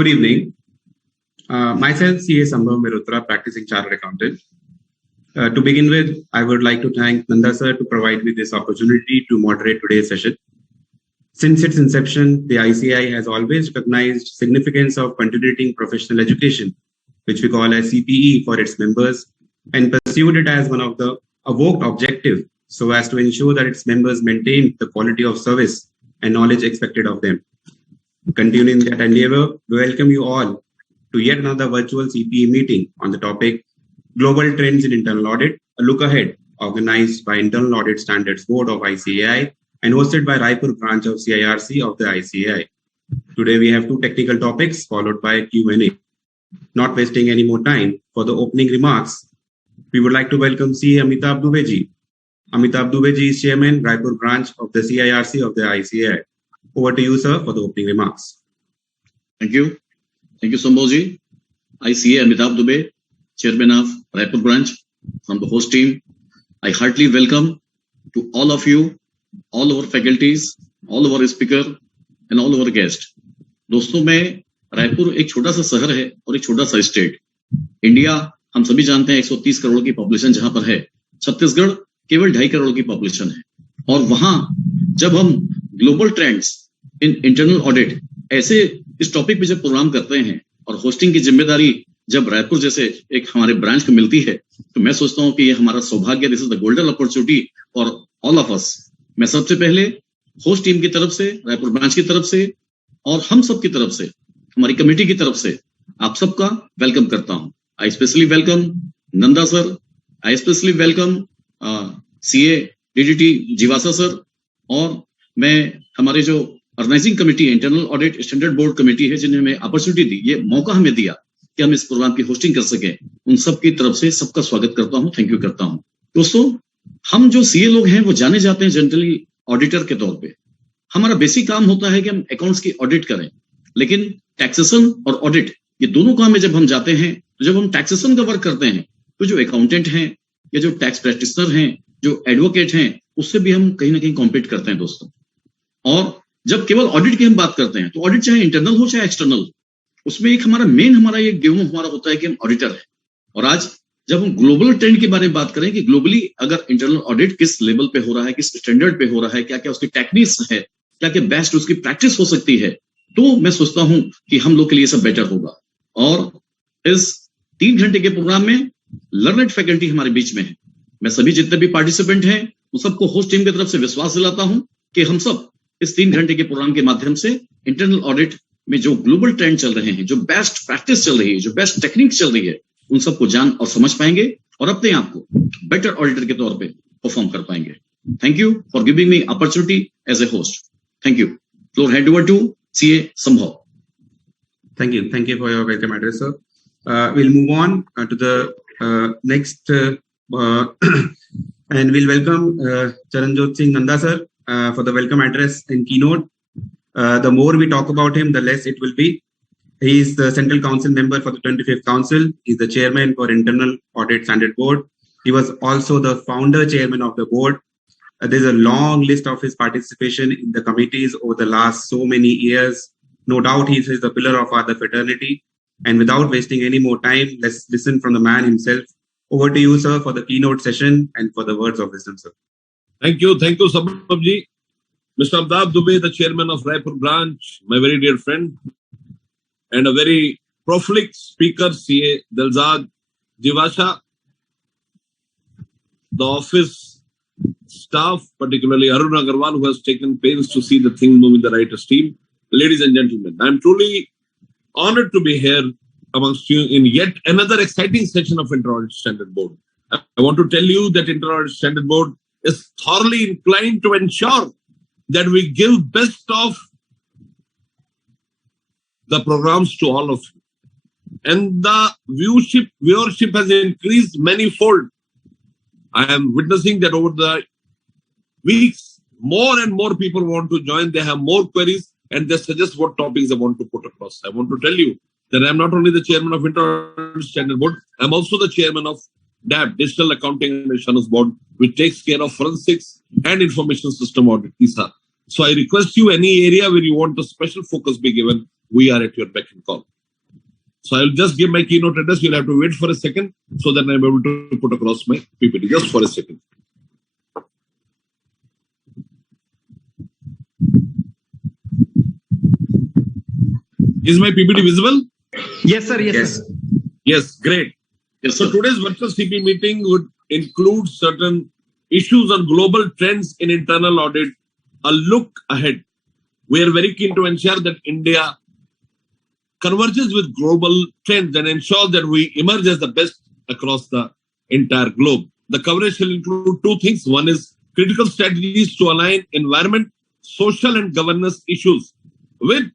Good evening. Myself, CA Sambhav Merotra, practicing chartered accountant. To begin with, I would like to thank Nanda sir to provide me this opportunity to moderate today's session. Since its inception, the ICAI has always recognized significance of continuing professional education, which we call as CPE for its members, and pursued it as one of the evoked objective so as to ensure that its members maintain the quality of service and knowledge expected of them. Continuing that endeavor, we welcome you all to yet another virtual CPE meeting on the topic Global Trends in Internal Audit, a look ahead, organized by Internal Audit Standards Board of ICAI and hosted by Raipur branch of CIRC of the ICAI. Today we have two technical topics followed by Q&A. Not wasting any more time, for the opening remarks, we would like to welcome CA Amitabh Dubey ji. Amitabh Dubey ji is Chairman, Raipur branch of the CIRC of the ICAI. Over to you, sir, for the opening remarks. Thank you. Thank you, Sambhav. I, CA Amitabh Dubey, Chairman of Raipur branch from the host team. I heartily welcome to all of you, all our faculties, all our speaker and all our guests. दोस्तों मैं रायपुर एक छोटा सा शहर है और एक छोटा सा स्टेट. इंडिया हम सभी जानते हैं 130 करोड़ की पॉपुलेशन जहां पर है. छत्तीसगढ़ केवल 2.5 करोड़ की पॉपुलेशन है. और वहां जब हम global trends in internal audit ऐसे इस टॉपिक पे जब प्रोग्राम करते हैं और होस्टिंग की जिम्मेदारी जब रायपुर जैसे एक हमारे ब्रांच को मिलती है तो मैं सोचता हूं कि ये हमारा सौभाग्य, this is the golden opportunity for all of us. मैं सबसे पहले होस्ट टीम की तरफ से, रायपुर ब्रांच की तरफ से और हम सब की तरफ से, हमारी कमेटी की तरफ से आप सबका वेलकम करता हूं. I specially welcome Nanda sir, I specially welcome CA DDT जीवासा सर, और मैं हमारे जो ऑर्गेनाइजिंग कमेटी है, internal audit standard board committee है, जिन्हें हमें अपॉर्चुनिटी दी, ये मौका हमें दिया कि हम इस प्रोग्राम की होस्टिंग कर सकें, उन सबकी तरफ से सबका स्वागत करता हूं, थैंक यू करता हूं. दोस्तों, हम जो सीए लोग हैं वो जाने जाते हैं जनरली ऑडिटर के तौर पे. हमारा बेसिक काम होता है कि हम अकाउंट्स की ऑडिट करें, लेकिन टैक्सेशन और ऑडिट ये दोनों काम में जब हम जाते हैं तो जब हम टैक्सेशन का वर्क करते हैं तो जो अकाउंटेंट हैं या जो टैक्स प्रैक्टिशनर हैं, जो एडवोकेट हैं, उससे भी हम कहीं ना कहीं कॉम्पीट करते हैं दोस्तों. और जब केवल ऑडिट की हम बात करते हैं तो ऑडिट चाहे इंटरनल हो चाहे एक्सटर्नल, उसमें एक हमारा ये गेम हमारा होता है कि हम ऑडिटर है. और आज जब हम ग्लोबल ट्रेंड के बारे में बात करें कि ग्लोबली अगर इंटरनल ऑडिट किस लेवल पे हो रहा है, किस स्टैंडर्ड पे हो रहा है, क्या क्या उसकी टेक्निक्स है, क्या क्या बेस्ट उसकी प्रैक्टिस हो सकती है, तो मैं सोचता हूं कि हम लोग के लिए सब बेटर होगा. और इस 3 घंटे के प्रोग्राम में लर्नेड फैकल्टी हमारे बीच में है. मैं सभी जितने भी पार्टिसिपेंट हैं उन सबको होस्ट टीम की तरफ से विश्वास दिलाता हूं कि हम सब इस 3 घंटे के प्रोग्राम के माध्यम से इंटरनल ऑडिट में जो ग्लोबल ट्रेंड चल रहे हैं, जो बेस्ट प्रैक्टिस चल रही है, जो बेस्ट टेक्निक चल रही है, उन सबको जान और समझ पाएंगे और अपने आप को बेटर ऑडिटर के तौर पे परफॉर्म कर पाएंगे. Thank you for giving me opportunity as a host. Thank you. Floor hand over to CA Sambhav. Thank you for your welcome address, sir. We'll move on to the next and we'll welcome Charanjot Singh Nanda sir for the welcome address and keynote. The more we talk about him, the less it will be. He is the Central Council member for the 25th Council. He is the chairman for Internal Audit Standard Board. He was also the founder chairman of the board. There's a long list of his participation in the committees over the last so many years. No doubt he is the pillar of our fraternity. And without wasting any more time, let's listen from the man himself. Over to you, sir, for the keynote session and for the words of wisdom, sir. Thank you, Sambhavji. Mr. Amitabh Dubey, the chairman of Raipur branch, my very dear friend, and a very prolific speaker, CA Dalzad Jivasha, the office staff, particularly Arun Agarwal, who has taken pains to see the thing move in the right esteem. Ladies and gentlemen, I am truly honored to be here amongst you in yet another exciting session of Internal Audit Standard Board. I want to tell you that Internal Audit Standard Board is thoroughly inclined to ensure that we give best of the programs to all of you. And the viewership has increased many-fold. I am witnessing that over the weeks, more and more people want to join. They have more queries and they suggest what topics they want to put across. I want to tell you that I am not only the chairman of Internal Audit Standard Board, I am also the chairman of DAB, Digital Accounting and Assurance Board, which takes care of forensics and information system audit, ISA. So I request you, any area where you want a special focus be given, we are at your beck and call. So I'll just give my keynote address. You'll have to wait for a second so that I'm able to put across my PPT. Just for a second. Is my PPT visible? Yes, sir. Yes, sir. Yes, great. Yes, so sir. Today's virtual CPE meeting would include certain issues on global trends in internal audit, a look ahead. We are very keen to ensure that India converges with global trends and ensure that we emerge as the best across the entire globe. The coverage shall include two things. One is critical strategies to align environment, social and governance issues with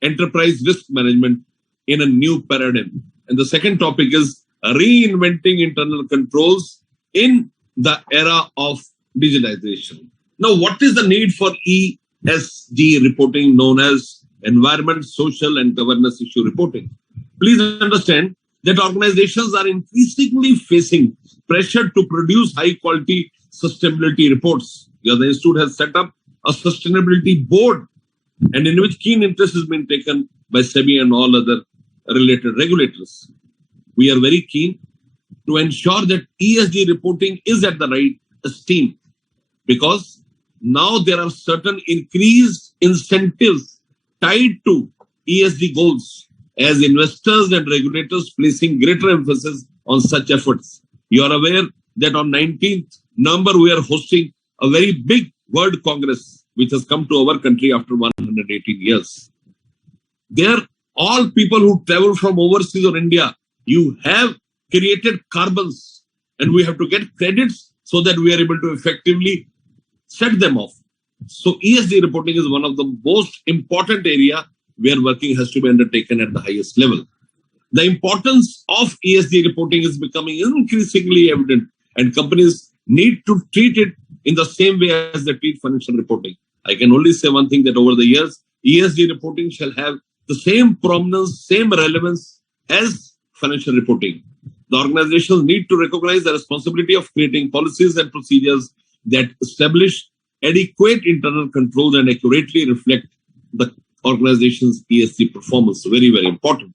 enterprise risk management in a new paradigm. And the second topic is reinventing internal controls in the era of digitization. Now, what is the need for ESG reporting, known as environment, social and governance issue reporting? Please understand that organizations are increasingly facing pressure to produce high quality sustainability reports. The institute has set up a sustainability board, and in which keen interest has been taken by SEBI and all other related regulators. We are very keen to ensure that ESG reporting is at the right esteem, because now there are certain increased incentives tied to ESG goals, as investors and regulators placing greater emphasis on such efforts. You are aware that on 19th November, we are hosting a very big World Congress, which has come to our country after 118 years. There, all people who travel from overseas or India, you have created carbons, and we have to get credits so that we are able to effectively set them off. So ESG reporting is one of the most important area where working has to be undertaken at the highest level. The importance of ESG reporting is becoming increasingly evident, and companies need to treat it in the same way as they treat financial reporting. I can only say one thing, that over the years, ESG reporting shall have the same prominence, same relevance as financial reporting. The organizations need to recognize the responsibility of creating policies and procedures that establish adequate internal controls and accurately reflect the organization's ESG performance. Very, very important.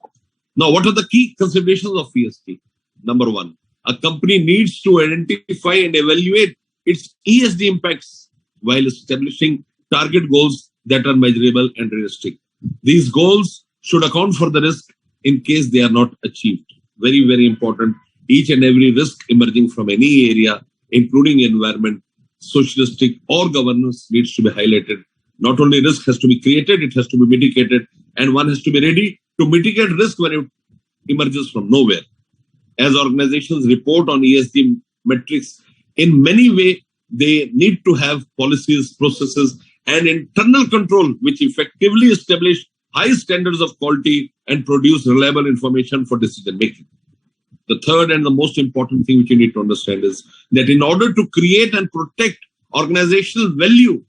Now, what are the key considerations of ESG? Number one, a company needs to identify and evaluate its ESG impacts while establishing target goals that are measurable and realistic. These goals should account for the risk in case they are not achieved. Very, very important. Each and every risk emerging from any area, including environment, socialistic or governance, needs to be highlighted. Not only risk has to be created, it has to be mitigated, and one has to be ready to mitigate risk when it emerges from nowhere. As organizations report on ESG metrics, in many ways, they need to have policies, processes, and internal control which effectively establish high standards of quality and produce reliable information for decision making. The third and the most important thing which you need to understand is that in order to create and protect organizational value,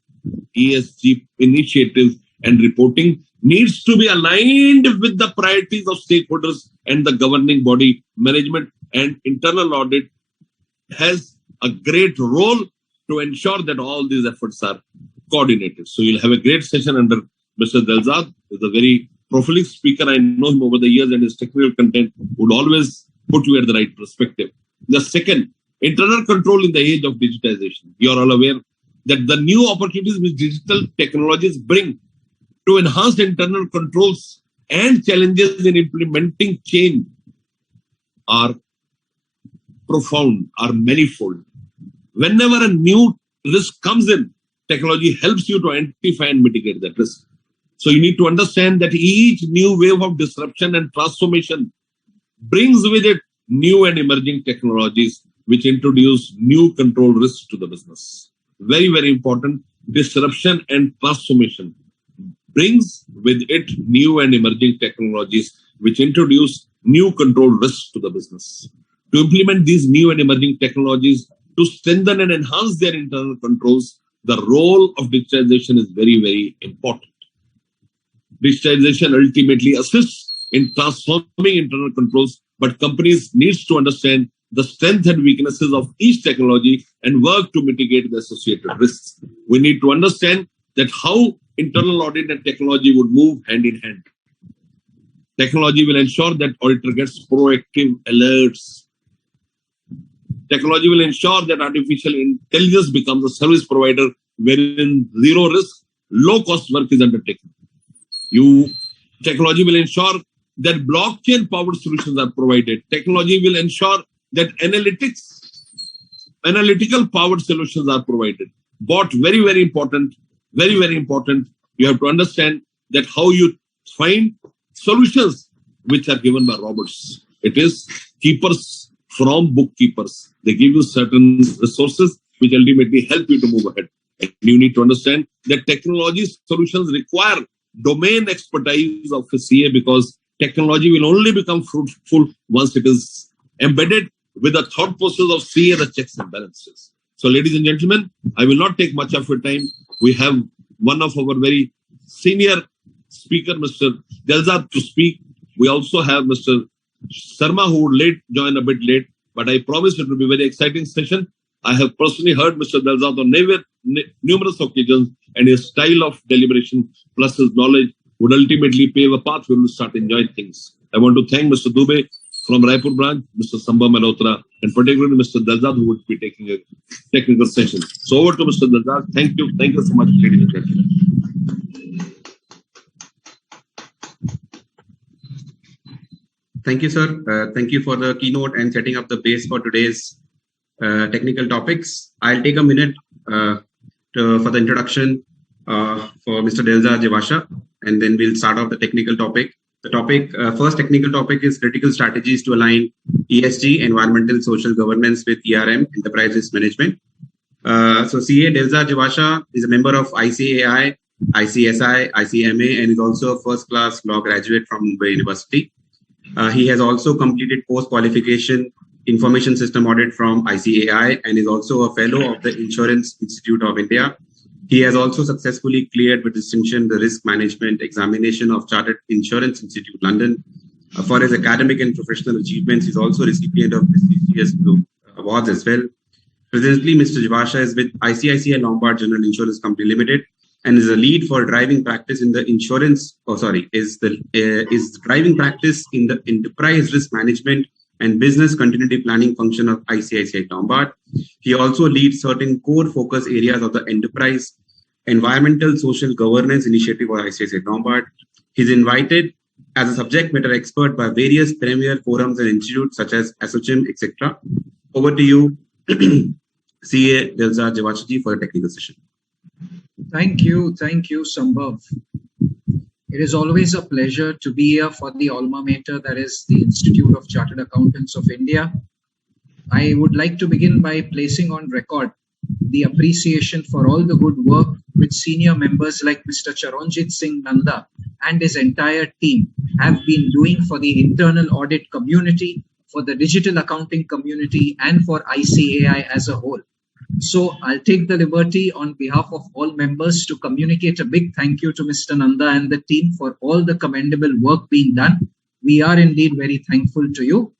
ESG initiatives and reporting needs to be aligned with the priorities of stakeholders and the governing body. Management and internal audit has a great role to ensure that all these efforts are coordinated. So you'll have a great session under Mr. Delzad, who is a very prolific speaker. I know him over the years, and his technical content would always put you at the right perspective. The second, internal control in the age of digitization. You are all aware that the new opportunities which digital technologies bring to enhance internal controls and challenges in implementing change are profound, are manifold. Whenever a new risk comes in, technology helps you to identify and mitigate that risk. So you need to understand that each new wave of disruption and transformation brings with it new and emerging technologies which introduce new control risks to the business. Very, very important. Disruption and transformation brings with it new and emerging technologies which introduce new control risks to the business. To implement these new and emerging technologies, to strengthen and enhance their internal controls, the role of digitization is very, very important. Digitization ultimately assists in transforming internal controls, but companies need to understand the strengths and weaknesses of each technology and work to mitigate the associated risks. We need to understand that how internal audit and technology would move hand in hand. Technology will ensure that auditor gets proactive alerts. Technology will ensure that artificial intelligence becomes a service provider wherein zero risk, low cost work is undertaken. Technology will ensure that blockchain powered solutions are provided. Technology will ensure that analytical powered solutions are provided. But very, very important, very, very important, you have to understand that how you find solutions which are given by robots. It is keepers from bookkeepers. They give you certain resources which ultimately help you to move ahead. And you need to understand that technology solutions require domain expertise of a CA, because technology will only become fruitful once it is embedded with the thought process of CA, the checks and balances. So, ladies and gentlemen, I will not take much of your time. We have one of our very senior speaker, Mr. Delzad, to speak. We also have Mr. Sharma, who would join a bit late, but I promise it will be a very exciting session. I have personally heard Mr. Delzad on numerous occasions, and his style of deliberation plus his knowledge would ultimately pave a path where we will start enjoying things. I want to thank Mr. Dubey from Raipur branch, Mr. Sambha Malhotra, and particularly Mr. Delzad, who would be taking a technical session. So over to Mr. Delzad. Thank you. Thank you so much, ladies and gentlemen. Thank you, sir. Thank you for the keynote and setting up the base for today's technical topics. I'll take a minute for the introduction for Mr. Delzad Jawasha, and then we'll start off the technical topic. The first technical topic is critical strategies to align ESG, environmental social governance, with ERM, enterprise risk management. So CA Delzad Jawasha is a member of ICAI, ICSI, ICMA, and is also a first-class law graduate from Mumbai University. He has also completed post-qualification information system audit from ICAI and is also a fellow of the Insurance Institute of India. He has also successfully cleared with distinction the risk management examination of Chartered Insurance Institute, London. For his academic and professional achievements, he is also a recipient of prestigious awards as well. Presently, Mr. Jawasha is with ICICI Lombard General Insurance Company Limited and is a lead for driving practice in the driving practice in the enterprise risk management and business continuity planning function of ICICI Lombard. He also leads certain core focus areas of the enterprise environmental social governance initiative of ICICI Lombard. He is invited as a subject matter expert by various premier forums and institutes such as ASSOCHAM, etc. Over to you, CA Delzad Jawasha for a technical session. Thank you, Sambhav. It is always a pleasure to be here for the alma mater, that is the Institute of Chartered Accountants of India. I would like to begin by placing on record the appreciation for all the good work which senior members like Mr. Charanjit Singh Nanda and his entire team have been doing for the internal audit community, for the digital accounting community, and for ICAI as a whole. So I'll take the liberty on behalf of all members to communicate a big thank you to Mr. Nanda and the team for all the commendable work being done. We are indeed very thankful to you.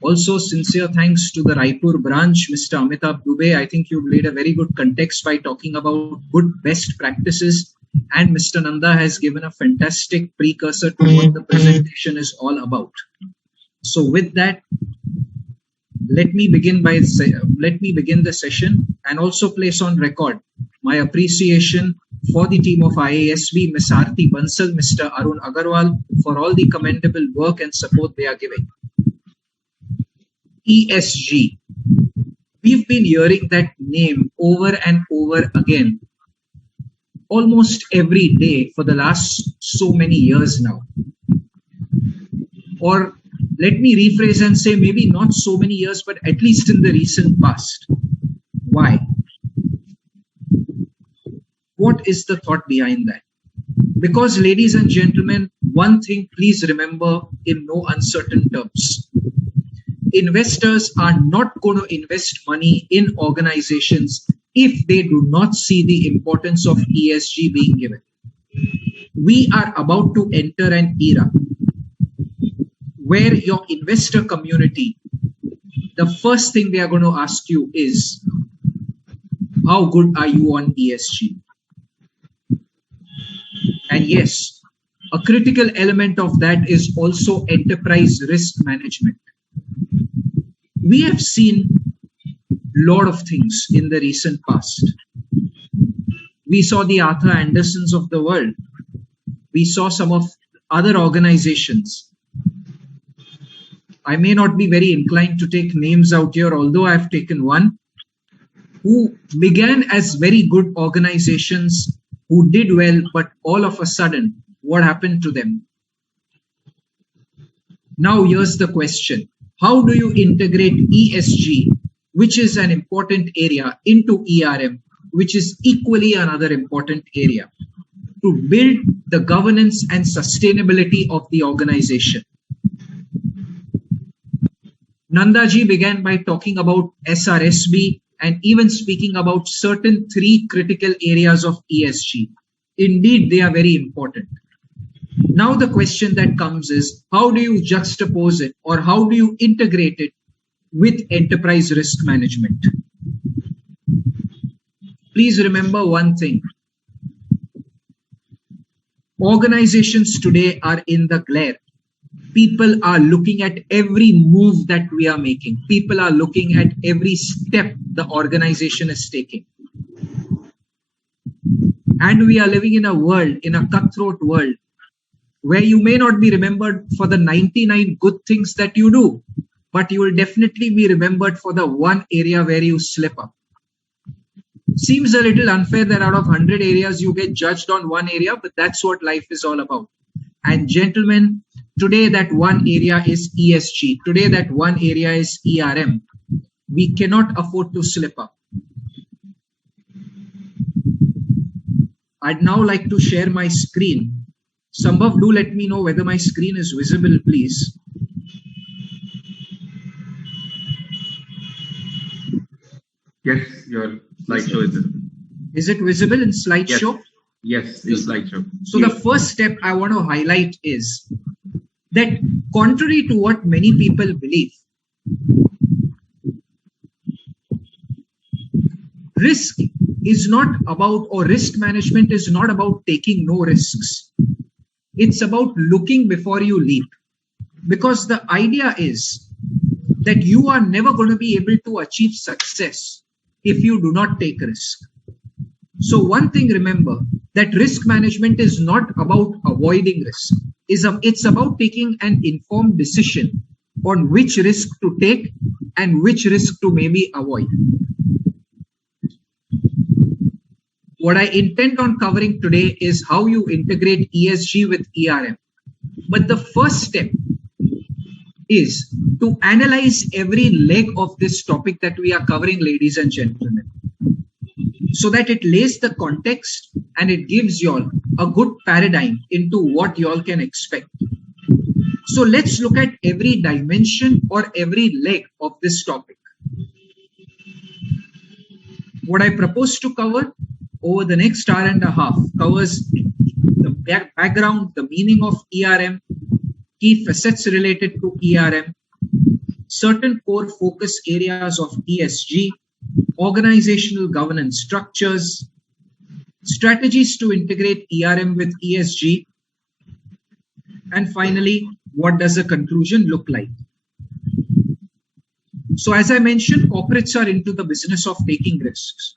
Also, sincere thanks to the Raipur branch, Mr. Amitabh Dubey. I think you've laid a very good context by talking about good best practices, and Mr. Nanda has given a fantastic precursor to what the presentation is all about. So with that, let me begin the session and also place on record my appreciation for the team of IASB, Ms. Aarti Bansal, Mr. Arun Agarwal, for all the commendable work and support they are giving. ESG. We've been hearing that name over and over again, almost every day for the last so many years now. Or let me rephrase and say maybe not so many years, but at least in the recent past. Why? What is the thought behind that? Because, ladies and gentlemen, one thing please remember in no uncertain terms. Investors are not going to invest money in organizations if they do not see the importance of ESG being given. We are about to enter an era where your investor community, the first thing they are going to ask you is, how good are you on ESG? And yes, A critical element of that is also enterprise risk management. We have seen a lot of things in the recent past. We saw the Arthur Andersons of the world. We saw some of other organizations. I may not be very inclined to take names out here, although I've taken one, who began as very good organizations, who did well, but all of a sudden, what happened to them? Now here's the question. How do you integrate ESG, which is an important area, into ERM, which is equally another important area, to build the governance and sustainability of the organization? Nandaji began by talking about SRSB and even speaking about certain 3 critical areas of ESG. Indeed, they are very important. Now the question that comes is, how do you juxtapose it, or how do you integrate it with enterprise risk management? Please remember one thing. Organizations today are in the glare. People are looking at every move that we are making. People are looking at every step the organization is taking. And we are living in a world, in a cutthroat world, where you may not be remembered for the 99 good things that you do, but you will definitely be remembered for the one area where you slip up. Seems a little unfair that out of 100 areas you get judged on one area, but that's what life is all about. And gentlemen, today that one area is ESG. Today that one area is ERM. We cannot afford to slip up. I'd now like to share my screen. Sambhav, do let me know whether my screen is visible, please. Yes, your slideshow is visible. Is it visible in slideshow? Yes, in slideshow. So the first step I want to highlight is that contrary to what many people believe, risk is not about, or risk management is not about taking no risks. It's about looking before you leap. Because the idea is that you are never going to be able to achieve success if you do not take risk. So one thing, remember, that risk management is not about avoiding risk. It's about taking an informed decision on which risk to take and which risk to maybe avoid. What I intend on covering today is how you integrate ESG with ERM. But the first step is to analyze every leg of this topic that we are covering, ladies and gentlemen, so that it lays the context and it gives you all a good paradigm into what you all can expect. So let's look at every dimension or every leg of this topic. What I propose to cover over the next hour and a half covers the background, the meaning of ERM, key facets related to ERM, certain core focus areas of ESG, organizational governance structures, strategies to integrate ERM with ESG, and finally, what does a conclusion look like? So as I mentioned, corporates are into the business of taking risks.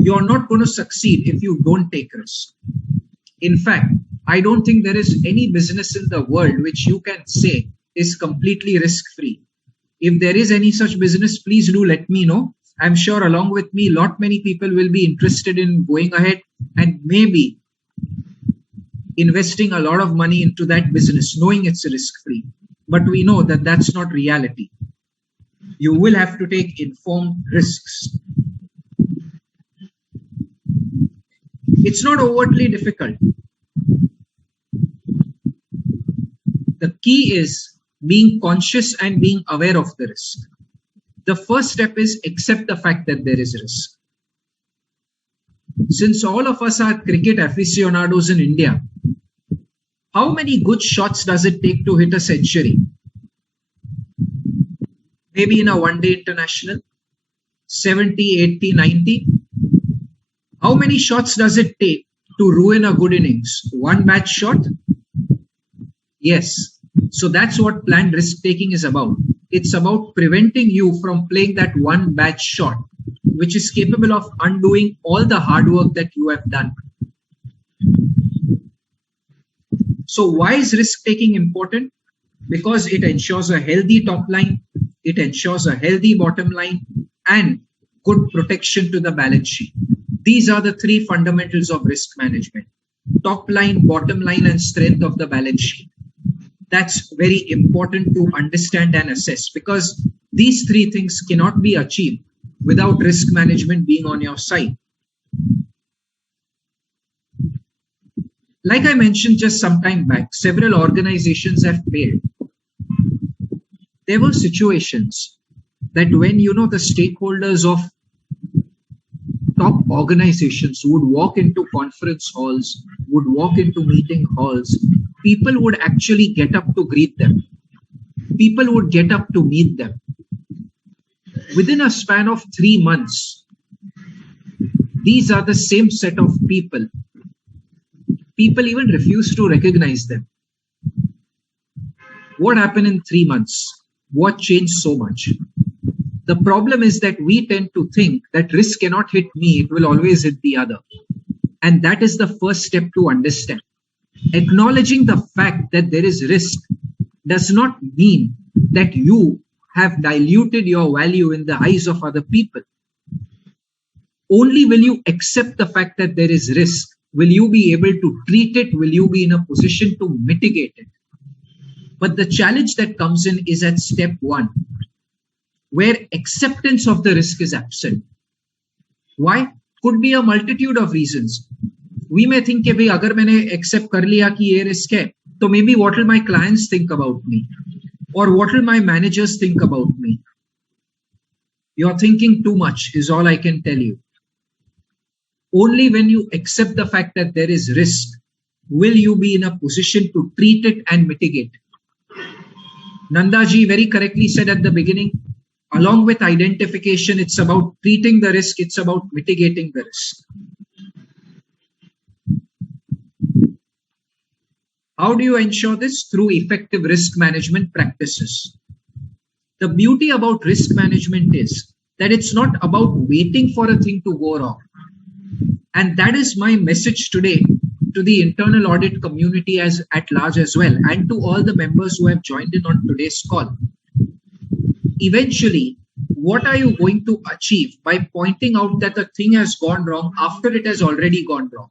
You're not going to succeed if you don't take risks. In fact, I don't think there is any business in the world which you can say is completely risk-free. If there is any such business, please do let me know. I'm sure along with me, many people will be interested in going ahead and maybe investing a lot of money into that business, knowing it's risk-free. But we know that that's not reality. You will have to take informed risks. It's not overtly difficult. The key is being conscious and being aware of the risk. The first step is accept the fact that there is risk. Since all of us are cricket aficionados in India, how many good shots does it take to hit a century? Maybe in a one-day international, 70, 80, 90. How many shots does it take to ruin a good innings? One bad shot? Yes. So that's what planned risk taking is about. It's about preventing you from playing that one bad shot, which is capable of undoing all the hard work that you have done. So why is risk taking important? Because it ensures a healthy top line, it ensures a healthy bottom line, and good protection to the balance sheet. These are the three fundamentals of risk management: top line, bottom line, and strength of the balance sheet. That's very important to understand and assess, because these three things cannot be achieved without risk management being on your side. Like I mentioned just some time back, several organizations have failed. There were situations that when the stakeholders of top organizations would walk into conference halls, would walk into meeting halls, people would actually get up to greet them. People would get up to meet them. Within a span of 3 months, these are the same set of people. People even refuse to recognize them. What happened in 3 months? What changed so much? The problem is that we tend to think that risk cannot hit me, it will always hit the other. And that is the first step to understand. Acknowledging the fact that there is risk does not mean that you have diluted your value in the eyes of other people. Only will you accept the fact that there is risk, will you be able to treat it, will you be in a position to mitigate it. But the challenge that comes in is at step 1, where acceptance of the risk is absent. Why? Could be a multitude of reasons. We may think कि भाई अगर मैंने accept कर लिया कि ये risk है, तो maybe what will my clients think about me? Or what will my managers think about me? You're thinking too much is all I can tell you. Only when you accept the fact that there is risk will you be in a position to treat it and mitigate it. Nandaji very correctly said at the beginning, along with identification, it's about treating the risk, it's about mitigating the risk. How do you ensure this? Through effective risk management practices. The beauty about risk management is that it's not about waiting for a thing to go wrong. And that is my message today to the internal audit community as at large as well, and to all the members who have joined in on today's call. Eventually, what are you going to achieve by pointing out that the thing has gone wrong after it has already gone wrong?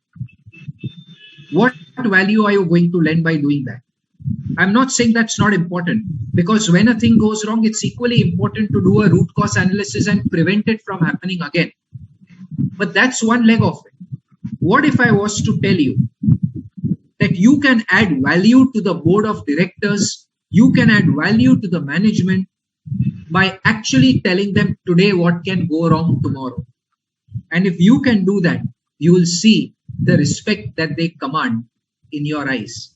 What value are you going to lend by doing that? I'm not saying that's not important, because when a thing goes wrong, it's equally important to do a root cause analysis and prevent it from happening again. But that's one leg of it. What if I was to tell you that you can add value to the board of directors, you can add value to the management by actually telling them today what can go wrong tomorrow? And if you can do that, you will see the respect that they command in your eyes.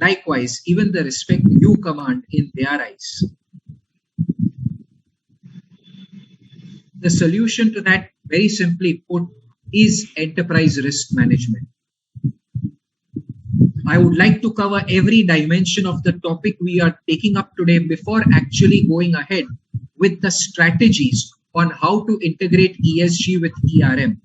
Likewise, even the respect you command in their eyes. The solution to that, very simply put, is enterprise risk management. I would like to cover every dimension of the topic we are taking up today before actually going ahead with the strategies on how to integrate ESG with ERM.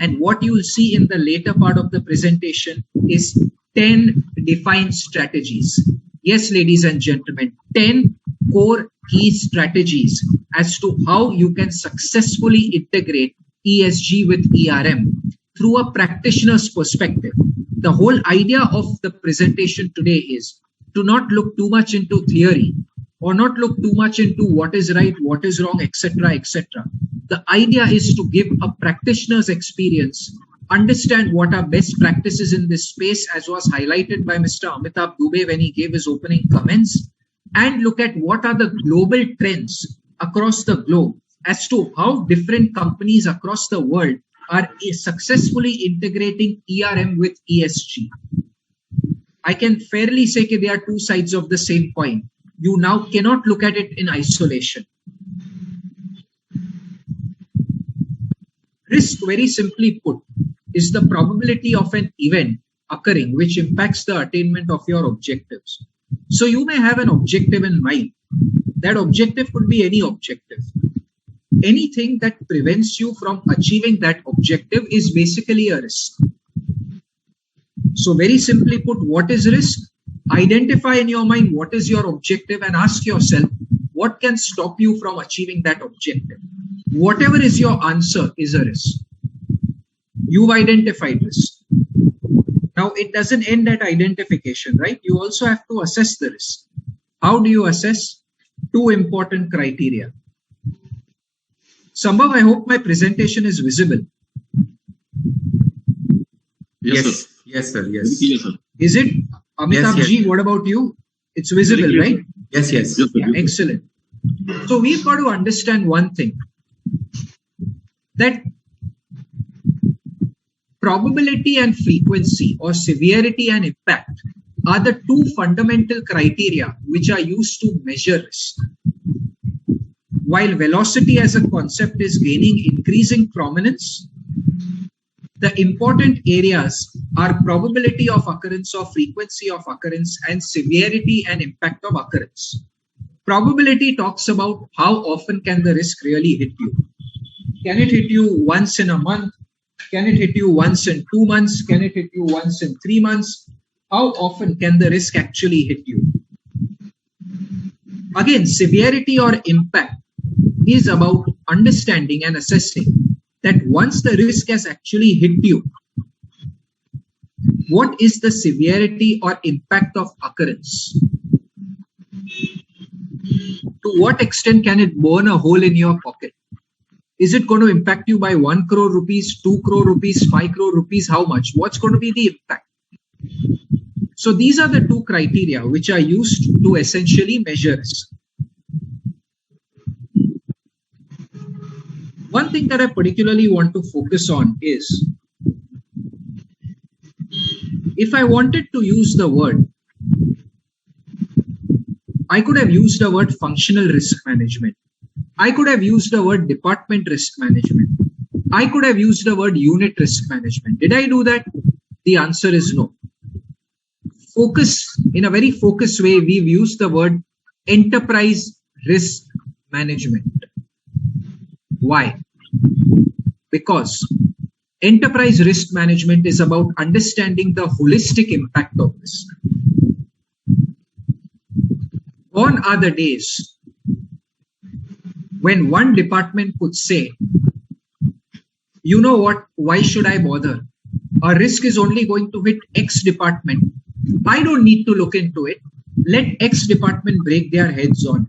And what you will see in the later part of the presentation is 10 defined strategies. Yes, ladies and gentlemen, 10 core key strategies as to how you can successfully integrate ESG with ERM through a practitioner's perspective. The whole idea of the presentation today is to not look too much into theory or not look too much into what is right, what is wrong, etc., etc. The idea is to give a practitioner's experience, understand what are best practices in this space, as was highlighted by Mr. Amitabh Dubey when he gave his opening comments, and look at what are the global trends across the globe as to how different companies across the world are successfully integrating ERM with ESG. I can fairly say that they are two sides of the same coin. You now cannot look at it in isolation. Risk, very simply put, is the probability of an event occurring which impacts the attainment of your objectives. So you may have an objective in mind. That objective could be any objective. Anything that prevents you from achieving that objective is basically a risk. So very simply put, what is risk? Identify in your mind what is your objective and ask yourself, what can stop you from achieving that objective? Whatever is your answer is a risk. You've identified risk. Now, it doesn't end at identification, right? You also have to assess the risk. How do you assess? Two important criteria. Sambhav, I hope my presentation is visible. Yes, sir. Yes, sir. Yes. Yes, sir. Is it? Amitabh Yes, ji, yes. what about you? It's visible, right? Yes, yes. Yes, sir. Yeah, excellent. So we've got to understand one thing, that probability and frequency, or severity and impact, are the two fundamental criteria which are used to measure risk. While velocity as a concept is gaining increasing prominence, the important areas are probability of occurrence or frequency of occurrence and severity and impact of occurrence. Probability talks about how often can the risk really hit you. Can it hit you once in a month? Can it hit you once in 2 months? Can it hit you once in 3 months? How often can the risk actually hit you? Again, severity or impact is about understanding and assessing that once the risk has actually hit you, what is the severity or impact of occurrence? To what extent can it burn a hole in your pocket? Is it going to impact you by 1 crore rupees, 2 crore rupees, 5 crore rupees? How much? What's going to be the impact? So these are the two criteria which are used to essentially measure risk. One thing that I particularly want to focus on is, if I wanted to use the word, I could have used the word functional risk management. I could have used the word department risk management. I could have used the word unit risk management. Did I do that? The answer is no. Focus, in a very focused way, we've used the word enterprise risk management. Why? Because enterprise risk management is about understanding the holistic impact of risk. Gone are the days when one department could say, you know what, why should I bother? A risk is only going to hit X department. I don't need to look into it. Let X department break their heads on it.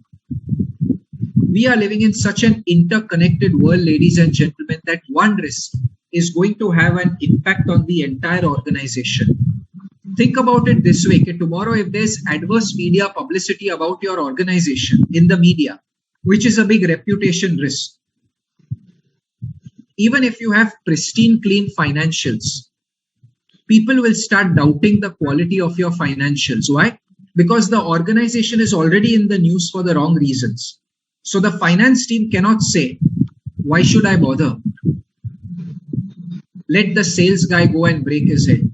We are living in such an interconnected world, ladies and gentlemen, that one risk is going to have an impact on the entire organization. Think about it this way. Tomorrow, if there's adverse media publicity about your organization in the media, which is a big reputation risk, even if you have pristine, clean financials, people will start doubting the quality of your financials. Why? Because the organization is already in the news for the wrong reasons. So the finance team cannot say, why should I bother? Let the sales guy go and break his head.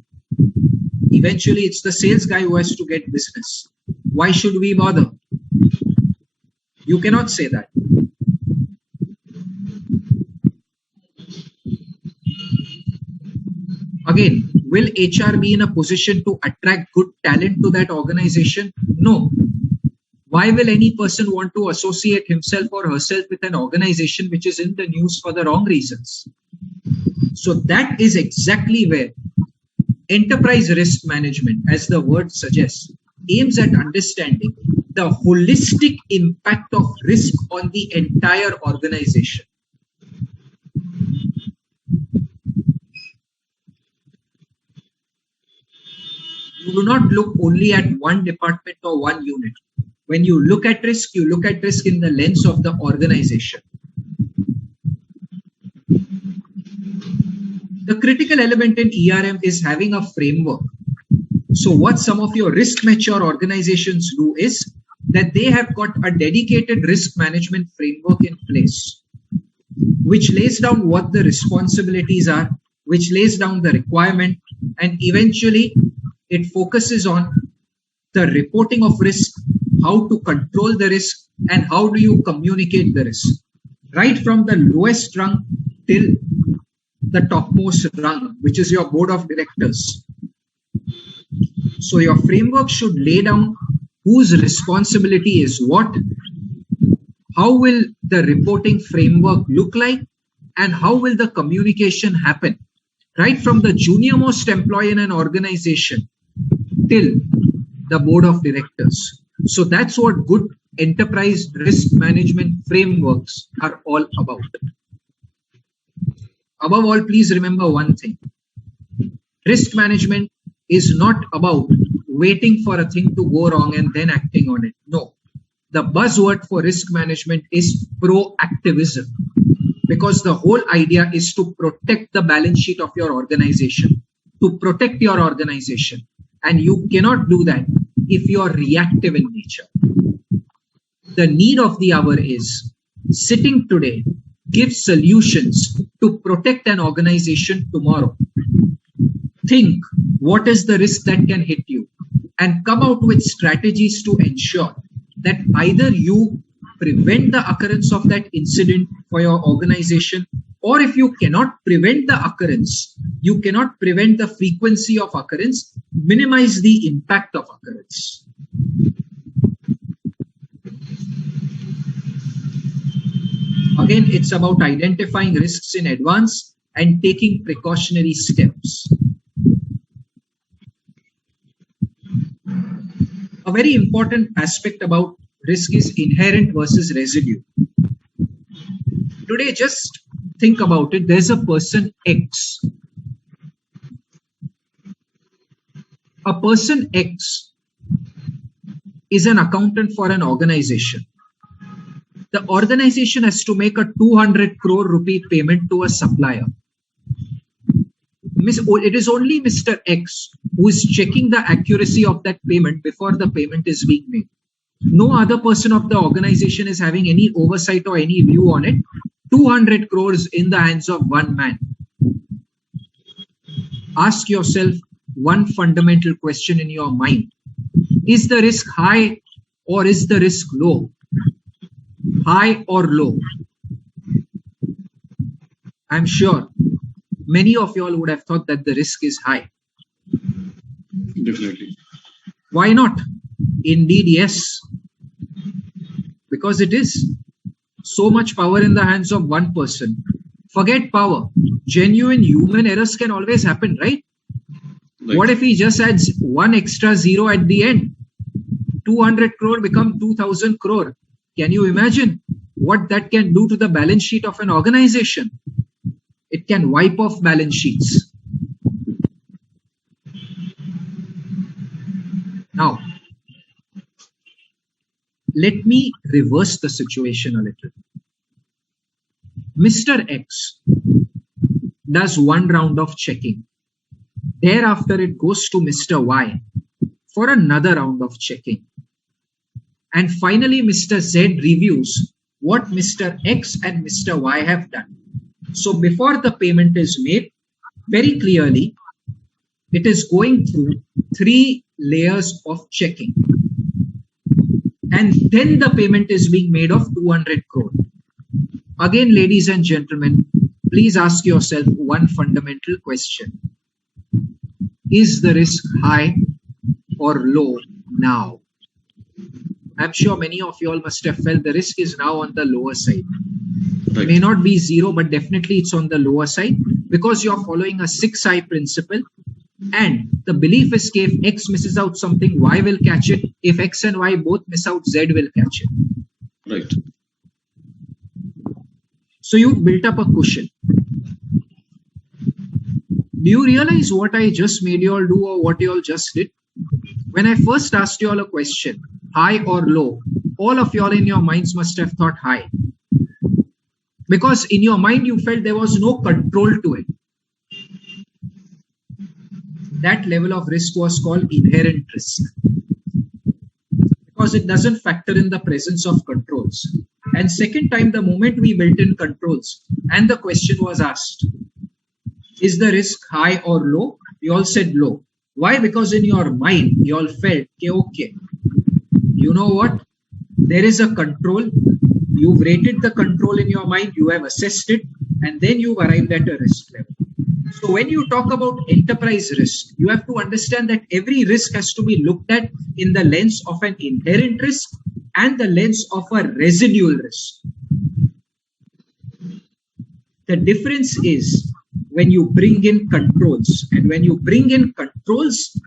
Eventually, it's the sales guy who has to get business. Why should we bother? You cannot say that. Again, will HR be in a position to attract good talent to that organization? No. Why will any person want to associate himself or herself with an organization which is in the news for the wrong reasons? So that is exactly where enterprise risk management, as the word suggests, aims at understanding the holistic impact of risk on the entire organization. You do not look only at one department or one unit. When you look at risk, you look at risk in the lens of the organization. The critical element in ERM is having a framework. So what some of your risk mature organizations do is that they have got a dedicated risk management framework in place, which lays down what the responsibilities are, which lays down the requirement, And eventually, it focuses on the reporting of risk, how to control the risk, and how do you communicate the risk. Right from the lowest rung till the topmost rung, which is your board of directors. So your framework should lay down whose responsibility is what, how will the reporting framework look like, and how will the communication happen, right from the junior most employee in an organization till the board of directors. So that's what good enterprise risk management frameworks are all about. Above all, please remember one thing. Risk management is not about waiting for a thing to go wrong and then acting on it. No. The buzzword for risk management is proactivism, because the whole idea is to protect the balance sheet of your organization, to protect your organization. And you cannot do that if you are reactive in nature. The need of the hour is sitting today, give solutions to protect an organization tomorrow. Think what is the risk that can hit you and come out with strategies to ensure that either you prevent the occurrence of that incident for your organization, or if you cannot prevent the occurrence, you cannot prevent the frequency of occurrence, minimize the impact of occurrence. Again, it's about identifying risks in advance and taking precautionary steps. A very important aspect about risk is inherent versus residue. Today, just think about it. There's a person X. A person X is an accountant for an organization. The organization has to make a 200 crore rupee payment to a supplier. It is only Mr. X who is checking the accuracy of that payment before the payment is being made. No other person of the organization is having any oversight or any view on it. 200 crores in the hands of one man. Ask yourself one fundamental question in your mind. Is the risk high or is the risk low? High or low? I'm sure many of you all would have thought that the risk is high. Definitely. Why not? Indeed, yes. Because it is. So much power in the hands of one person. Forget power. Genuine human errors can always happen, right? What if he just adds one extra zero at the end? 200 crore become 2000 crore. Can you imagine what that can do to the balance sheet of an organization? It can wipe off balance sheets. Now, let me reverse the situation a little. Mr. X does one round of checking. Thereafter, it goes to Mr. Y for another round of checking. And finally, Mr. Z reviews what Mr. X and Mr. Y have done. So before the payment is made, very clearly, it is going through 3 layers of checking. And then the payment is being made of 200 crore. Again, ladies and gentlemen, please ask yourself one fundamental question. Is the risk high or low now? I'm sure many of you all must have felt the risk is now on the lower side. It may not be zero, but definitely it's on the lower side because you're following a 6I principle. And the belief is if X misses out something, Y will catch it. If X and Y both miss out, Z will catch it. Right. So you built up a cushion. Do you realize what I just made you all do or what you all just did? When I first asked you all a question, high or low, all of you all in your minds must have thought high. Because in your mind, you felt there was no control to it. That level of risk was called inherent risk. Because it doesn't factor in the presence of controls. And second time, the moment we built in controls and the question was asked, Is the risk high or low? You all said low. Why? Because in your mind, you all felt, okay, you know what? There is a control. You've rated the control in your mind, you have assessed it, and then you've arrived at a risk level. So when you talk about enterprise risk, you have to understand that every risk has to be looked at in the lens of an inherent risk and the lens of a residual risk. The difference is when you bring in controls, and when you bring in controls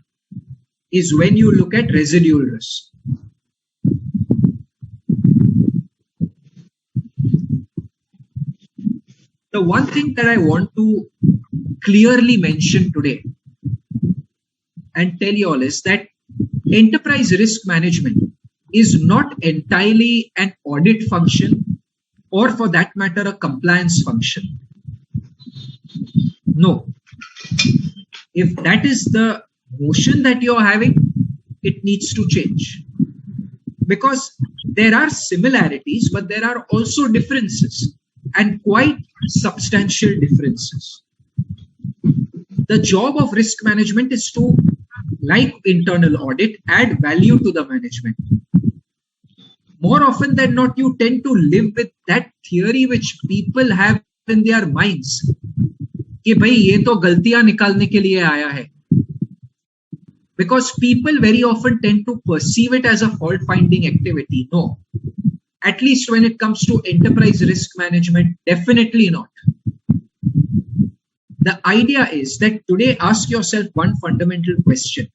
is when you look at residual risk. The one thing that I want to clearly mention today and tell you all is that enterprise risk management is not entirely an audit function, or for that matter, a compliance function. No. If that is the notion that you're having, it needs to change. Because there are similarities, but there are also differences, and quite substantial differences. The job of risk management is to, like internal audit, add value to the management. More often than not, you tend to live with that theory which people have in their minds कि भाई ये तो गलतियां निकालने के लिए आया है. Because people very often tend to perceive it as a fault finding activity. No. At least when it comes to enterprise risk management, definitely not. The idea is that today ask yourself one fundamental question.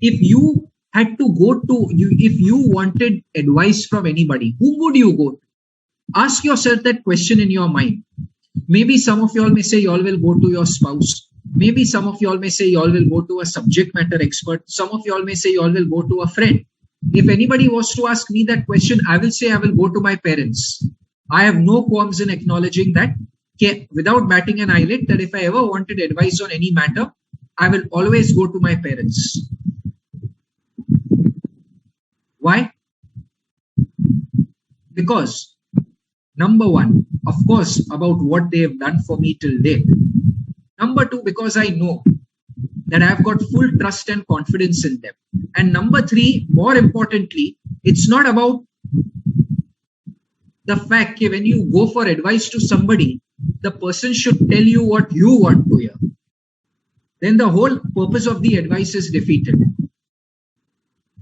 If you had to go to, if you wanted advice from anybody, who would you go to? Ask yourself that question in your mind. Maybe some of you all may say you all will go to your spouse. Maybe some of you all may say you all will go to a subject matter expert. Some of you all may say you all will go to a friend. If anybody was to ask me that question, I will say I will go to my parents. I have no qualms in acknowledging that, without batting an eyelid, that if I ever wanted advice on any matter, I will always go to my parents. Why? Because, number one, of course, about what they have done for me till date. Number two, because I know that I have got full trust and confidence in them. And number three, more importantly, it's not about the fact that when you go for advice to somebody, the person should tell you what you want to hear. Then the whole purpose of the advice is defeated.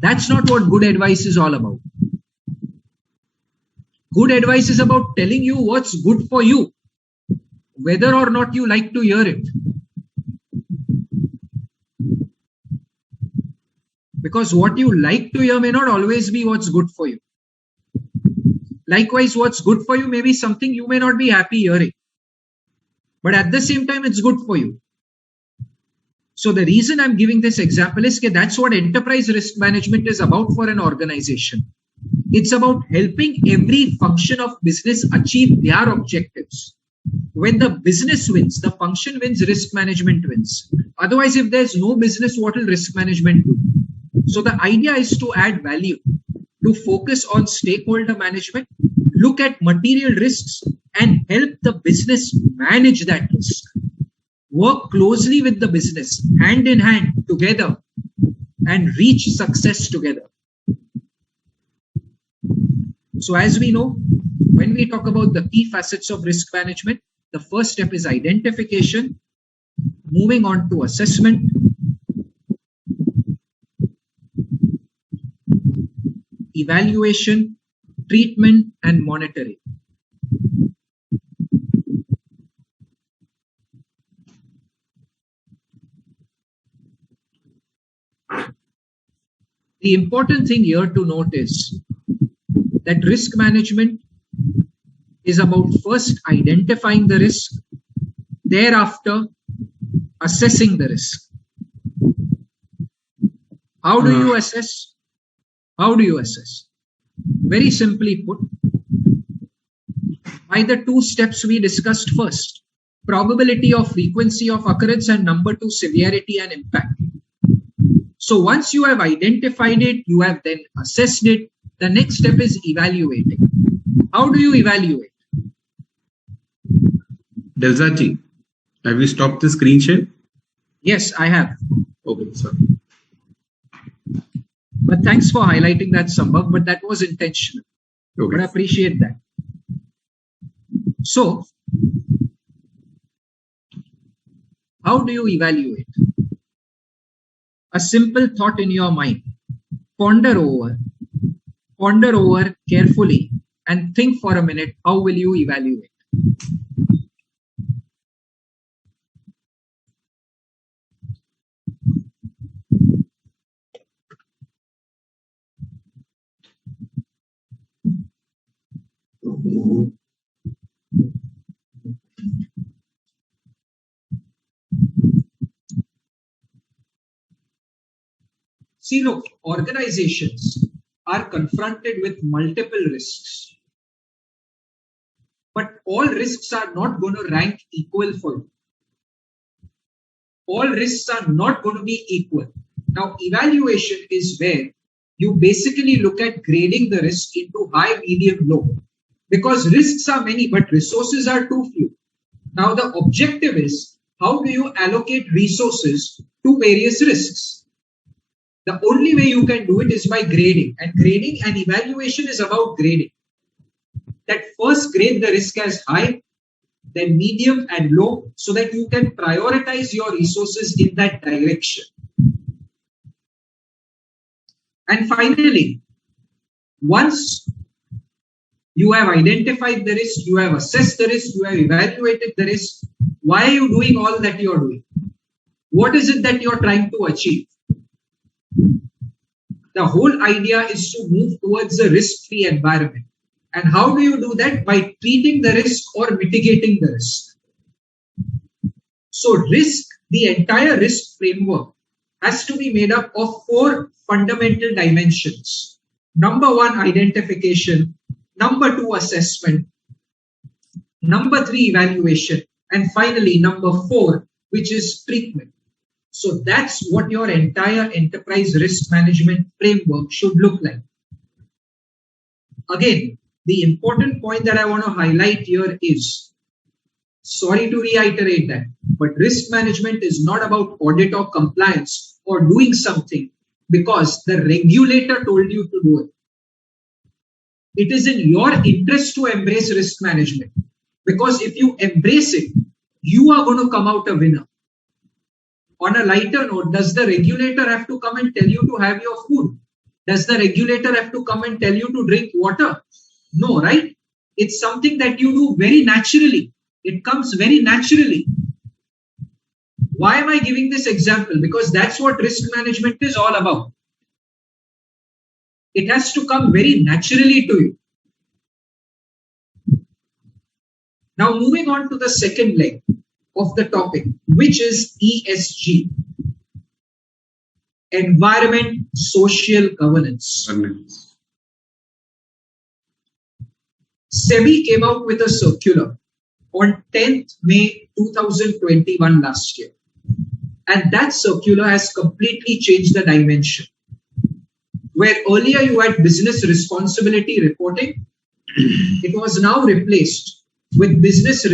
That's not what good advice is all about. Good advice is about telling you what's good for you, whether or not you like to hear it. Because what you like to hear may not always be what's good for you. Likewise, what's good for you may be something you may not be happy hearing. But at the same time, it's good for you. So the reason I'm giving this example is that that's what enterprise risk management is about for an organization. It's about helping every function of business achieve their objectives. When the business wins, the function wins, risk management wins. Otherwise, if there's no business, what will risk management do? So the idea is to add value, to focus on stakeholder management, look at material risks, and help the business manage that risk. Work closely with the business, hand in hand, together, and reach success together. So as we know, when we talk about the key facets of risk management, the first step is identification, moving on to assessment, evaluation, treatment, and monitoring. The important thing here to note is that risk management is about first identifying the risk, thereafter assessing the risk. How do you assess? How do you assess? Very simply put, by the two steps we discussed first, probability of frequency of occurrence, and number two, severity and impact. So once you have identified it, you have then assessed it, the next step is evaluating. How do you evaluate? Delzaji, Have you stopped the screen share? Yes, I have. Okay, sorry. But thanks for highlighting that, Sambhav, but that was intentional. Okay. But I appreciate that. So, how do you evaluate? A simple thought in your mind. Ponder over carefully, and think for a minute, how will you evaluate? See, look, organizations are confronted with multiple risks. But all risks are not going to rank equal for you. All risks are not going to be equal. Now, evaluation is where you basically look at grading the risk into high, medium, low. Because risks are many, but resources are too few. Now, the objective is, how do you allocate resources to various risks? The only way you can do it is by grading. And grading and evaluation is about grading. That first grade the risk as high, then medium and low, so that you can prioritize your resources in that direction. And finally, once you have identified the risk, you have assessed the risk, you have evaluated the risk, why are you doing all that you are doing? What is it that you are trying to achieve? The whole idea is to move towards a risk-free environment. And how do you do that? By treating the risk or mitigating the risk. So risk, the entire risk framework has to be made up of 4 fundamental dimensions. Number 1, identification. Number 2, assessment. Number 3, evaluation. And finally, number 4, which is treatment. So that's what your entire enterprise risk management framework should look like. Again, the important point that I want to highlight here is, sorry to reiterate that, but risk management is not about audit or compliance or doing something because the regulator told you to do it. It is in your interest to embrace risk management, because if you embrace it, you are going to come out a winner. On a lighter note, does the regulator have to come and tell you to have your food? Does the regulator have to come and tell you to drink water? No, right? It's something that you do very naturally. It comes very naturally. Why am I giving this example? Because that's what risk management is all about. It has to come very naturally to you. Now, moving on to the second leg of the topic, which is ESG. Environment, Social Governance. SEBI came out with a circular on 10th May 2021 last year. And that circular has completely changed the dimension. Where earlier you had business responsibility reporting, it was now replaced with business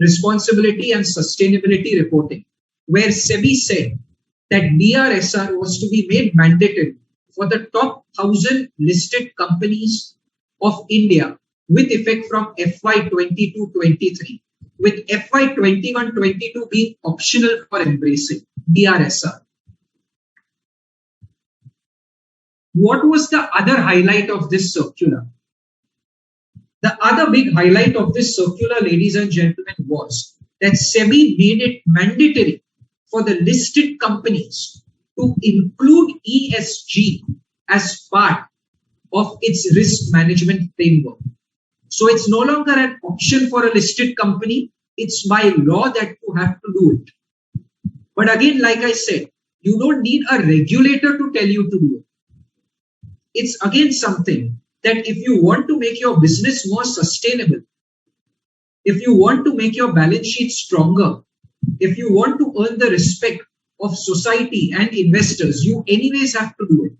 responsibility and sustainability reporting, where SEBI said that BRSR was to be made mandatory for the top 1,000 listed companies of India with effect from FY 22-23, with FY 21-22 being optional for embracing BRSR. What was the other highlight of this circular? The other big highlight of this circular, ladies and gentlemen, was that SEBI made it mandatory for the listed companies to include ESG as part of its risk management framework. So it's no longer an option for a listed company. It's by law that you have to do it. But again, like I said, you don't need a regulator to tell you to do it. It's again something that if you want to make your business more sustainable, if you want to make your balance sheet stronger, if you want to earn the respect of society and investors, you anyways have to do it.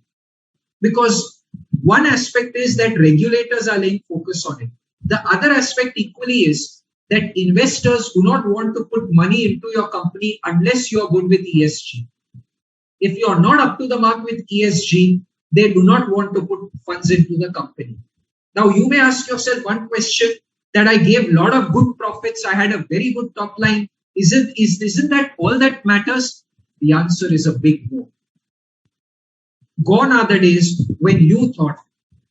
Because one aspect is that regulators are laying focus on it. The other aspect equally is that investors do not want to put money into your company unless you are good with ESG. If you are not up to the mark with ESG, they do not want to put funds into the company. Now, you may ask yourself one question, that I gave a lot of good profits, I had a very good top line. Isn't that all that matters? The answer is a big no. Gone are the days when you thought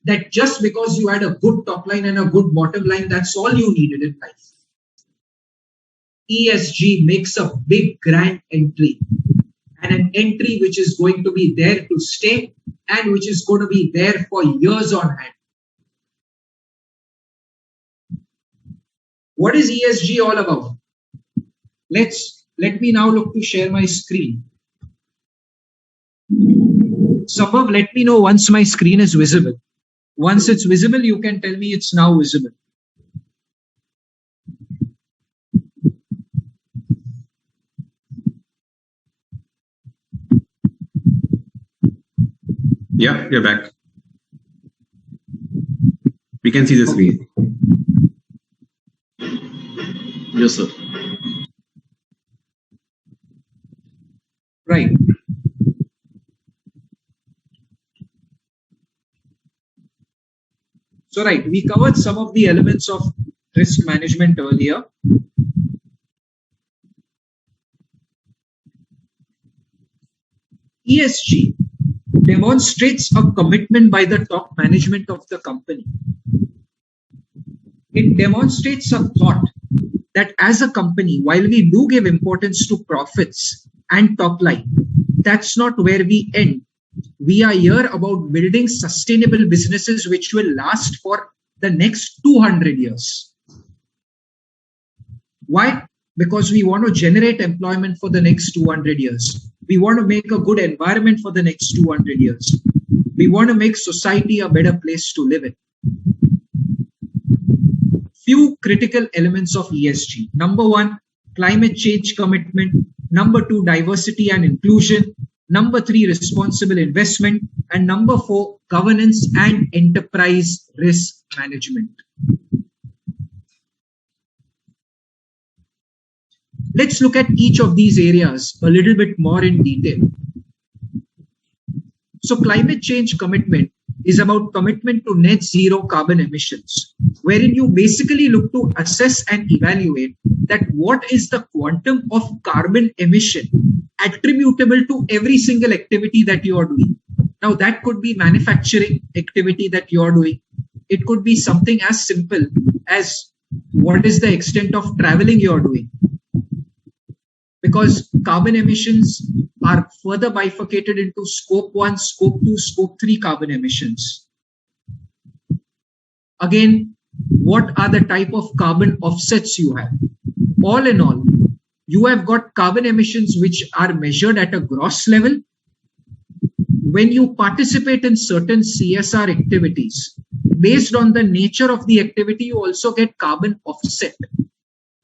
that just because you had a good top line and a good bottom line, that's all you needed in life. ESG makes a big grand entry, and an entry which is going to be there to stay and which is going to be there for years on hand. What is ESG all about? Let me now look to share my screen. Sambhav, let me know once my screen is visible. Once it's visible, you can tell me it's now visible. Yeah, you're back. We can see the screen. Yes, sir. Right. So, right, we covered some of the elements of risk management earlier. ESG demonstrates a commitment by the top management of the company. It demonstrates a thought that as a company, while we do give importance to profits and top line, that's not where we end. We are here about building sustainable businesses which will last for the next 200 years. Why? Because we want to generate employment for the next 200 years. We want to make a good environment for the next 200 years. We want to make society a better place to live in. Few critical elements of ESG. Number one, climate change commitment. Number two, diversity and inclusion. Number three, responsible investment. And number four, governance and enterprise risk management. Let's look at each of these areas a little bit more in detail. So climate change commitment is about commitment to net zero carbon emissions, wherein you basically look to assess and evaluate that what is the quantum of carbon emission attributable to every single activity that you are doing. Now that could be manufacturing activity that you are doing. It could be something as simple as what is the extent of traveling you are doing. Because carbon emissions are further bifurcated into scope 1, scope 2, scope 3 carbon emissions. Again, what are the type of carbon offsets you have? All in all, you have got carbon emissions which are measured at a gross level. When you participate in certain CSR activities, based on the nature of the activity, you also get carbon offset.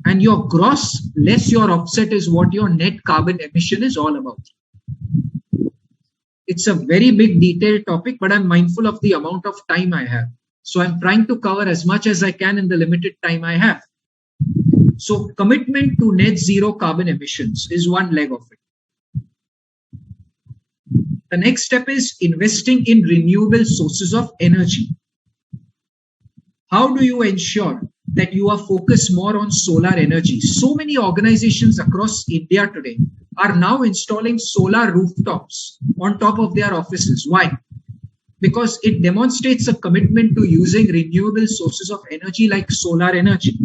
And your gross less your offset is what your net carbon emission is all about. It's a very big detailed topic, but I'm mindful of the amount of time I have. So I'm trying to cover as much as I can in the limited time I have. So commitment to net zero carbon emissions is one leg of it. The next step is investing in renewable sources of energy. How do you ensure that you are focused more on solar energy? So many organizations across India today are now installing solar rooftops on top of their offices. Why? Because it demonstrates a commitment to using renewable sources of energy like solar energy.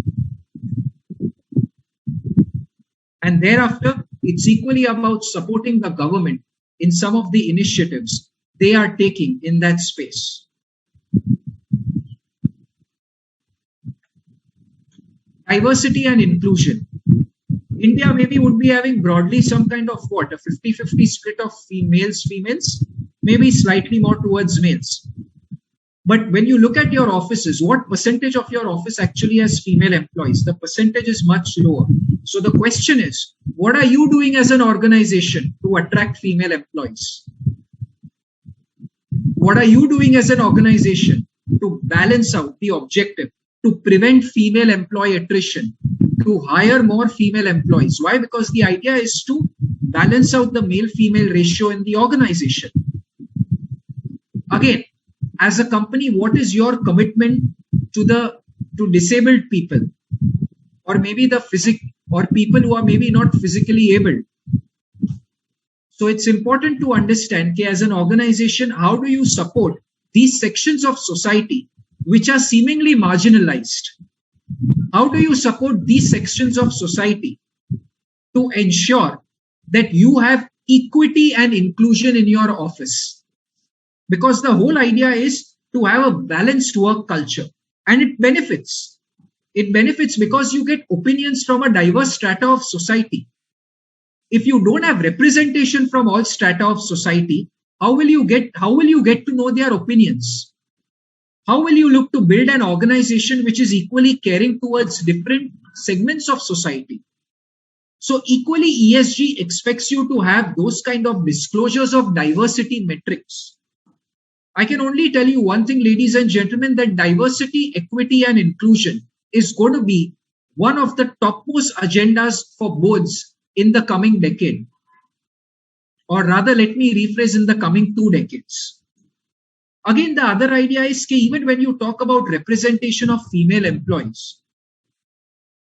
And thereafter, it's equally about supporting the government in some of the initiatives they are taking in that space. Diversity and inclusion. India maybe would be having broadly some kind of what, a 50-50 split of females, maybe slightly more towards males. But when you look at your offices, what percentage of your office actually has female employees? The percentage is much lower. So the question is, what are you doing as an organization to attract female employees? What are you doing as an organization to balance out the objective to prevent female employee attrition to hire more female employees. Why? Because the idea is to balance out the male-female ratio in the organization. Again, as a company, what is your commitment to disabled people, or maybe or people who are maybe not physically able? So it's important to understand that as an organization, how do you support these sections of society which are seemingly marginalized? How do you support these sections of society to ensure that you have equity and inclusion in your office? Because the whole idea is to have a balanced work culture, and it benefits. It benefits because you get opinions from a diverse strata of society. If you don't have representation from all strata of society, how will you get to know their opinions? How will you look to build an organization which is equally caring towards different segments of society? So equally, ESG expects you to have those kind of disclosures of diversity metrics. I can only tell you one thing, ladies and gentlemen, that diversity, equity, and inclusion is going to be one of the topmost agendas for boards in the coming decade. Or rather, let me rephrase, in the coming 2 decades. Again, the other idea is that even when you talk about representation of female employees,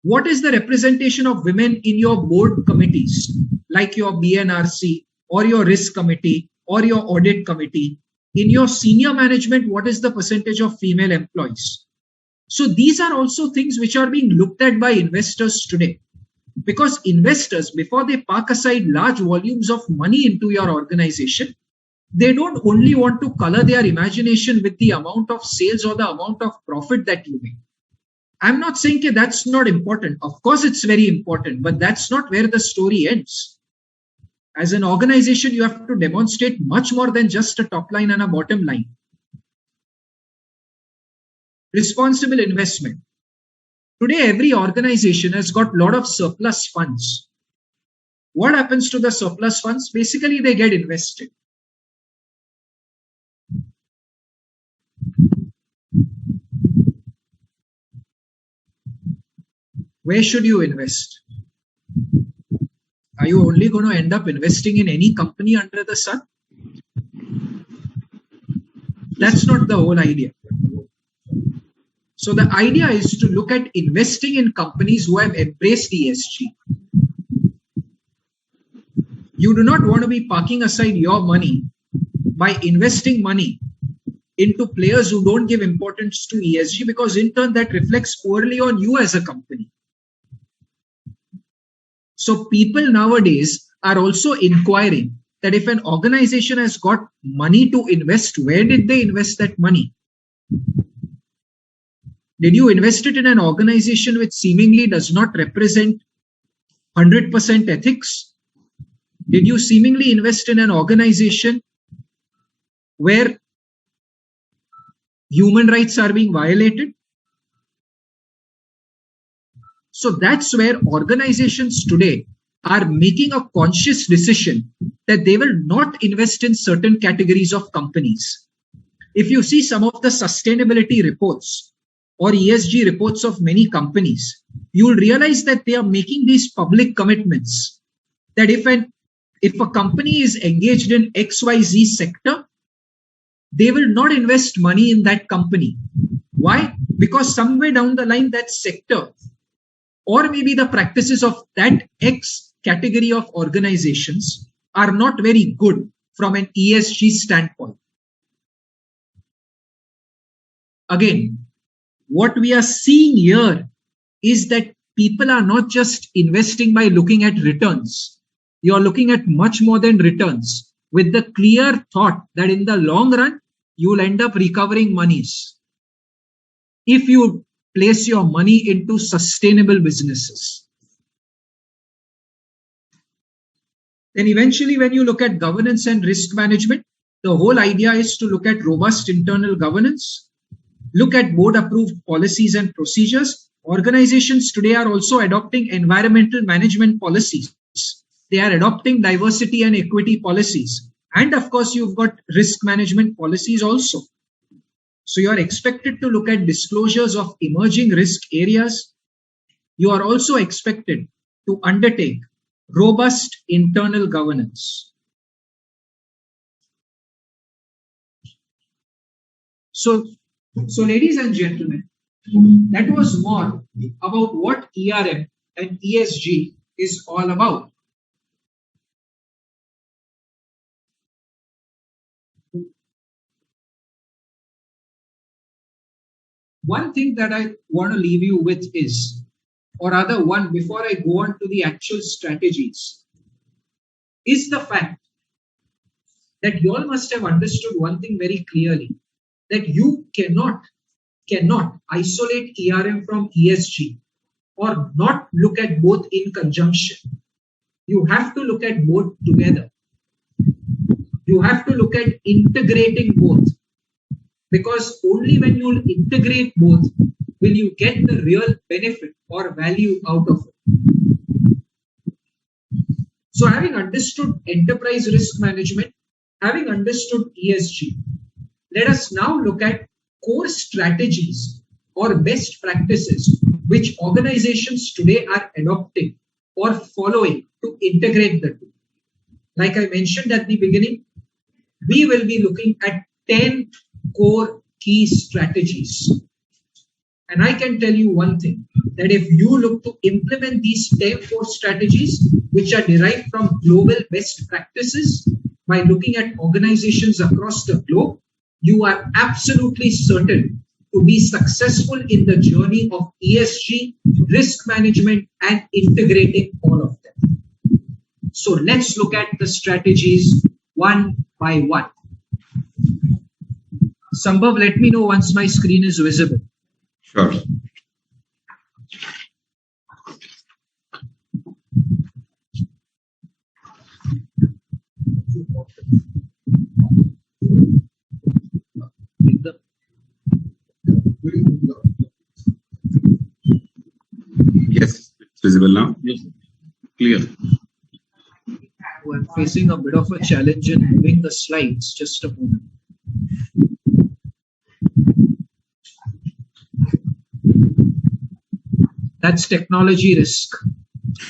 what is the representation of women in your board committees, like your BNRC or your risk committee or your audit committee? In your senior management, what is the percentage of female employees? So these are also things which are being looked at by investors today. Because investors, before they park aside large volumes of money into your organization, they don't only want to color their imagination with the amount of sales or the amount of profit that you make. I'm not saying that that's not important. Of course, it's very important, but that's not where the story ends. As an organization, you have to demonstrate much more than just a top line and a bottom line. Responsible investment. Today, every organization has got a lot of surplus funds. What happens to the surplus funds? Basically, they get invested. Where should you invest? Are you only going to end up investing in any company under the sun? That's not the whole idea. So the idea is to look at investing in companies who have embraced ESG. You do not want to be parking aside your money by investing money into players who don't give importance to ESG, because in turn that reflects poorly on you as a company. So people nowadays are also inquiring that if an organization has got money to invest, where did they invest that money? Did you invest it in an organization which seemingly does not represent 100% ethics? Did you seemingly invest in an organization where human rights are being violated? So that's where organizations today are making a conscious decision that they will not invest in certain categories of companies. If you see some of the sustainability reports or ESG reports of many companies, you'll realize that they are making these public commitments that if a company is engaged in XYZ sector, they will not invest money in that company. Why? Because somewhere down the line, that sector or maybe the practices of that X category of organizations are not very good from an ESG standpoint. Again, what we are seeing here is that people are not just investing by looking at returns. You are looking at much more than returns, with the clear thought that in the long run, you will end up recovering monies if you place your money into sustainable businesses. Then eventually, when you look at governance and risk management, the whole idea is to look at robust internal governance, look at board-approved policies and procedures. Organizations today are also adopting environmental management policies. They are adopting diversity and equity policies. And of course, you've got risk management policies also. So you are expected to look at disclosures of emerging risk areas, you are also expected to undertake robust internal governance. So ladies and gentlemen, that was more about what ERM and ESG is all about. One thing that I want to leave you with is, or rather one before I go on to the actual strategies, is the fact that you all must have understood one thing very clearly, that you cannot isolate ERM from ESG or not look at both in conjunction. You have to look at both together. You have to look at integrating both, because only when you integrate both will you get the real benefit or value out of it. So having understood enterprise risk management, having understood ESG, let us now look at core strategies or best practices which organizations today are adopting or following to integrate the two. Like I mentioned at the beginning, we will be looking at 10 core key strategies. And I can tell you one thing, that if you look to implement these 10 core strategies, which are derived from global best practices, by looking at organizations across the globe, you are absolutely certain to be successful in the journey of ESG, risk management, and integrating all of them. So let's look at the strategies one by one. Sambhav, let me know once my screen is visible. Sure. Yes, it's visible now. Yes, clear. I'm facing a bit of a challenge in moving the slides. Just a moment. That's technology risk,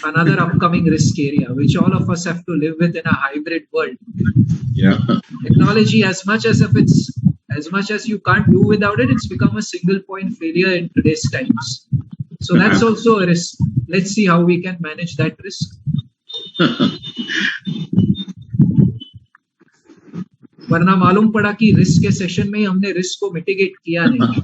another upcoming risk area, which all of us have to live with in a hybrid world. Yeah. Technology, as much as you can't do without it, it's become a single point failure in today's times. So that's also a risk. Let's see how we can manage that risk. वरना मालूम पड़ा कि risk के session में हमने risk को mitigate किया नहीं.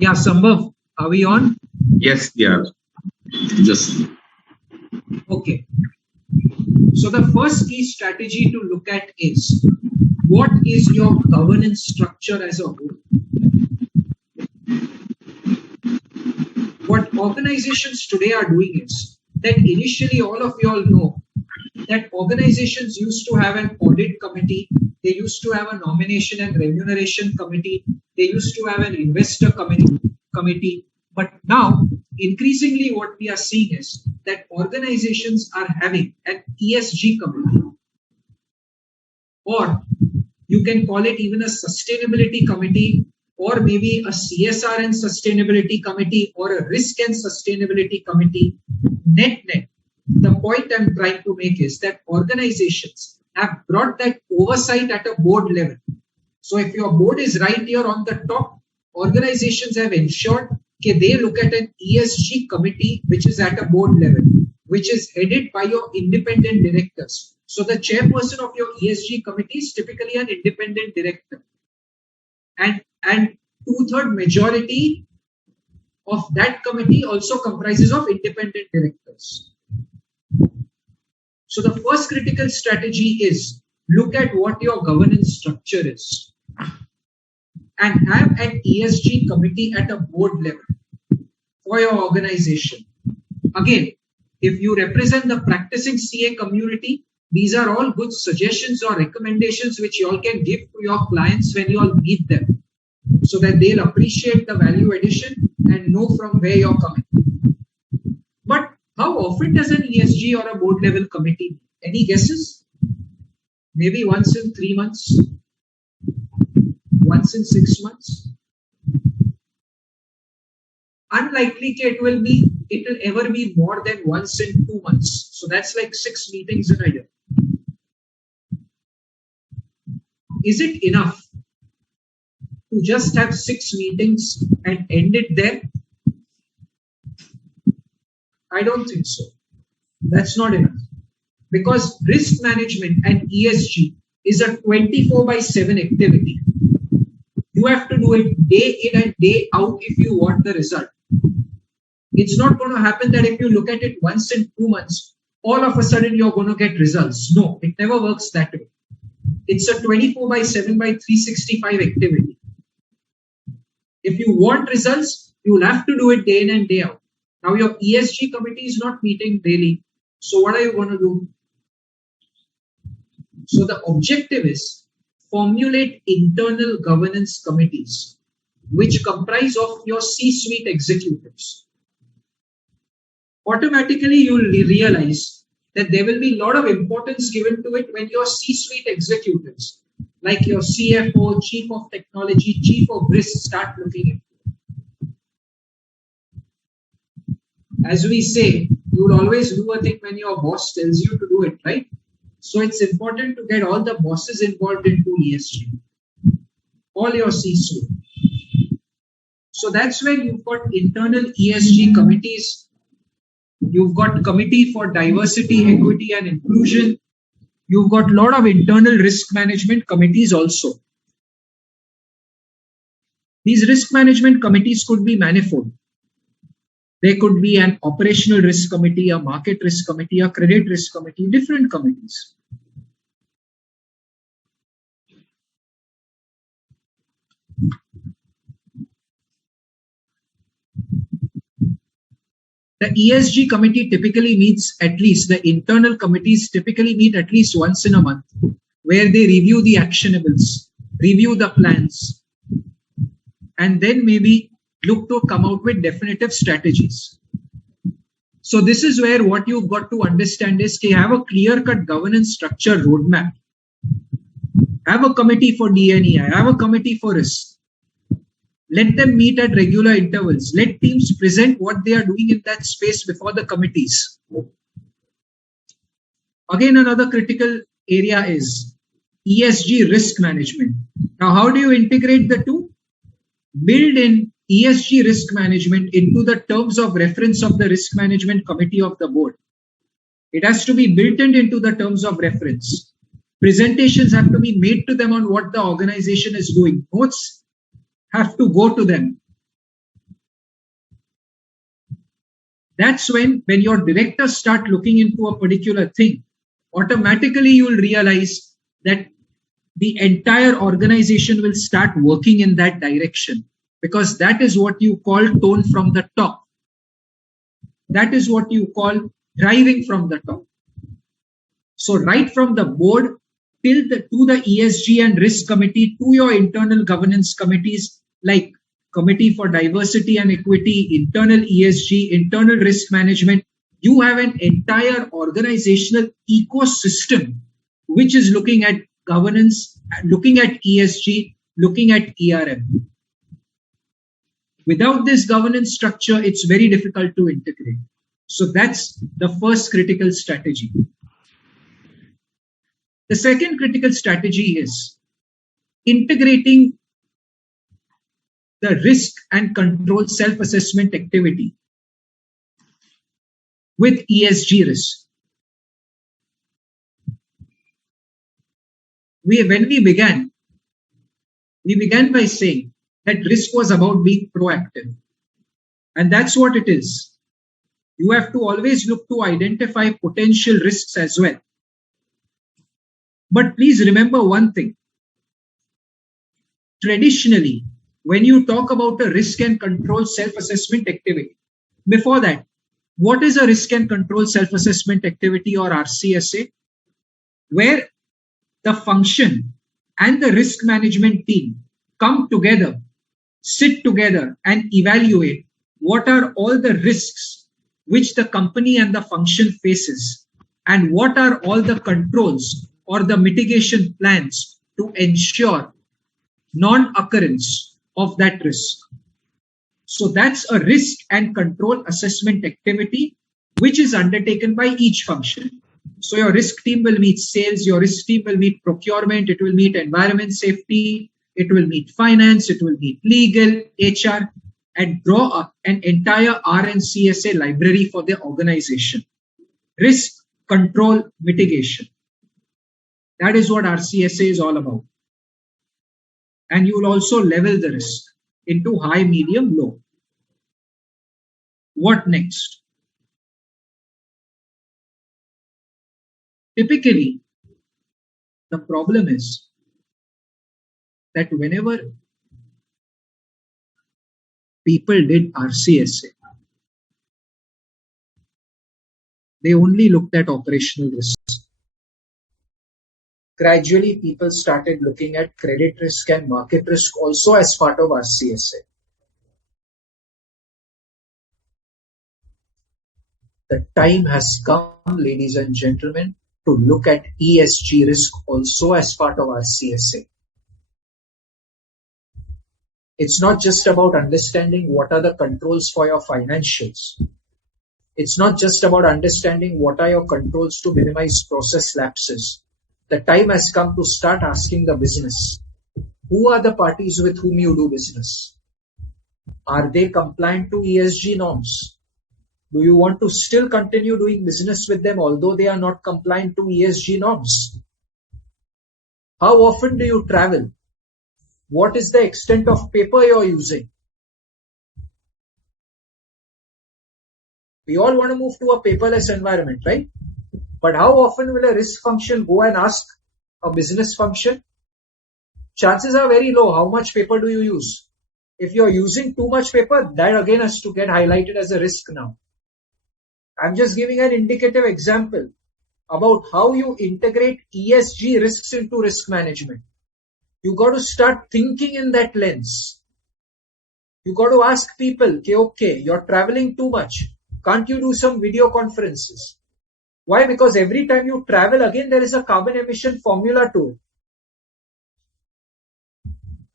Yeah, Sambhav, are we on? Yes, yeah. Yes. Okay. So the first key strategy to look at is, what is your governance structure as a whole? What organizations today are doing is that initially all of you all know that organizations used to have an audit committee, they used to have a nomination and remuneration committee, they used to have an investor committee. But now, increasingly what we are seeing is that organizations are having an ESG committee, or you can call it even a sustainability committee, or maybe a CSR and sustainability committee, or a risk and sustainability committee. Net, the point I'm trying to make is that organizations have brought that oversight at a board level. So if your board is right here on the top, organizations have ensured that they look at an ESG committee which is at a board level, which is headed by your independent directors. So the chairperson of your ESG committee is typically an independent director. And 2/3 majority of that committee also comprises of independent directors. So the first critical strategy is, look at what your governance structure is and have an ESG committee at a board level for your organization. Again, if you represent the practicing CA community, these are all good suggestions or recommendations which you all can give to your clients when you all meet them, so that they'll appreciate the value addition and know from where you're coming. But how often does an ESG or a board level committee meet? Any guesses? Maybe once in 3 months? Once in 6 months? unlikely it will ever be more than once in 2 months. So that's like 6 meetings in a year. Is it enough to just have 6 meetings and end it there? I don't think so. That's not enough. Because risk management and ESG is a 24/7 activity. You have to do it day in and day out if you want the result. It's not going to happen that if you look at it once in 2 months, all of a sudden you're going to get results. No, it never works that way. It's a 24/7 by 365 activity. If you want results, you'll have to do it day in and day out. Now your ESG committee is not meeting daily. So what are you going to do? So the objective is formulate internal governance committees, which comprise of your C-suite executives. Automatically, you'll realize that there will be a lot of importance given to it when your C-suite executives, like your CFO, Chief of Technology, Chief of Risk, start looking into it. As we say, you'll always do a thing when your boss tells you to do it, right? So it's important to get all the bosses involved into ESG, all your C-suite. So that's when you've got internal ESG committees. You've got committee for diversity, equity, and inclusion. You've got a lot of internal risk management committees also. These risk management committees could be manifold. There could be an operational risk committee, a market risk committee, a credit risk committee, different committees. The ESG committee typically meets at least, the internal committees typically meet at least once in a month, where they review the actionables, review the plans, and then maybe look to come out with definitive strategies. So this is where what you've got to understand is to have a clear-cut governance structure roadmap. Have a committee for DNEI, have a committee for risk. Let them meet at regular intervals. Let teams present what they are doing in that space before the committees. Again, another critical area is ESG risk management. Now, how do you integrate the two? Build in ESG risk management into the terms of reference of the risk management committee of the board. It has to be built into the terms of reference. Presentations have to be made to them on what the organization is doing. Notes have to go to them. That's when your directors start looking into a particular thing, automatically you'll realize that the entire organization will start working in that direction, because that is what you call tone from the top. That is what you call driving from the top. So right from the board to the ESG and risk committee, to your internal governance committees like Committee for Diversity and Equity, internal ESG, internal risk management, you have an entire organizational ecosystem which is looking at governance, looking at ESG, looking at ERM. Without this governance structure, it's very difficult to integrate. So that's the first critical strategy. The second critical strategy is integrating the risk and control self-assessment activity with ESG risk. When we began by saying that risk was about being proactive. And that's what it is. You have to always look to identify potential risks as well. But please remember one thing. Traditionally, when you talk about a risk and control self-assessment activity, before that, what is a risk and control self-assessment activity, or RCSA? Where the function and the risk management team come together, sit together and evaluate what are all the risks which the company and the function faces, and what are all the controls or the mitigation plans to ensure non-occurrence of that risk. So that's a risk and control assessment activity which is undertaken by each function. So your risk team will meet sales, your risk team will meet procurement, it will meet environment safety, it will meet finance, it will meet legal, HR, and draw up an entire RNCSA library for the organization. Risk, control, mitigation. That is what RCSA is all about. And you will also level the risk into high, medium, low. What next? Typically, the problem is that whenever people did RCSA, they only looked at operational risks. Gradually, people started looking at credit risk and market risk also as part of RCSA. The time has come, ladies and gentlemen, to look at ESG risk also as part of RCSA. It's not just about understanding what are the controls for your financials. It's not just about understanding what are your controls to minimize process lapses. The time has come to start asking the business, who are the parties with whom you do business? Are they compliant to ESG norms? Do you want to still continue doing business with them although they are not compliant to ESG norms? How often do you travel? What is the extent of paper you're using? We all want to move to a paperless environment, right? But how often will a risk function go and ask a business function? Chances are very low. How much paper do you use? If you're using too much paper, that again has to get highlighted as a risk now. I'm just giving an indicative example about how you integrate ESG risks into risk management. You got to start thinking in that lens. You got to ask people, okay, you're traveling too much. Can't you do some video conferences? Why? Because every time you travel, again, there is a carbon emission formula to it.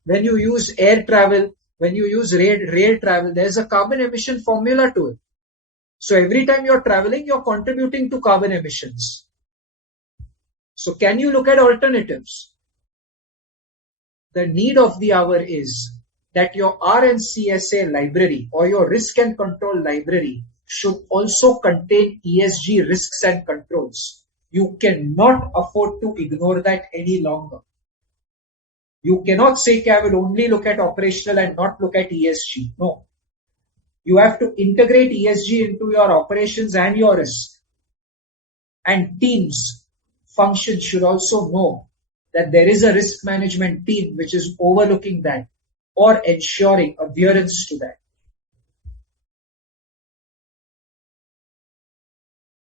When you use air travel, when you use rail travel, there's a carbon emission formula to it. So every time you're traveling, you're contributing to carbon emissions. So can you look at alternatives? The need of the hour is that your RNCSA library or your risk and control library should also contain ESG risks and controls. You cannot afford to ignore that any longer. You cannot say, I will only look at operational and not look at ESG. No. You have to integrate ESG into your operations and your risk. And teams, functions should also know that there is a risk management team which is overlooking that or ensuring adherence to that.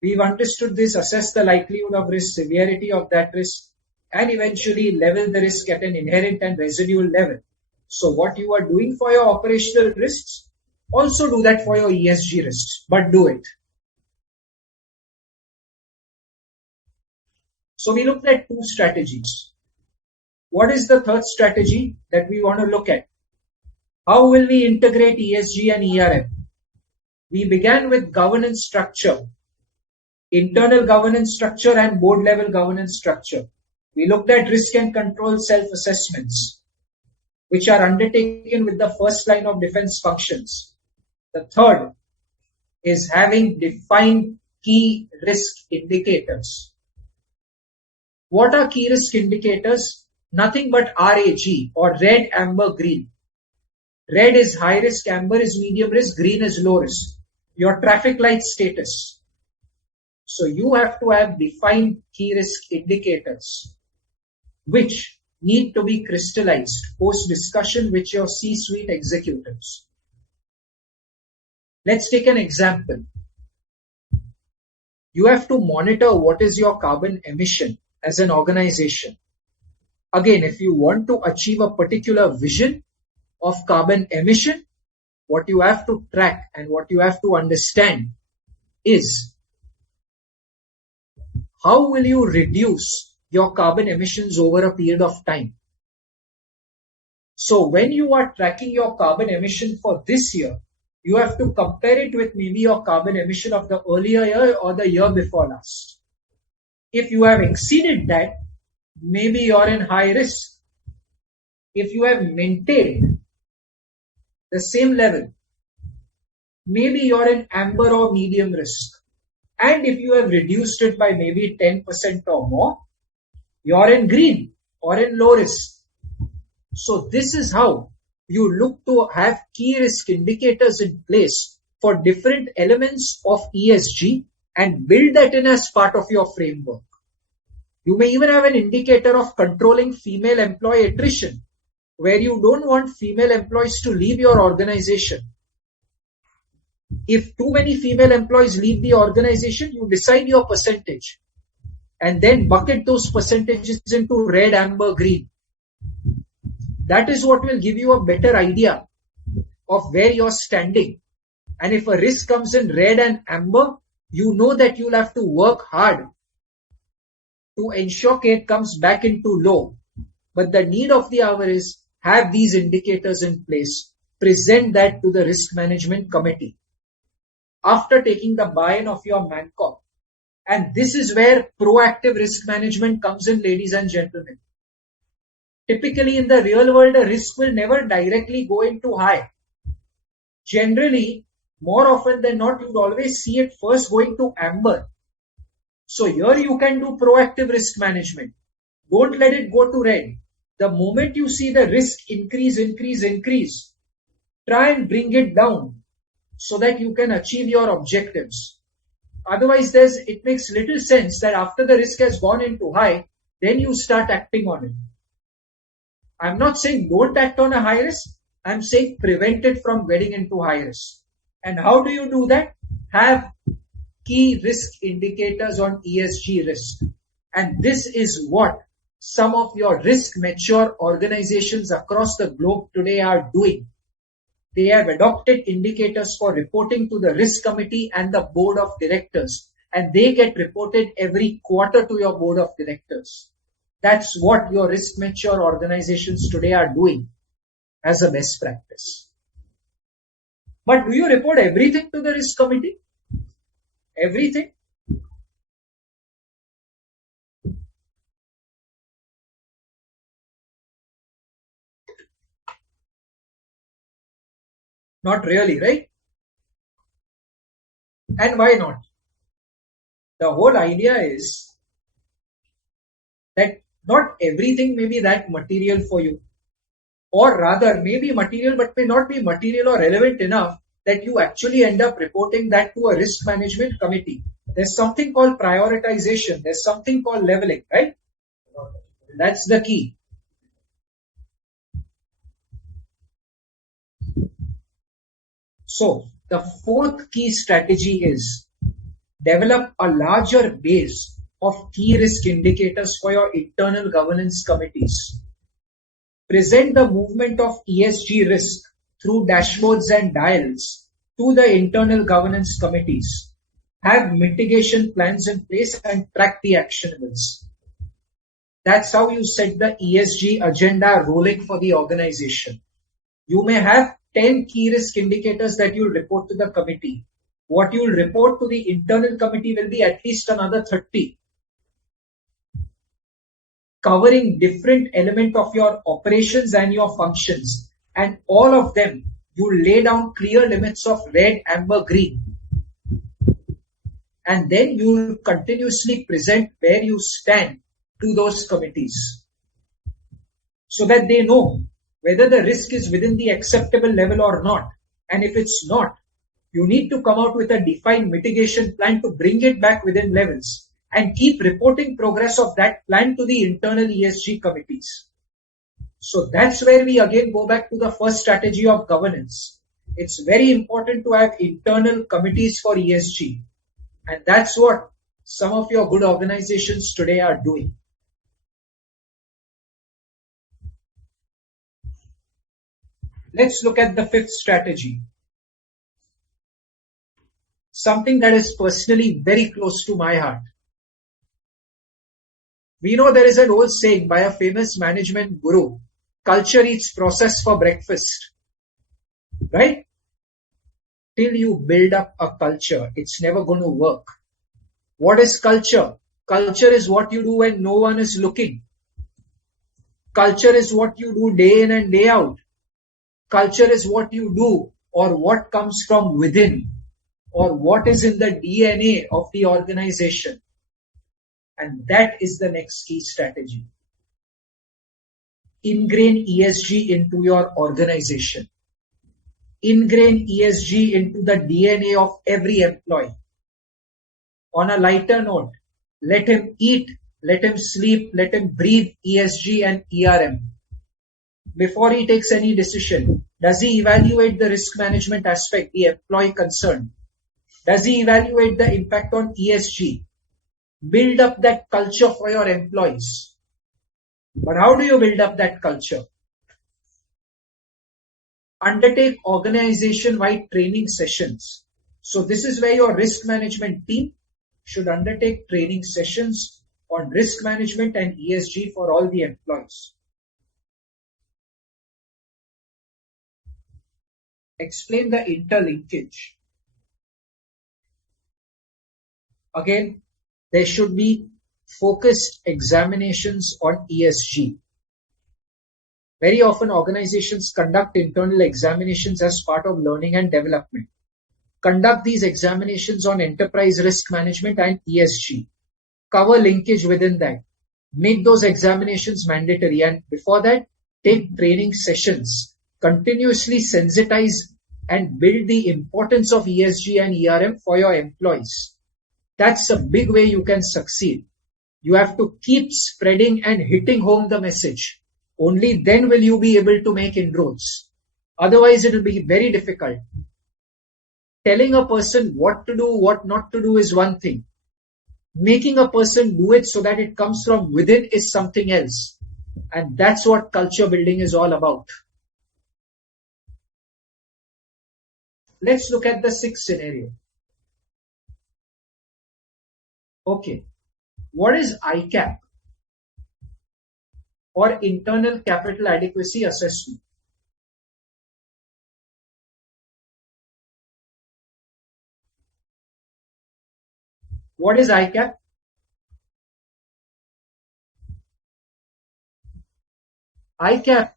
We've understood this, assess the likelihood of risk, severity of that risk, and eventually level the risk at an inherent and residual level. So what you are doing for your operational risks, also do that for your ESG risks, but do it. So we looked at two strategies. What is the third strategy that we want to look at? How will we integrate ESG and ERM? We began with governance structure, internal governance structure and board level governance structure. We looked at risk and control self-assessments, which are undertaken with the first line of defense functions. The third is having defined key risk indicators. What are key risk indicators? Nothing but RAG or red, amber, green. Red is high risk, amber is medium risk, green is low risk. Your traffic light status. So you have to have defined key risk indicators, which need to be crystallized post discussion with your C-suite executives. Let's take an example. You have to monitor what is your carbon emission as an organization. Again, if you want to achieve a particular vision of carbon emission, what you have to track and what you have to understand is how will you reduce your carbon emissions over a period of time. So when you are tracking your carbon emission for this year, you have to compare it with maybe your carbon emission of the earlier year or the year before last. If you have exceeded that, maybe you're in high risk. If you have maintained the same level, maybe you're in amber or medium risk. And if you have reduced it by maybe 10% or more, you're in green or in low risk. So this is how you look to have key risk indicators in place for different elements of ESG and build that in as part of your framework. You may even have an indicator of controlling female employee attrition, where you don't want female employees to leave your organization. If too many female employees leave the organization, you decide your percentage and then bucket those percentages into red, amber, green. That is what will give you a better idea of where you're standing. And if a risk comes in red and amber, you know that you'll have to work hard to ensure it comes back into low. But the need of the hour is have these indicators in place, present that to the risk management committee after taking the buy-in of your ManCorp. And this is where proactive risk management comes in, ladies and gentlemen. Typically in the real world, a risk will never directly go into high. Generally, more often than not, you'd always see it first going to amber. So here you can do proactive risk management. Don't let it go to red. The moment you see the risk increase, try and bring it down so that you can achieve your objectives. Otherwise, it makes little sense that after the risk has gone into high, then you start acting on it. I'm not saying don't act on a high risk. I'm saying prevent it from getting into high risk. And how do you do that? Have key risk indicators on ESG risk. And this is what some of your risk mature organizations across the globe today are doing. They have adopted indicators for reporting to the risk committee and the board of directors. And they get reported every quarter to your board of directors. That's what your risk mature organizations today are doing as a best practice. But do you report everything to the risk committee? Everything? Not really, right? And why not? The whole idea is that not everything may be that material for you. Or rather, may be material but may not be material or relevant enough that you actually end up reporting that to a risk management committee. There's something called prioritization. There's something called leveling, right? That's the key. So the fourth key strategy is develop a larger base of key risk indicators for your internal governance committees. Present the movement of ESG risk through dashboards and dials to the internal governance committees. Have mitigation plans in place and track the actionables. That's how you set the ESG agenda rolling for the organization. You may have 10 key risk indicators that you'll report to the committee. What you'll report to the internal committee will be at least another 30. Covering different element of your operations and your functions. And all of them, you lay down clear limits of red, amber, green. And then you will continuously present where you stand to those committees. So that they know whether the risk is within the acceptable level or not. And if it's not, you need to come out with a defined mitigation plan to bring it back within levels. And keep reporting progress of that plan to the internal ESG committees. So that's where we again go back to the first strategy of governance. It's very important to have internal committees for ESG. And that's what some of your good organizations today are doing. Let's look at the fifth strategy. Something that is personally very close to my heart. We know there is an old saying by a famous management guru Culture eats process for breakfast, right? Till you build up a culture, it's never going to work. What is culture? Culture is what you do when no one is looking. Culture is what you do day in and day out. Culture is what you do or what comes from within or what is in the DNA of the organization. And that is the next key strategy. Ingrain ESG into your organization. Ingrain ESG into the DNA of every employee. On a lighter note, let him eat, let him sleep, let him breathe ESG and ERM. Before he takes any decision, does he evaluate the risk management aspect, the employee concerned? Does he evaluate the impact on ESG? Build up that culture for your employees. But how do you build up that culture? Undertake organization-wide training sessions. So this is where your risk management team should undertake training sessions on risk management and ESG for all the employees. Explain the interlinkage. Again, there should be focused examinations on ESG. Very often organizations conduct internal examinations as part of learning and development. Conduct these examinations on enterprise risk management and ESG. Cover linkage within that. Make those examinations mandatory, and before that, take training sessions. Continuously sensitize and build the importance of ESG and ERM for your employees. That's a big way you can succeed. You have to keep spreading and hitting home the message. Only then will you be able to make inroads. Otherwise, it will be very difficult. Telling a person what to do, what not to do is one thing. Making a person do it so that it comes from within is something else. And that's what culture building is all about. Let's look at the sixth scenario. Okay. What is ICAP? Or Internal Capital Adequacy Assessment? What is ICAP? ICAP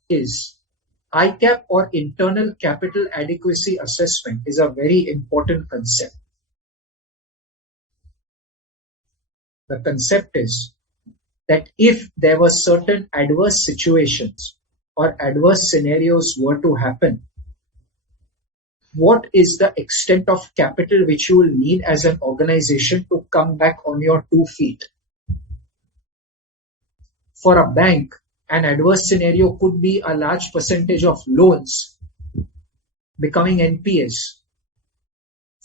or Internal Capital Adequacy Assessment is a very important concept. The concept is that if there were certain adverse situations or adverse scenarios were to happen, what is the extent of capital which you will need as an organization to come back on your 2 feet? For a bank, an adverse scenario could be a large percentage of loans becoming NPAs.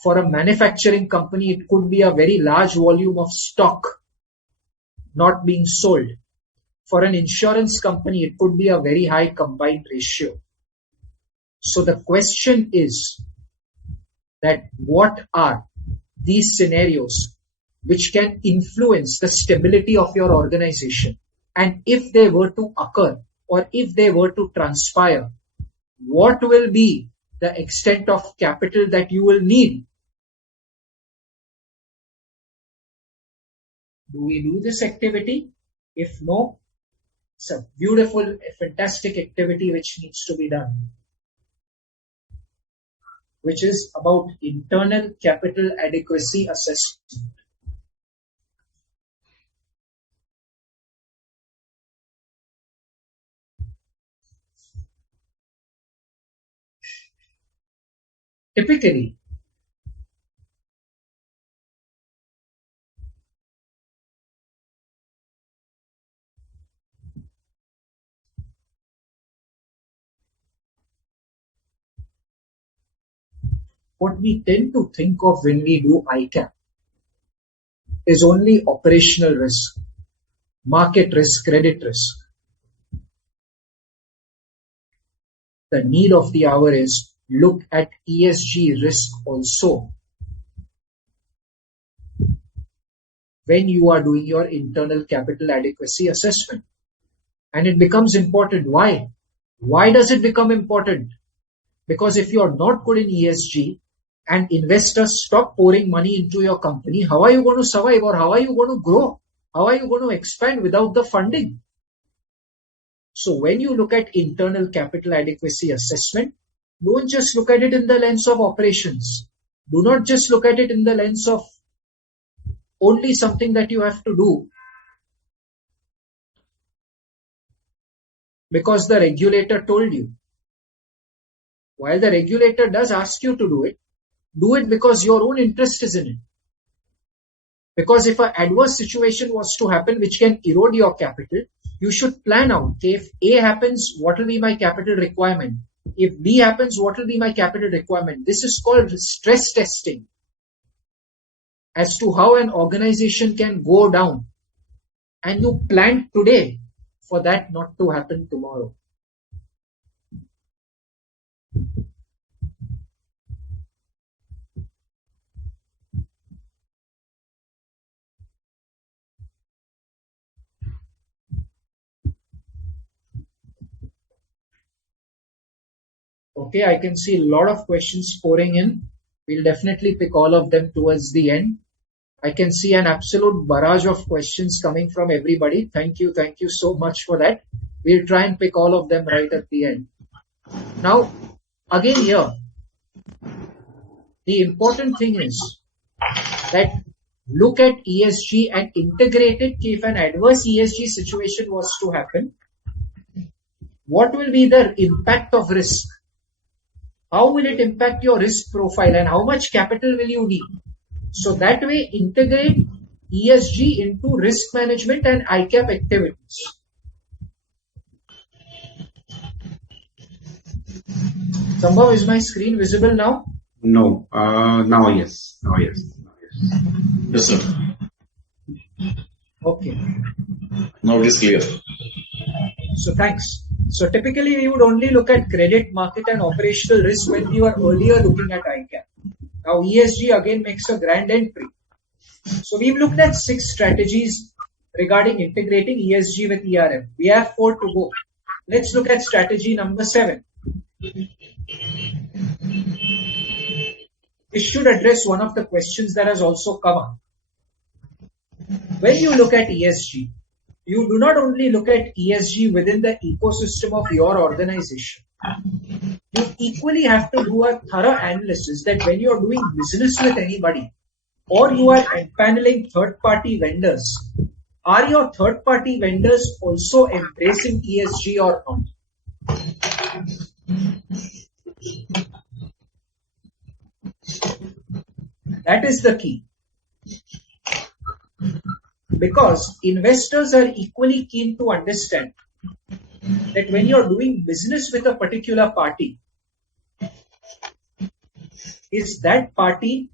For a manufacturing company, it could be a very large volume of stock not being sold. For an insurance company, it could be a very high combined ratio. So the question is that what are these scenarios which can influence the stability of your organization? And if they were to occur or if they were to transpire, what will be the extent of capital that you will need? Do we do this activity? If no, it's a beautiful, fantastic activity which needs to be done, which is about internal capital adequacy assessment. Typically, what we tend to think of when we do ICAP is only operational risk, market risk, credit risk. The need of the hour is look at ESG risk also when you are doing your internal capital adequacy assessment. And it becomes important. Why? Why does it become important? Because if you're not good in ESG and investors stop pouring money into your company, how are you going to survive, or how are you going to grow? How are you going to expand without the funding? So when you look at internal capital adequacy assessment, don't just look at it in the lens of operations. Do not just look at it in the lens of only something that you have to do because the regulator told you. While the regulator does ask you to do it because your own interest is in it. Because if an adverse situation was to happen which can erode your capital, you should plan out, if A happens, what will be my capital requirement? If B happens, what will be my capital requirement? This is called stress testing as to how an organization can go down. And you plan today for that not to happen tomorrow. Okay, I can see a lot of questions pouring in. We'll definitely pick all of them towards the end. I can see an absolute barrage of questions coming from everybody. Thank you so much for that. We'll try and pick all of them right at the end. Now, again here, the important thing is that look at ESG and integrate it. If an adverse ESG situation was to happen, what will be the impact of risk? How will it impact your risk profile and how much capital will you need? So that way, integrate ESG into risk management and ICAP activities. Sambhav, is my screen visible now? No. Now yes. Yes, sir. Okay. Now it is clear. So thanks. So typically we would only look at credit, market and operational risk when we were earlier looking at ICAP. Now ESG again makes a grand entry. So we've looked at 6 strategies regarding integrating ESG with ERM. We have 4 to go. Let's look at strategy number 7. This should address one of the questions that has also come up. When you look at ESG, you do not only look at ESG within the ecosystem of your organization. You equally have to do a thorough analysis that when you are doing business with anybody or you are empaneling third-party vendors, are your third-party vendors also embracing ESG or not? That is the key. Because investors are equally keen to understand that when you're doing business with a particular party, is that party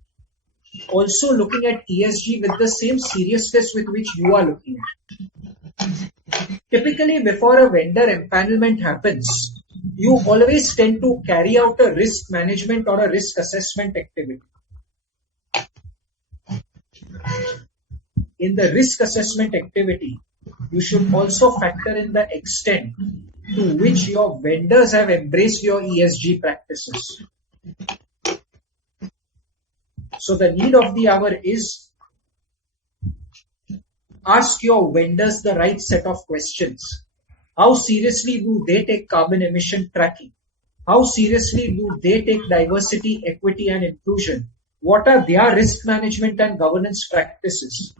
also looking at ESG with the same seriousness with which you are looking at? Typically, before a vendor empanelment happens, you always tend to carry out a risk management or a risk assessment activity. In the risk assessment activity, you should also factor in the extent to which your vendors have embraced your ESG practices. So the need of the hour is ask your vendors the right set of questions. How seriously do they take carbon emission tracking? How seriously do they take diversity, equity and inclusion? What are their risk management and governance practices?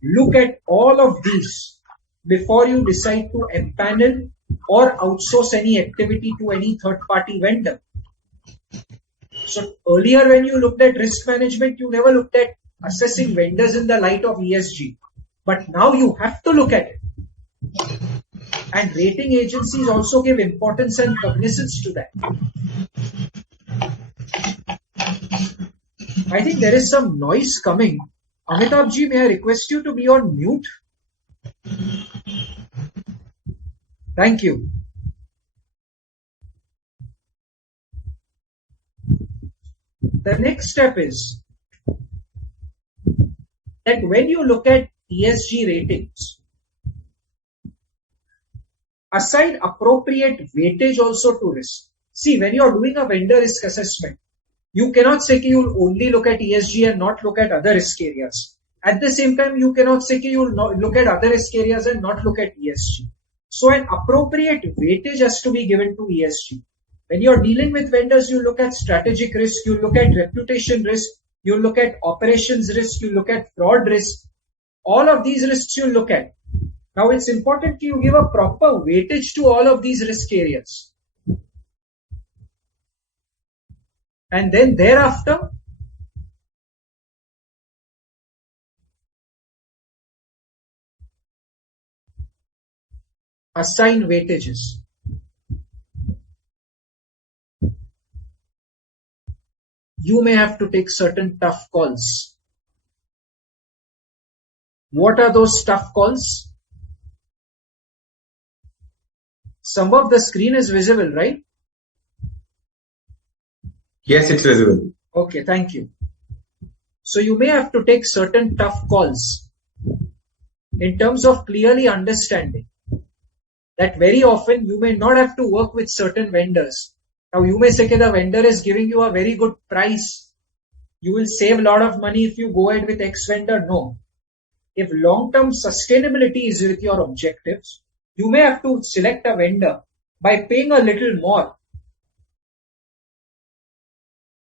Look at all of these before you decide to empanel or outsource any activity to any third-party vendor. So earlier when you looked at risk management, you never looked at assessing vendors in the light of ESG. But now you have to look at it. And rating agencies also give importance and cognizance to that. I think there is some noise coming. Amitabh ji, may I request you to be on mute? Thank you. The next step is that when you look at ESG ratings, Assign appropriate weightage also to risk. See, when you're doing a vendor risk assessment, you cannot say you'll only look at ESG and not look at other risk areas. At the same time, you cannot say you'll not look at other risk areas and not look at ESG. So an appropriate weightage has to be given to ESG. When you're dealing with vendors, you look at strategic risk, you look at reputation risk, you look at operations risk, you look at fraud risk. All of these risks you look at. Now it's important you give a proper weightage to all of these risk areas. And then thereafter, assign weightages. You may have to take certain tough calls. What are those tough calls? Some of the screen is visible, right? Yes, it's visible. Okay, thank you. So you may have to take certain tough calls in terms of clearly understanding that very often you may not have to work with certain vendors. Now you may say that the vendor is giving you a very good price. You will save a lot of money if you go ahead with X vendor. No. If long-term sustainability is with your objectives, you may have to select a vendor by paying a little more.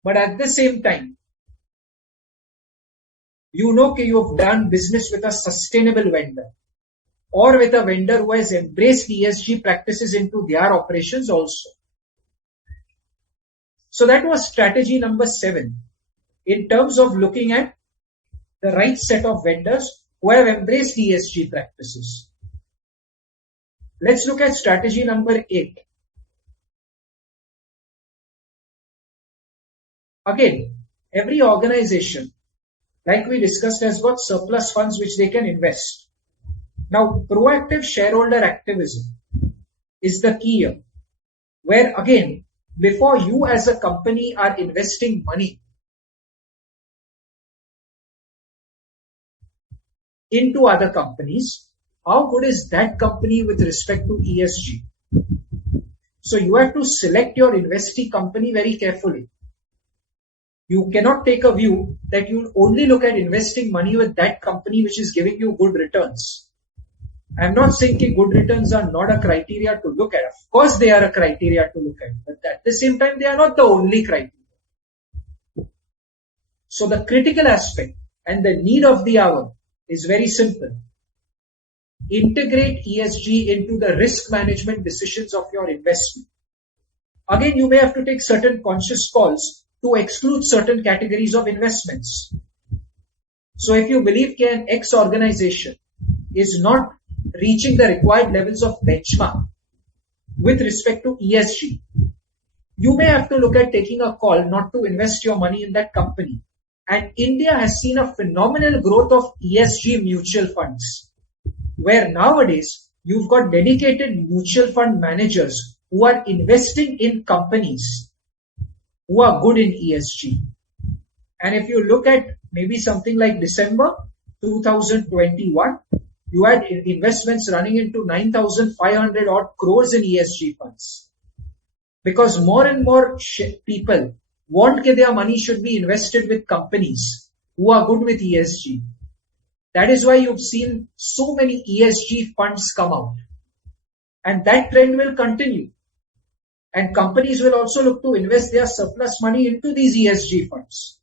But at the same time, you know that you have done business with a sustainable vendor or with a vendor who has embraced ESG practices into their operations also. So that was strategy number 7 in terms of looking at the right set of vendors who have embraced ESG practices. Let's look at strategy number 8. Again, every organization, like we discussed, has got surplus funds which they can invest. Now, proactive shareholder activism is the key here, where again, before you as a company are investing money into other companies, how good is that company with respect to ESG? So you have to select your investee company very carefully. You cannot take a view that you only look at investing money with that company which is giving you good returns. I'm not saying that good returns are not a criteria to look at. Of course, they are a criteria to look at, but at the same time, they are not the only criteria. So the critical aspect and the need of the hour is very simple. Integrate ESG into the risk management decisions of your investment. Again, you may have to take certain conscious calls to exclude certain categories of investments. So if you believe an X organization is not reaching the required levels of benchmark with respect to ESG, you may have to look at taking a call not to invest your money in that company. And India has seen a phenomenal growth of ESG mutual funds, where nowadays you've got dedicated mutual fund managers who are investing in companies who are good in ESG. And if you look at maybe something like December 2021, you had investments running into 9,500 odd crores in ESG funds. Because more and more people want that their money should be invested with companies who are good with ESG. That is why you've seen so many ESG funds come out. And that trend will continue. And companies will also look to invest their surplus money into these ESG funds.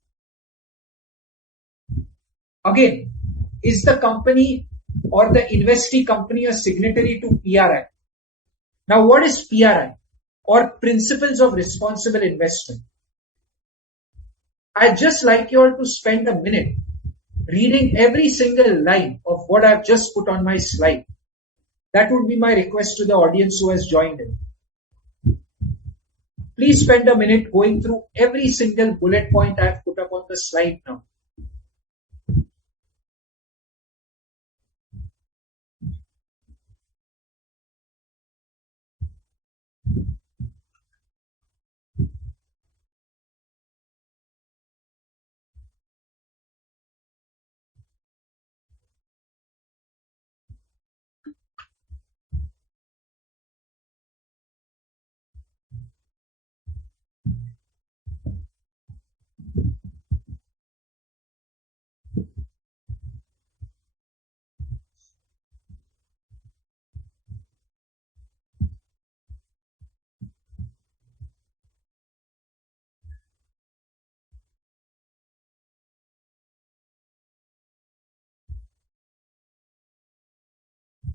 Again, is the company or the investee company a signatory to PRI? Now, what is PRI or Principles of Responsible Investment? I'd just like you all to spend a minute reading every single line of what I've just put on my slide. That would be my request to the audience who has joined in. Please spend a minute going through every single bullet point I've put up on the slide now.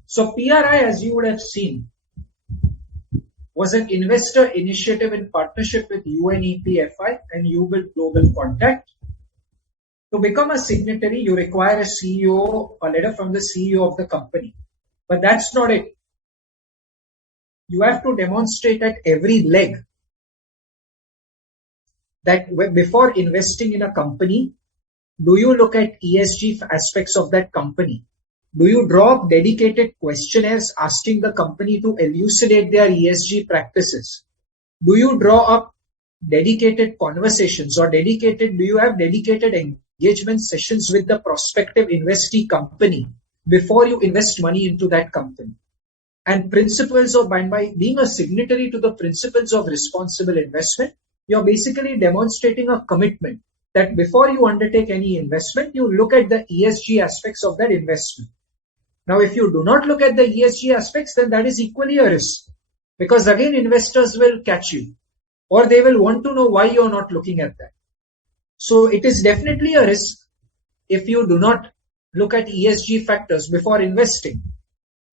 So PRI, as you would have seen, was an investor initiative in partnership with UNEP-FI and UBIL Global Contact. To become a signatory, you require a CEO, a letter from the CEO of the company. But that's not it. You have to demonstrate at every leg that before investing in a company, do you look at ESG aspects of that company? Do you draw up dedicated questionnaires asking the company to elucidate their ESG practices? Do you draw up dedicated conversations or do you have dedicated engagement sessions with the prospective investee company before you invest money into that company? And principles of by being a signatory to the principles of responsible investment, you're basically demonstrating a commitment that before you undertake any investment, you look at the ESG aspects of that investment. Now, if you do not look at the ESG aspects, then that is equally a risk, because again, investors will catch you or they will want to know why you're not looking at that. So it is definitely a risk if you do not look at ESG factors before investing.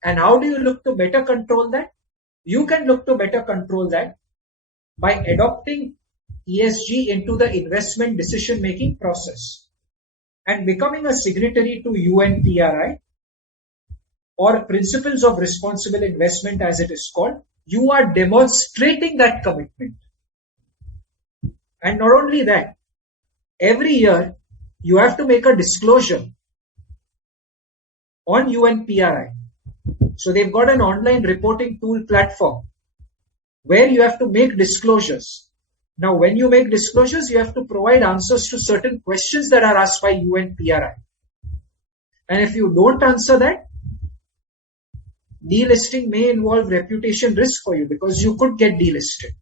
And how do you look to better control that? You can look to better control that by adopting ESG into the investment decision-making process and becoming a signatory to UNPRI or Principles of Responsible Investment as it is called. You are demonstrating that commitment. And not only that, every year you have to make a disclosure on UNPRI. So they've got an online reporting tool platform where you have to make disclosures. Now, when you make disclosures, you have to provide answers to certain questions that are asked by UNPRI. And if you don't answer that, delisting may involve reputation risk for you because you could get delisted.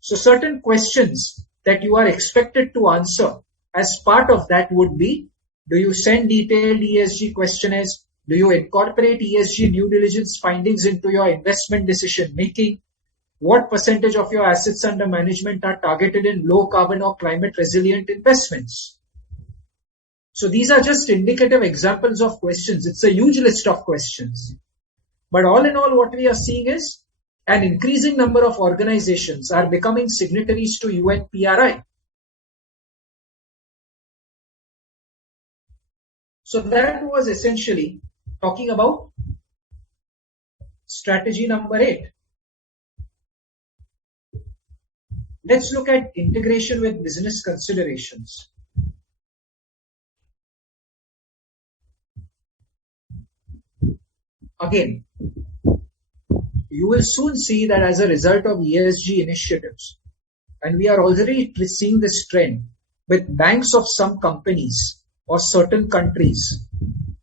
So certain questions that you are expected to answer as part of that would be, do you send detailed ESG questionnaires? Do you incorporate ESG due diligence findings into your investment decision making? What percentage of your assets under management are targeted in low carbon or climate resilient investments? So these are just indicative examples of questions. It's a huge list of questions. But all in all, what we are seeing is an increasing number of organizations are becoming signatories to UNPRI. So that was essentially talking about strategy number 8. Let's look at integration with business considerations. Again, you will soon see that as a result of ESG initiatives, and we are already seeing this trend with banks of some companies or certain countries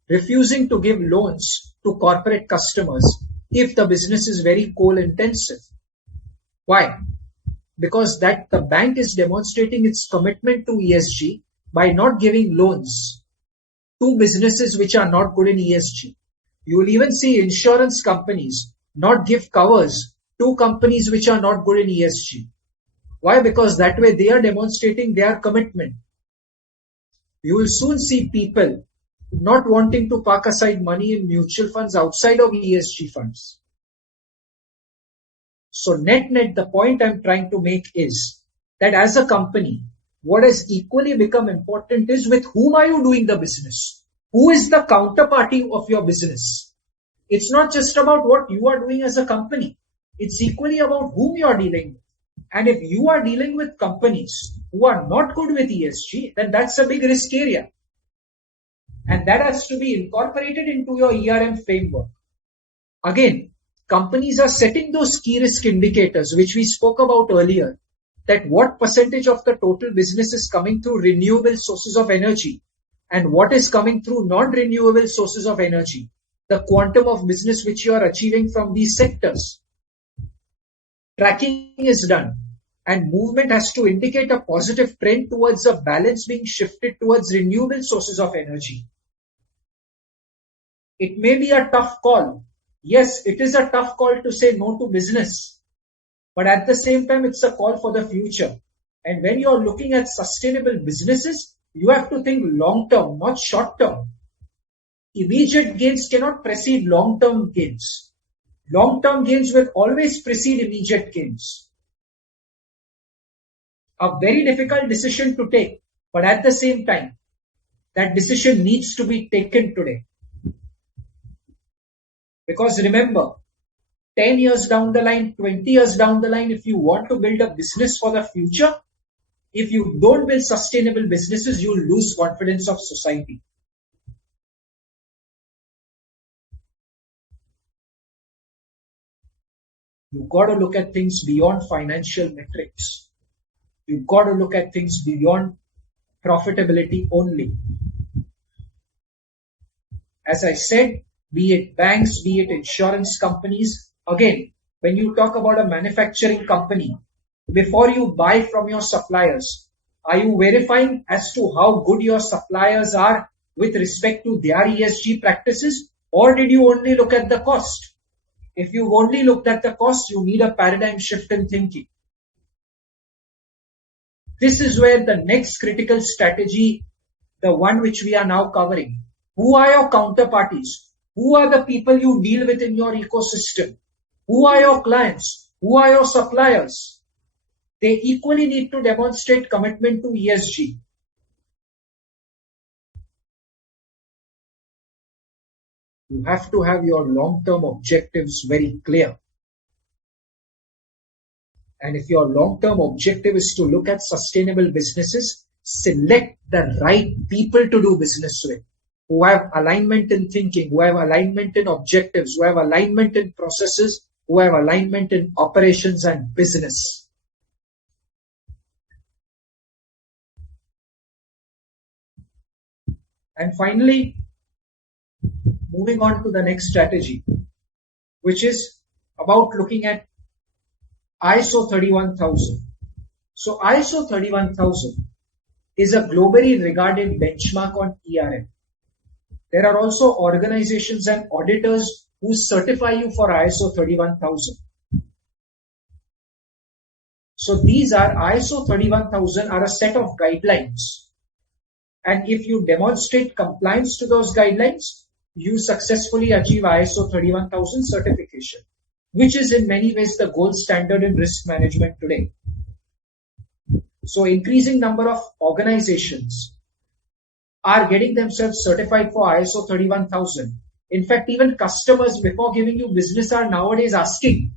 refusing to give loans to corporate customers if the business is very coal intensive. Why? Because that the bank is demonstrating its commitment to ESG by not giving loans to businesses which are not good in ESG. You will even see insurance companies not give covers to companies which are not good in ESG. Why? Because that way they are demonstrating their commitment. You will soon see people not wanting to park aside money in mutual funds outside of ESG funds. So net, the point I'm trying to make is that as a company, what has equally become important is with whom are you doing the business? Who is the counterparty of your business? It's not just about what you are doing as a company. It's equally about whom you are dealing with. And if you are dealing with companies who are not good with ESG, then that's a big risk area. And that has to be incorporated into your ERM framework. Again, companies are setting those key risk indicators, which we spoke about earlier, that what percentage of the total business is coming through renewable sources of energy and what is coming through non-renewable sources of energy, the quantum of business which you are achieving from these sectors. Tracking is done and movement has to indicate a positive trend towards a balance being shifted towards renewable sources of energy. It may be a tough call. Yes, it is a tough call to say no to business, but at the same time, it's a call for the future. And when you're looking at sustainable businesses, you have to think long term, not short term. immediate gains cannot precede long-term gains. Long-term gains will always precede immediate gains. A very difficult decision to take, but at the same time, that decision needs to be taken today. Because remember, 10 years down the line, 20 years down the line, if you want to build a business for the future, if you don't build sustainable businesses, you will lose confidence of society. You've got to look at things beyond financial metrics. You've got to look at things beyond profitability only. As I said, be it banks, be it insurance companies, again, when you talk about a manufacturing company, before you buy from your suppliers, are you verifying as to how good your suppliers are with respect to their ESG practices, or did you only look at the cost? If you've only looked at the cost, you need a paradigm shift in thinking. This is where the next critical strategy, the one which we are now covering. Who are your counterparties? Who are the people you deal with in your ecosystem? Who are your clients? Who are your suppliers? They equally need to demonstrate commitment to ESG. You have to have your long-term objectives very clear. And if your long-term objective is to look at sustainable businesses, select the right people to do business with, who have alignment in thinking, who have alignment in objectives, who have alignment in processes, who have alignment in operations and business. And finally, moving on to the next strategy, which is about looking at ISO 31000. So ISO 31000 is a globally regarded benchmark on ERM. There are also organizations and auditors who certify you for ISO 31000. So these are ISO 31000 are a set of guidelines. And if you demonstrate compliance to those guidelines, you successfully achieve ISO 31000 certification, which is in many ways the gold standard in risk management today. So increasing number of organizations are getting themselves certified for ISO 31000. In fact, even customers before giving you business are nowadays asking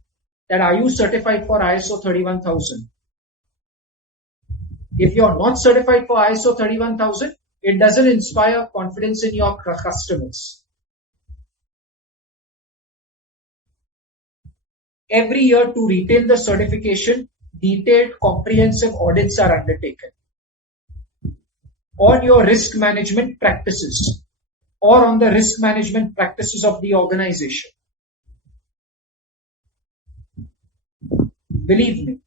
that are you certified for ISO 31000? If you're not certified for ISO 31000, it doesn't inspire confidence in your customers. Every year to retain the certification, detailed comprehensive audits are undertaken on your risk management practices or on the risk management practices of the organization. Believe me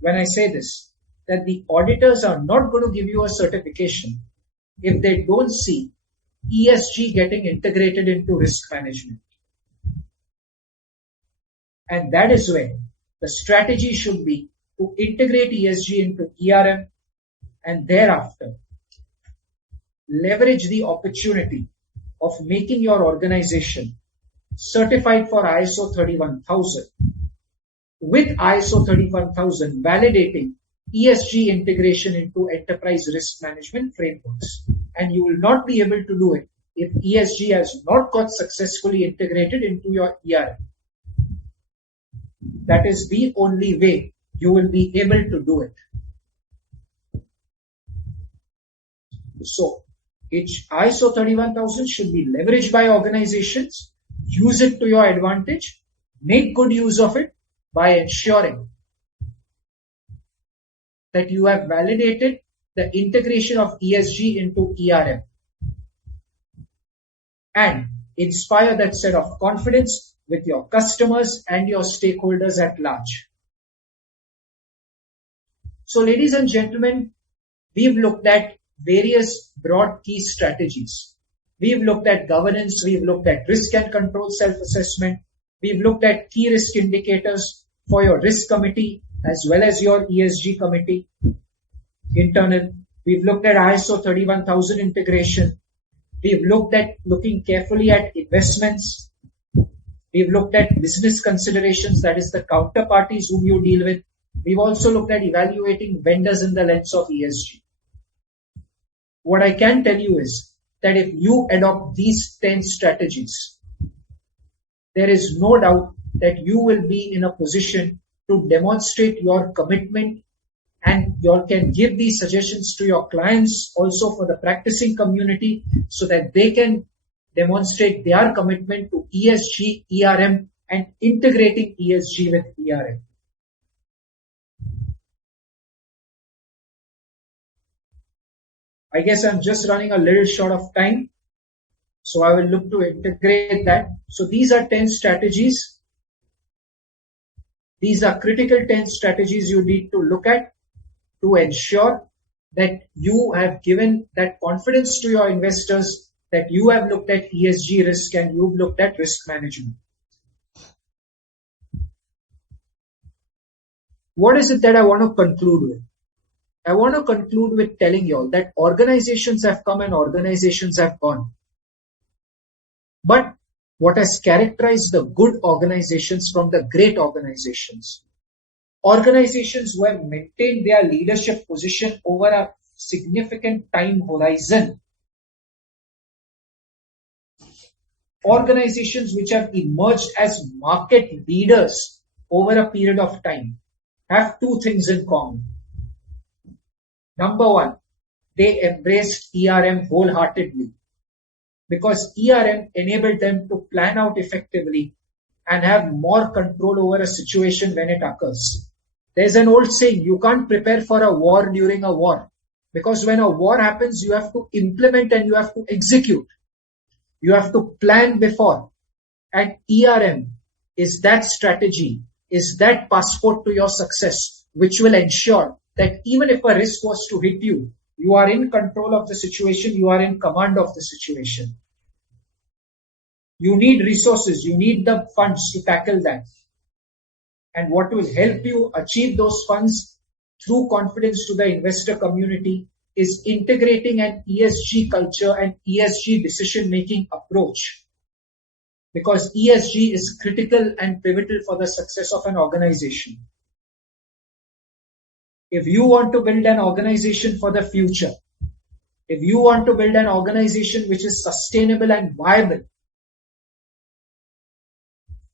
when I say this, that the auditors are not going to give you a certification if they don't see ESG getting integrated into risk management. And that is where the strategy should be to integrate ESG into ERM and thereafter leverage the opportunity of making your organization certified for ISO 31000 with ISO 31000 validating ESG integration into enterprise risk management frameworks. And you will not be able to do it if ESG has not got successfully integrated into your ERM. That is the only way you will be able to do it. So, ISO 31000 should be leveraged by organizations, use it to your advantage, make good use of it by ensuring that you have validated the integration of ESG into ERM and inspire that set of confidence with your customers and your stakeholders at large. So, ladies and gentlemen, we've looked at various broad key strategies. We've looked at governance, we've looked at risk and control self-assessment, we've looked at key risk indicators for your risk committee as well as your ESG committee internal. We've looked at ISO 31000 integration, We've looking carefully at investments. We've looked at business considerations, that is the counterparties whom you deal with. We've also looked at evaluating vendors in the lens of ESG. What I can tell you is that if you adopt these 10 strategies, there is no doubt that you will be in a position to demonstrate your commitment, and you can give these suggestions to your clients, also for the practicing community, so that they can demonstrate their commitment to ESG, ERM, and integrating ESG with ERM. I guess I'm just running a little short of time, so I will look to integrate that. So these are 10 strategies. These are critical 10 strategies you need to look at to ensure that you have given that confidence to your investors that you have looked at ESG risk and you've looked at risk management. What is it that I want to conclude with? I want to conclude with telling you all that organizations have come and organizations have gone. But what has characterized the good organizations from the great organizations? Organizations who have maintained their leadership position over a significant time horizon. Organizations which have emerged as market leaders over a period of time have two things in common. Number one, they embraced ERM wholeheartedly because ERM enabled them to plan out effectively and have more control over a situation when it occurs. There's an old saying, you can't prepare for a war during a war, because when a war happens, you have to implement and you have to execute. You have to plan before. And ERM is that strategy, is that passport to your success, which will ensure that even if a risk was to hit you, you are in control of the situation, you are in command of the situation. You need resources, you need the funds to tackle that. And what will help you achieve those funds through confidence to the investor community is integrating an ESG culture and ESG decision-making approach. Because ESG is critical and pivotal for the success of an organization. If you want to build an organization for the future, if you want to build an organization which is sustainable and viable,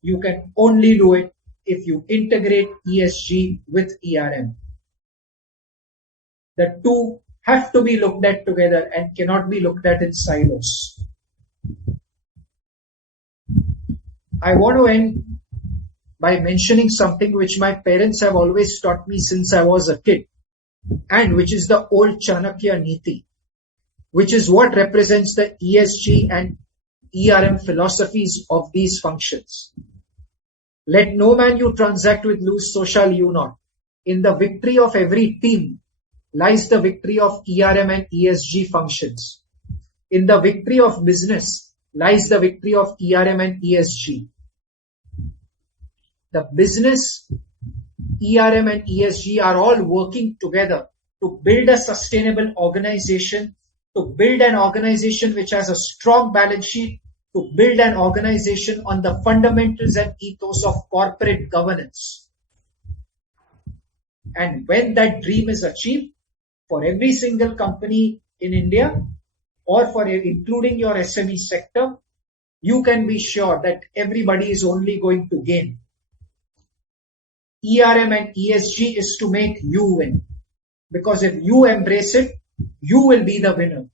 you can only do it if you integrate ESG with ERM. The two have to be looked at together and cannot be looked at in silos. I want to end by mentioning something which my parents have always taught me since I was a kid, and which is the old Chanakya Niti, which is what represents the ESG and ERM philosophies of these functions. Let no man you transact with lose, so shall you not. In the victory of every team lies the victory of ERM and ESG functions. In the victory of business lies the victory of ERM and ESG. The business, ERM and ESG are all working together to build a sustainable organization, to build an organization which has a strong balance sheet, to build an organization on the fundamentals and ethos of corporate governance. And when that dream is achieved, for every single company in India, or for including your SME sector, you can be sure that everybody is only going to gain. ERM and ESG is to make you win. Because if you embrace it, you will be the winner.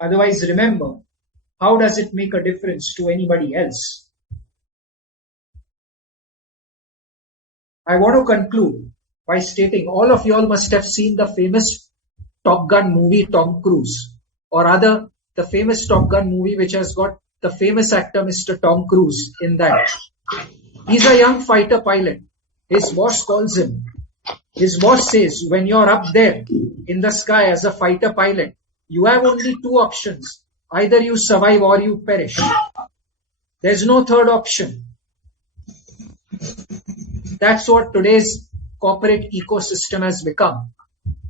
Otherwise, remember, how does it make a difference to anybody else? I want to conclude by stating all of you all must have seen the famous Top Gun movie, Tom Cruise, or rather the famous Top Gun movie which has got the famous actor Mr. Tom Cruise in that. He's a young fighter pilot. His boss calls him. His boss says, when you're up there in the sky as a fighter pilot, you have only two options. Either you survive or you perish. There's no third option. That's what today's corporate ecosystem has become.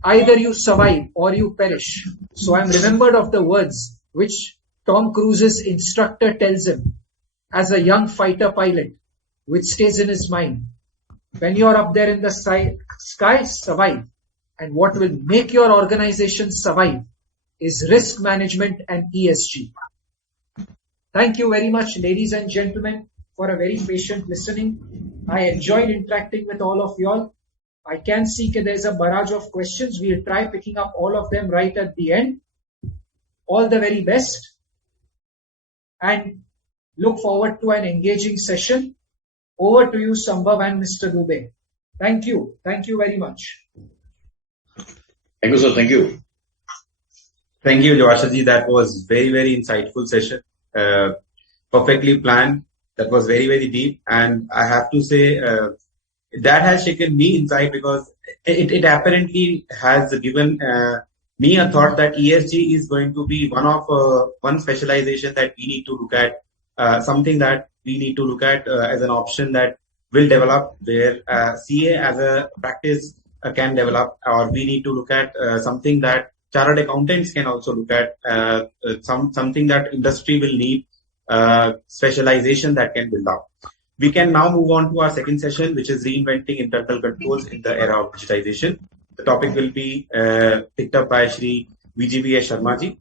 Either you survive or you perish. So I'm remembered of the words which Tom Cruise's instructor tells him, as a young fighter pilot, which stays in his mind, when you're up there in the sky, survive. And what will make your organization survive is risk management and ESG. Thank you very much, ladies and gentlemen, for a very patient listening. I enjoyed interacting with all of you all. I can see that there's a barrage of questions. We'll try picking up all of them right at the end. All the very best. And look forward to an engaging session. Over to you, Sambhav and Mr. Dubey. Thank you. Thank you very much. Thank you, sir. Thank you. Thank you, Jawashaji. That was very, very insightful session. Perfectly planned. That was very, very deep. And I have to say, that has shaken me inside because it apparently has given me a thought that ESG is going to be one specialization that we need to look at, something that we need to look at as an option that will develop where CA as a practice can develop, or we need to look at something that chartered accountants can also look at, something that industry will need, specialization that can build up. We can now move on to our second session, which is reinventing internal controls in the era of digitization. The topic will be picked up by Shri VGVS Sharmaji.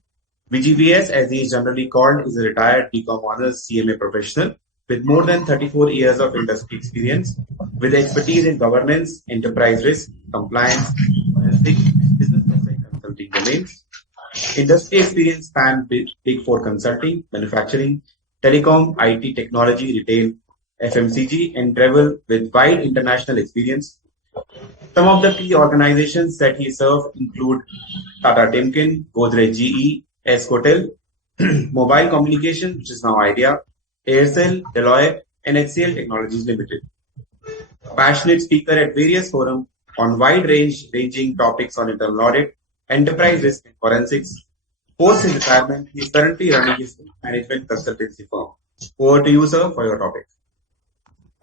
VGVS, as he is generally called, is a retired BCom Honors CMA professional with more than 34 years of industry experience, with expertise in governance, enterprise risk, compliance, forensic, and business process consulting domains. Industry experience spans Big Four consulting, manufacturing, telecom, IT, technology, retail, FMCG, and travel with wide international experience. Some of the key organizations that he served include Tata Timken, Godrej GE, Escotel, Mobile Communication, which is now Idea, Aircel, Deloitte, and HCL Technologies Limited. A passionate speaker at various forums on wide-ranging topics on internal audit, enterprise risk, and forensics. Post his retirement, he is currently running his management consultancy firm. Over to you, sir, for your topic.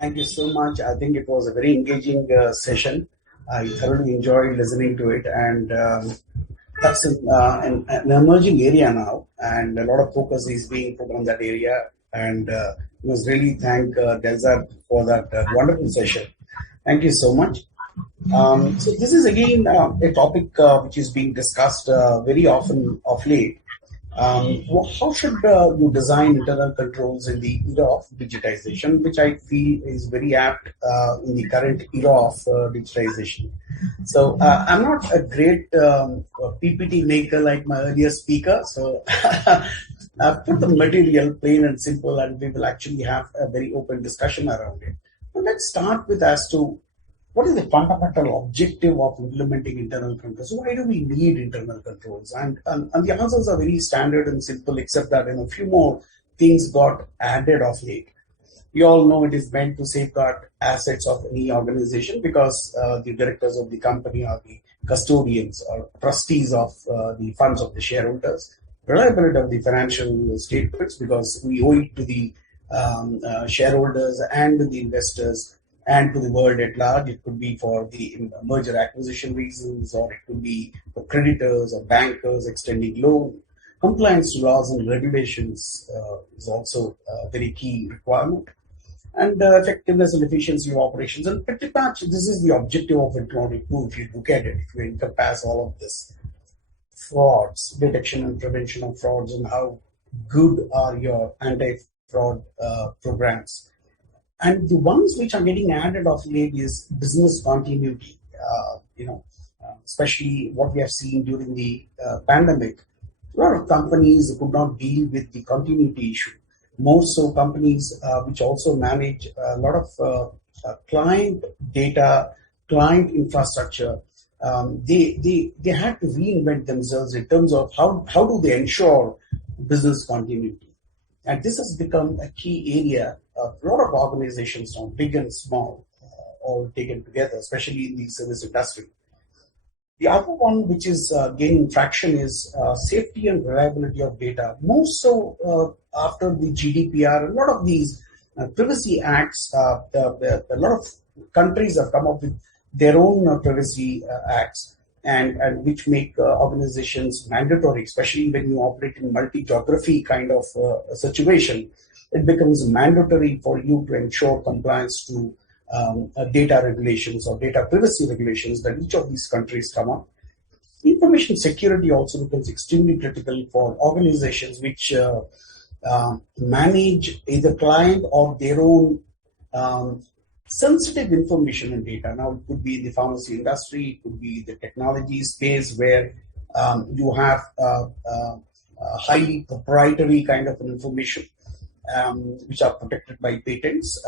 Thank you so much. I think it was a very engaging session. I thoroughly enjoyed listening to it, and that's an emerging area now, and a lot of focus is being put on that area. And we must really thank Delzad for that wonderful session. Thank you so much. So this is again a topic which is being discussed very often of late. How should you design internal controls in the era of digitization, which I feel is very apt in the current era of digitization. So I'm not a great PPT maker like my earlier speaker, so I've put the material plain and simple, and we will actually have a very open discussion around it. But let's start with as to what is the fundamental objective of implementing internal controls? Why do we need internal controls? And the answers are very standard and simple, except that a few more things got added of late. We all know it is meant to safeguard assets of any organization because the directors of the company are the custodians or trustees of the funds of the shareholders. Reliability of the financial statements because we owe it to the shareholders and to the investors and to the world at large. It could be for the merger acquisition reasons, or it could be for creditors or bankers extending loan. Compliance to laws and regulations is also a very key requirement. And effectiveness and efficiency of operations. And pretty much this is the objective of internal audit too, if you look at it, if you encompass all of this. Frauds, detection and prevention of frauds, and how good are your anti-fraud programs. And the ones which are getting added of late is business continuity, especially what we have seen during the pandemic. A lot of companies could not deal with the continuity issue. More so companies which also manage a lot of client data, client infrastructure. They had to reinvent themselves in terms of how do they ensure business continuity. And this has become a key area of a lot of organizations, now big and small, all taken together, especially in the service industry. The other one which is gaining traction is safety and reliability of data. More so after the GDPR, a lot of these privacy acts, a lot of countries have come up with their own privacy acts. and which make organizations mandatory, especially when you operate in multi-geography kind of situation. It becomes mandatory for you to ensure compliance to data regulations or data privacy regulations that each of these countries come up. Information security also becomes extremely critical for organizations which manage either client or their own sensitive information and data. Now, it could be in the pharmacy industry, it could be the technology space where you have highly proprietary kind of information, which are protected by patents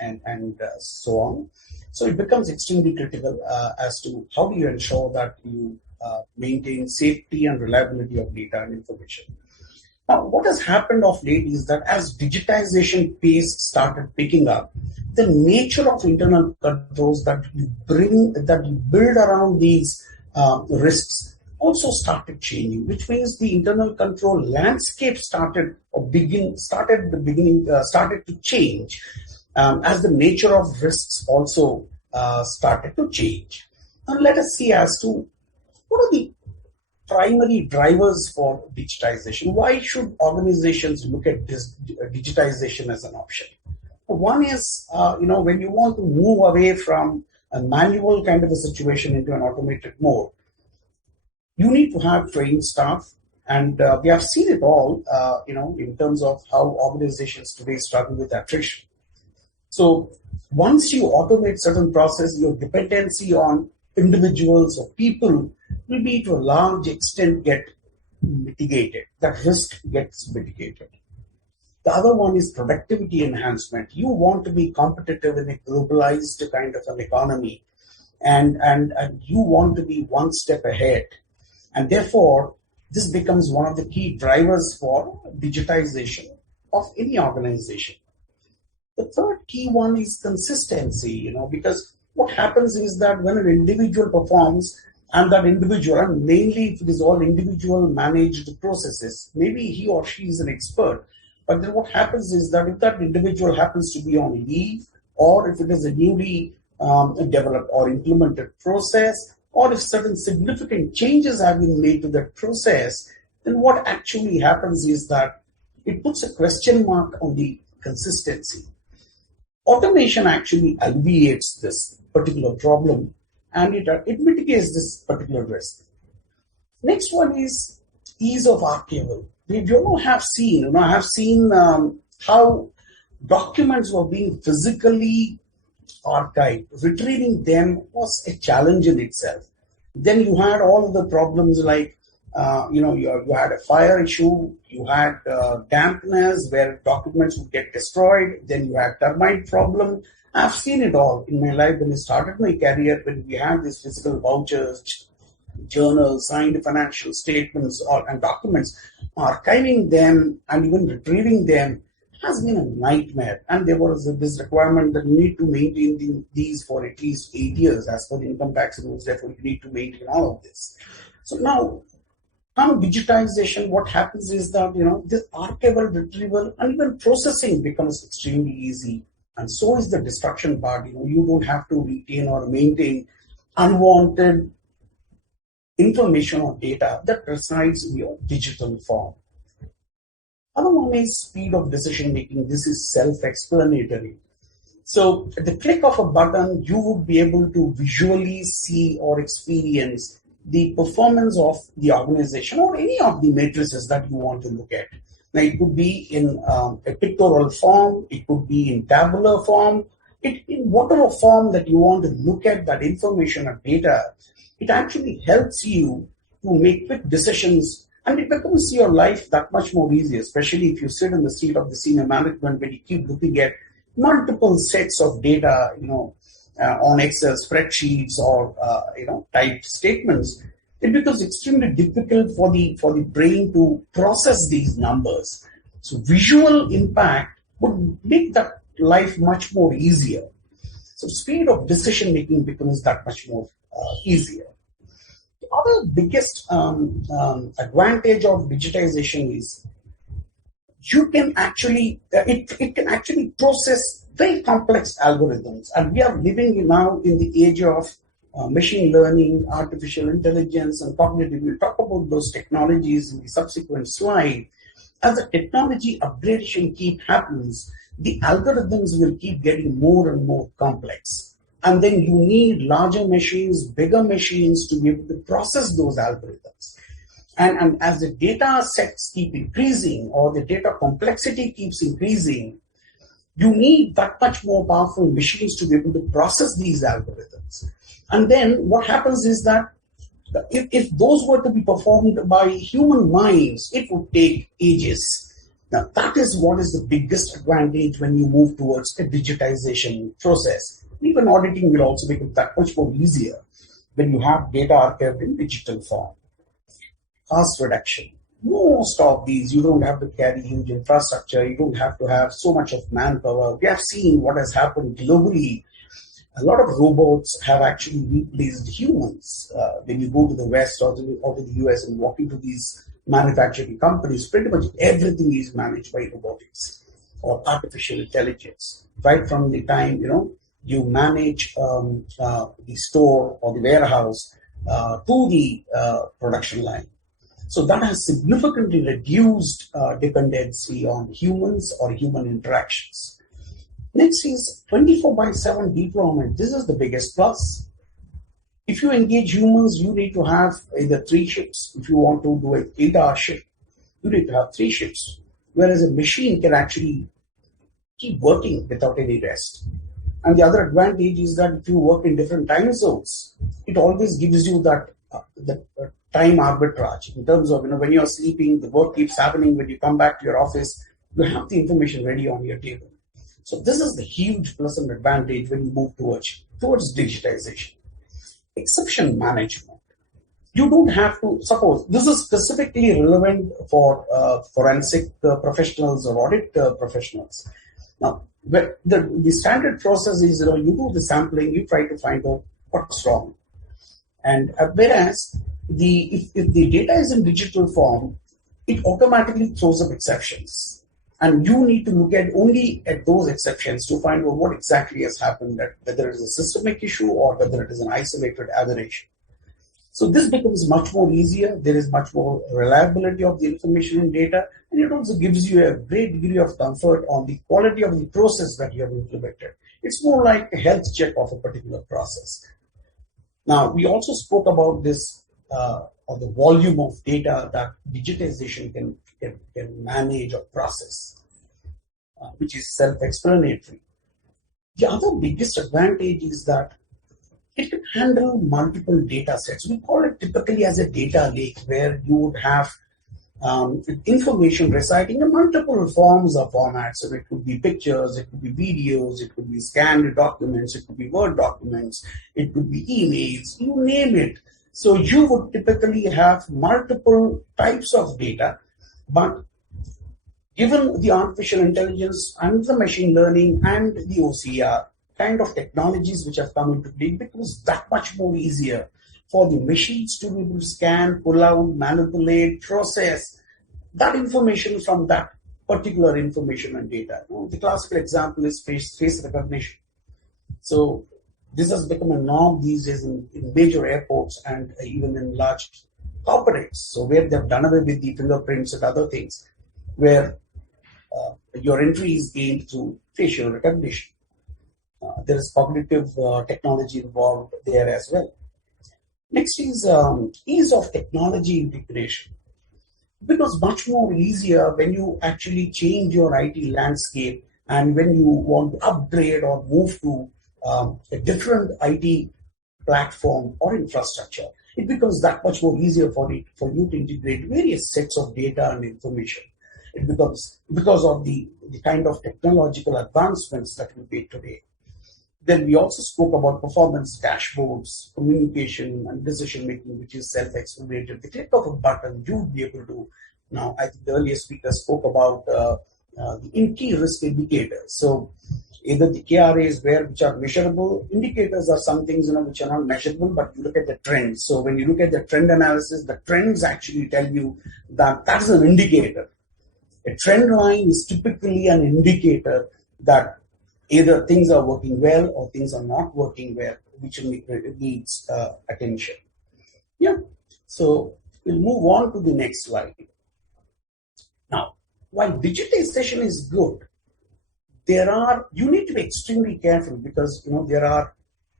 and so on. So it becomes extremely critical as to how do you ensure that you maintain safety and reliability of data and information. Now, what has happened of late is that as digitization pace started picking up, the nature of internal controls that you build around these risks also started changing, which means the internal control landscape started to change as the nature of risks also started to change. Now, let us see as to what are the primary drivers for digitization. Why should organizations look at this digitization as an option? One is, when you want to move away from a manual kind of a situation into an automated mode, you need to have trained staff, and we have seen it all, in terms of how organizations today struggle with attrition. So once you automate certain process, your dependency on individuals or people will be to a large extent get mitigated. That risk gets mitigated. The other one is productivity enhancement. You want to be competitive in a globalized kind of an economy, and you want to be one step ahead. And therefore, this becomes one of the key drivers for digitization of any organization. The third key one is consistency, because what happens is that when an individual performs, and that individual, and mainly if it is all individual managed processes, maybe he or she is an expert, but then what happens is that if that individual happens to be on leave, or if it is a newly developed or implemented process, or if certain significant changes have been made to that process, then what actually happens is that it puts a question mark on the consistency. Automation actually alleviates this particular problem, and it mitigates this particular risk. Next one is ease of archival. We have seen, I have seen how documents were being physically archived. Retrieving them was a challenge in itself. Then you had all of the problems like, you had a fire issue, you had dampness where documents would get destroyed, then you had termite problem. I've seen it all in my life when I started my career, when we had these physical vouchers, journals, signed financial statements and documents. Archiving them and even retrieving them has been a nightmare. And there was this requirement that you need to maintain these for at least 8 years as per the income tax rules. Therefore, you need to maintain all of this. So now, digitization, what happens is that, this archival, retrieval, and even processing becomes extremely easy. And so is the destruction part. You don't have to retain or maintain unwanted information or data that resides in your digital form. Other one is speed of decision making. This is self-explanatory. So at the click of a button, you would be able to visually see or experience the performance of the organization or any of the matrices that you want to look at. Now, it could be in a pictorial form, it could be in tabular form, in whatever form that you want to look at that information or data. It actually helps you to make quick decisions, and it becomes your life that much more easy, especially if you sit in the seat of the senior management when you keep looking at multiple sets of data, on Excel spreadsheets or typed statements. It becomes extremely difficult for the brain to process these numbers. So visual impact would make that life much more easier. So speed of decision making becomes that much more easier. The other biggest advantage of digitization is you can actually it can actually process very complex algorithms, and we are living now in the age of machine learning, artificial intelligence, and cognitive. We'll talk about those technologies in the subsequent slide. As the technology upgradation keep happens, the algorithms will keep getting more and more complex. And then you need larger machines, bigger machines to be able to process those algorithms. And as the data sets keep increasing or the data complexity keeps increasing, you need that much more powerful machines to be able to process these algorithms. And then what happens is that if those were to be performed by human minds, it would take ages. Now, that is what is the biggest advantage when you move towards a digitization process. Even auditing will also become that much more easier when you have data archived in digital form. Cost reduction. Most of these, you don't have to carry huge infrastructure. You don't have to have so much of manpower. We have seen what has happened globally. A lot of robots have actually replaced humans. When you go to the West or to the US and walk into these manufacturing companies, pretty much everything is managed by robotics or artificial intelligence. Right from the time, you manage the store or the warehouse to the production line. So that has significantly reduced dependency on humans or human interactions. Next is 24/7 deployment. This is the biggest plus. If you engage humans, you need to have either 3 shifts. If you want to do an 8-hour shift, you need to have 3 shifts. Whereas a machine can actually keep working without any rest. And the other advantage is that if you work in different time zones, it always gives you that time arbitrage in terms of, when you're sleeping, the work keeps happening. When you come back to your office, you have the information ready on your table. So this is the huge plus and advantage when you move towards digitization. Exception management. You don't have to, suppose, this is specifically relevant for forensic professionals or audit professionals. Now, the standard process is, you do the sampling, you try to find out what's wrong. And whereas if the data is in digital form, it automatically throws up exceptions. And you need to look only at those exceptions to find out what exactly has happened, whether it is a systemic issue or whether it is an isolated aberration. So this becomes much more easier. There is much more reliability of the information and data, and it also gives you a great degree of comfort on the quality of the process that you have implemented. It's more like a health check of a particular process. Now, we also spoke about this, or the volume of data that digitization can manage or process, which is self-explanatory. The other biggest advantage is that it can handle multiple data sets. We call it typically as a data lake, where you would have information residing in multiple forms or formats. So it could be pictures, it could be videos, it could be scanned documents, it could be Word documents, it could be emails, you name it. So you would typically have multiple types of data, but given the artificial intelligence and the machine learning and the OCR kind of technologies which have come into play, it becomes that much more easier for the machines to be able to scan, pull out, manipulate, process that information from that particular information and data. The classical example is face recognition. So this has become a norm these days in major airports and even in large corporates. So where they've done away with the fingerprints and other things, where your entry is gained through facial recognition. There is cognitive technology involved there as well. Next is ease of technology integration. It becomes much more easier when you actually change your IT landscape and when you want to upgrade or move to a different IT platform or infrastructure. It becomes that much more easier for you to integrate various sets of data and information. It becomes because of the kind of technological advancements that we make today. Then we also spoke about performance dashboards, communication, and decision making, which is self-explanatory. The click of a button, you would be able to. Now, I think the earlier speaker spoke about the key risk indicators. So, either the KRAs which are measurable, indicators are some things which are not measurable, but you look at the trends. So, when you look at the trend analysis, the trends actually tell you that that's an indicator. A trend line is typically an indicator that either things are working well or things are not working which needs attention. Yeah. So we'll move on to the next slide. Now, while digitization is good, you need to be extremely careful because there are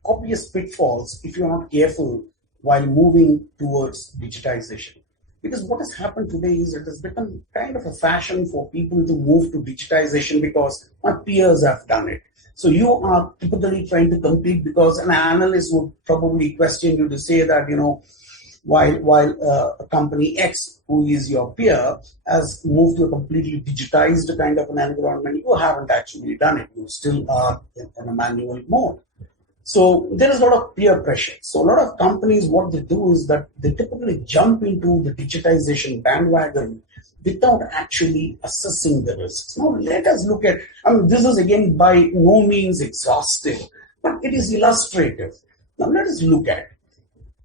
obvious pitfalls if you're not careful while moving towards digitization. Because what has happened today is it has become kind of a fashion for people to move to digitization because my peers have done it. So you are typically trying to compete because an analyst would probably question you to say that, while a company X, who is your peer, has moved to a completely digitized kind of an environment, you haven't actually done it. You still are in a manual mode. So there is a lot of peer pressure. So a lot of companies, what they do is that they typically jump into the digitization bandwagon without actually assessing the risks. Now let us look at, this is again by no means exhaustive, but it is illustrative. Now let us look at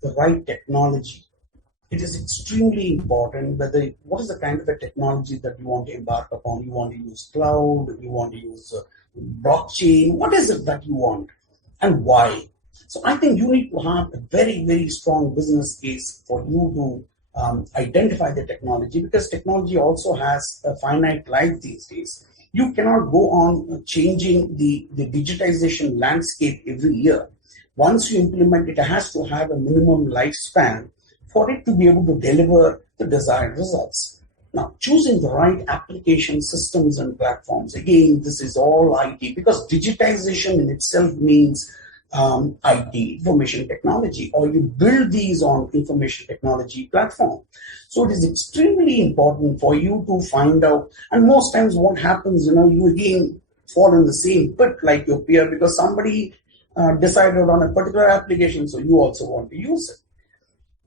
the right technology. It is extremely important what is the kind of a technology that you want to embark upon. You want to use cloud, you want to use blockchain. What is it that you want and why? So I think you need to have a very, very strong business case for you to identify the technology, because technology also has a finite life these days. You cannot go on changing the digitization landscape every year. Once you implement it, it has to have a minimum lifespan for it to be able to deliver the desired results. Now, choosing the right application systems and platforms, again, this is all IT, because digitization in itself means IT, information technology, or you build these on information technology platform. So it is extremely important for you to find out, and most times what happens, you again fall in the same pit like your peer because somebody decided on a particular application, so you also want to use it.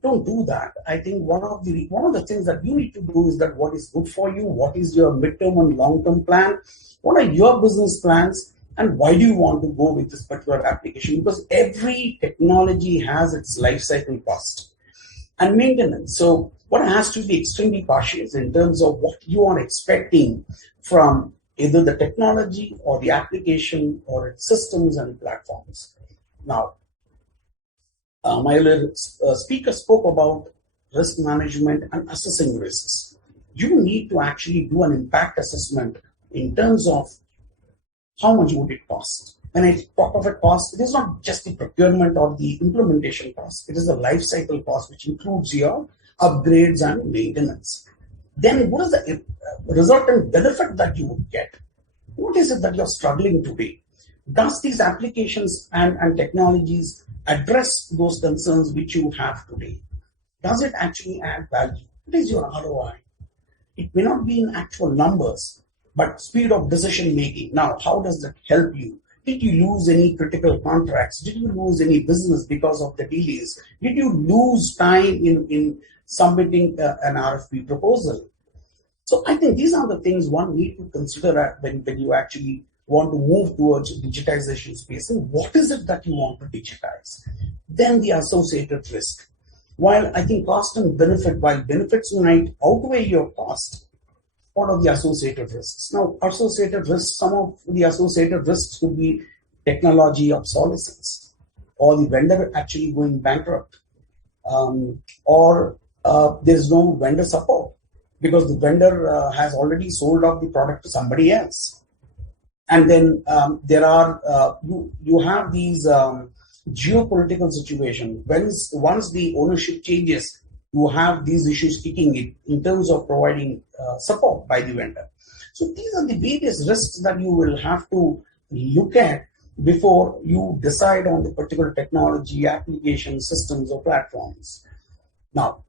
Don't do that. I think one of the things that you need to do is that what is good for you, what is your midterm and long-term plan, what are your business plans, and why do you want to go with this particular application? Because every technology has its life cycle cost and maintenance. So one has to be extremely cautious in terms of what you are expecting from either the technology or the application or its systems and platforms. Now, my earlier speaker spoke about risk management and assessing risks. You need to actually do an impact assessment in terms of how much would it cost. When I talk of a cost, it is not just the procurement or the implementation cost. It is the life cycle cost, which includes your upgrades and maintenance. Then what is the resultant benefit that you would get? What is it that you're struggling today? Does these applications and technologies address those concerns which you have today? Does it actually add value? What is your ROI? It may not be in actual numbers, but speed of decision making. Now, how does that help you? Did you lose any critical contracts? Did you lose any business because of the delays? Did you lose time in submitting an RFP proposal? So I think these are the things one need to consider when you actually want to move towards digitization space. And what is it that you want to digitize? Then the associated risk. While I think cost and benefit, while benefits might outweigh your cost, what are the associated risks? Now, associated risks, some of the associated risks could be technology obsolescence, or the vendor actually going bankrupt, or there's no vendor support because the vendor has already sold off the product to somebody else. And then there are, you have these geopolitical situations. Once the ownership changes, you have these issues kicking in terms of providing support by the vendor. So these are the various risks that you will have to look at before you decide on the particular technology, application, systems, or platforms. Now,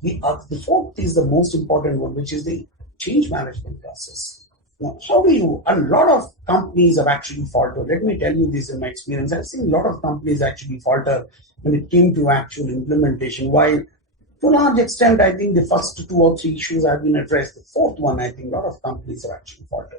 the fourth is the most important one, which is the change management process. Now, a lot of companies have actually faltered. Let me tell you this in my experience. I've seen a lot of companies actually falter when it came to actual implementation. While to a large extent, I think the first 2 or 3 issues have been addressed. The fourth one, I think a lot of companies have actually faltered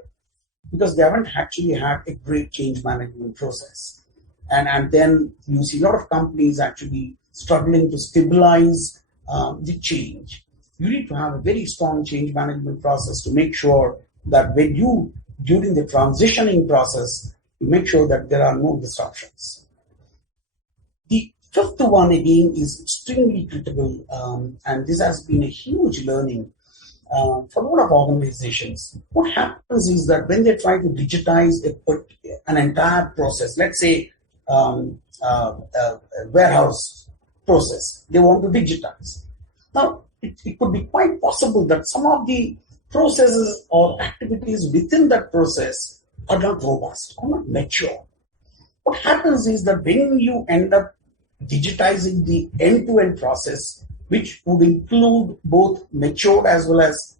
because they haven't actually had a great change management process. And then you see a lot of companies actually struggling to stabilize the change. You need to have a very strong change management process to make sure that when you, during the transitioning process, you make sure that there are no disruptions. The fifth one again is extremely critical, and this has been a huge learning for a lot of organizations. What happens is that when they try to digitize an entire process, let's say a warehouse process, they want to digitize. Now, it could be quite possible that some of the processes or activities within that process are not robust or not mature. What happens is that when you end up digitizing the end-to-end process, which would include both matured as well as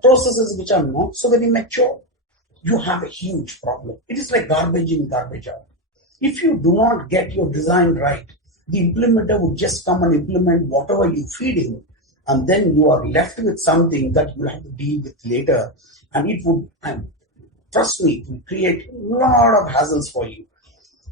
processes which are not so very mature, you have a huge problem. It is like garbage in, garbage out. If you do not get your design right, the implementer would just come and implement whatever you feed in, and then you are left with something that you have to deal with later. And it would, trust me, it will create a lot of hassles for you.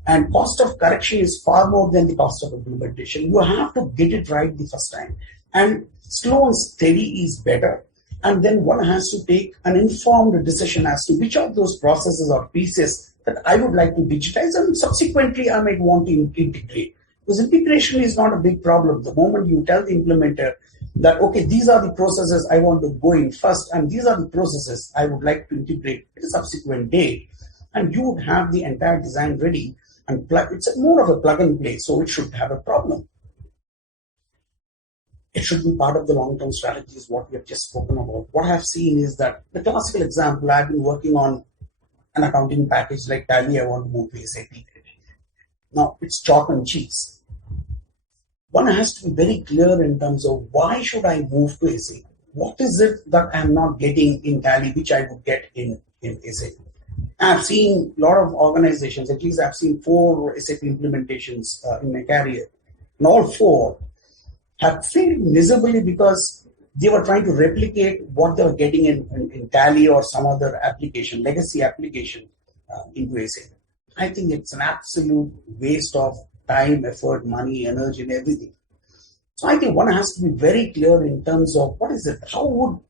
And cost of correction is far more than the cost of implementation. You have to get it right the first time. And slow and steady is better. And then one has to take an informed decision as to which of those processes or pieces that I would like to digitize, and subsequently I might want to integrate. Because integration is not a big problem. The moment you tell the implementer that, okay, these are the processes I want to go in first, and these are the processes I would like to integrate at a subsequent date, and you would have the entire design ready, and it's more of a plug and play, so it should have a problem. It should be part of the long-term strategy is what we have just spoken about. What I've seen is that the classical example, I've been working on an accounting package like Tally, I want to move to SAP. Now, it's chalk and cheese. One has to be very clear in terms of why should I move to SAP? What is it that I'm not getting in Tally, which I would get in SAP? I've seen a lot of organizations, at least I've seen 4 SAP implementations in my career. And all 4 have failed miserably because they were trying to replicate what they were getting in Tally or some other application, legacy application into SAP. I think it's an absolute waste of time, effort, money, energy, and everything. So I think one has to be very clear in terms of what is it, how would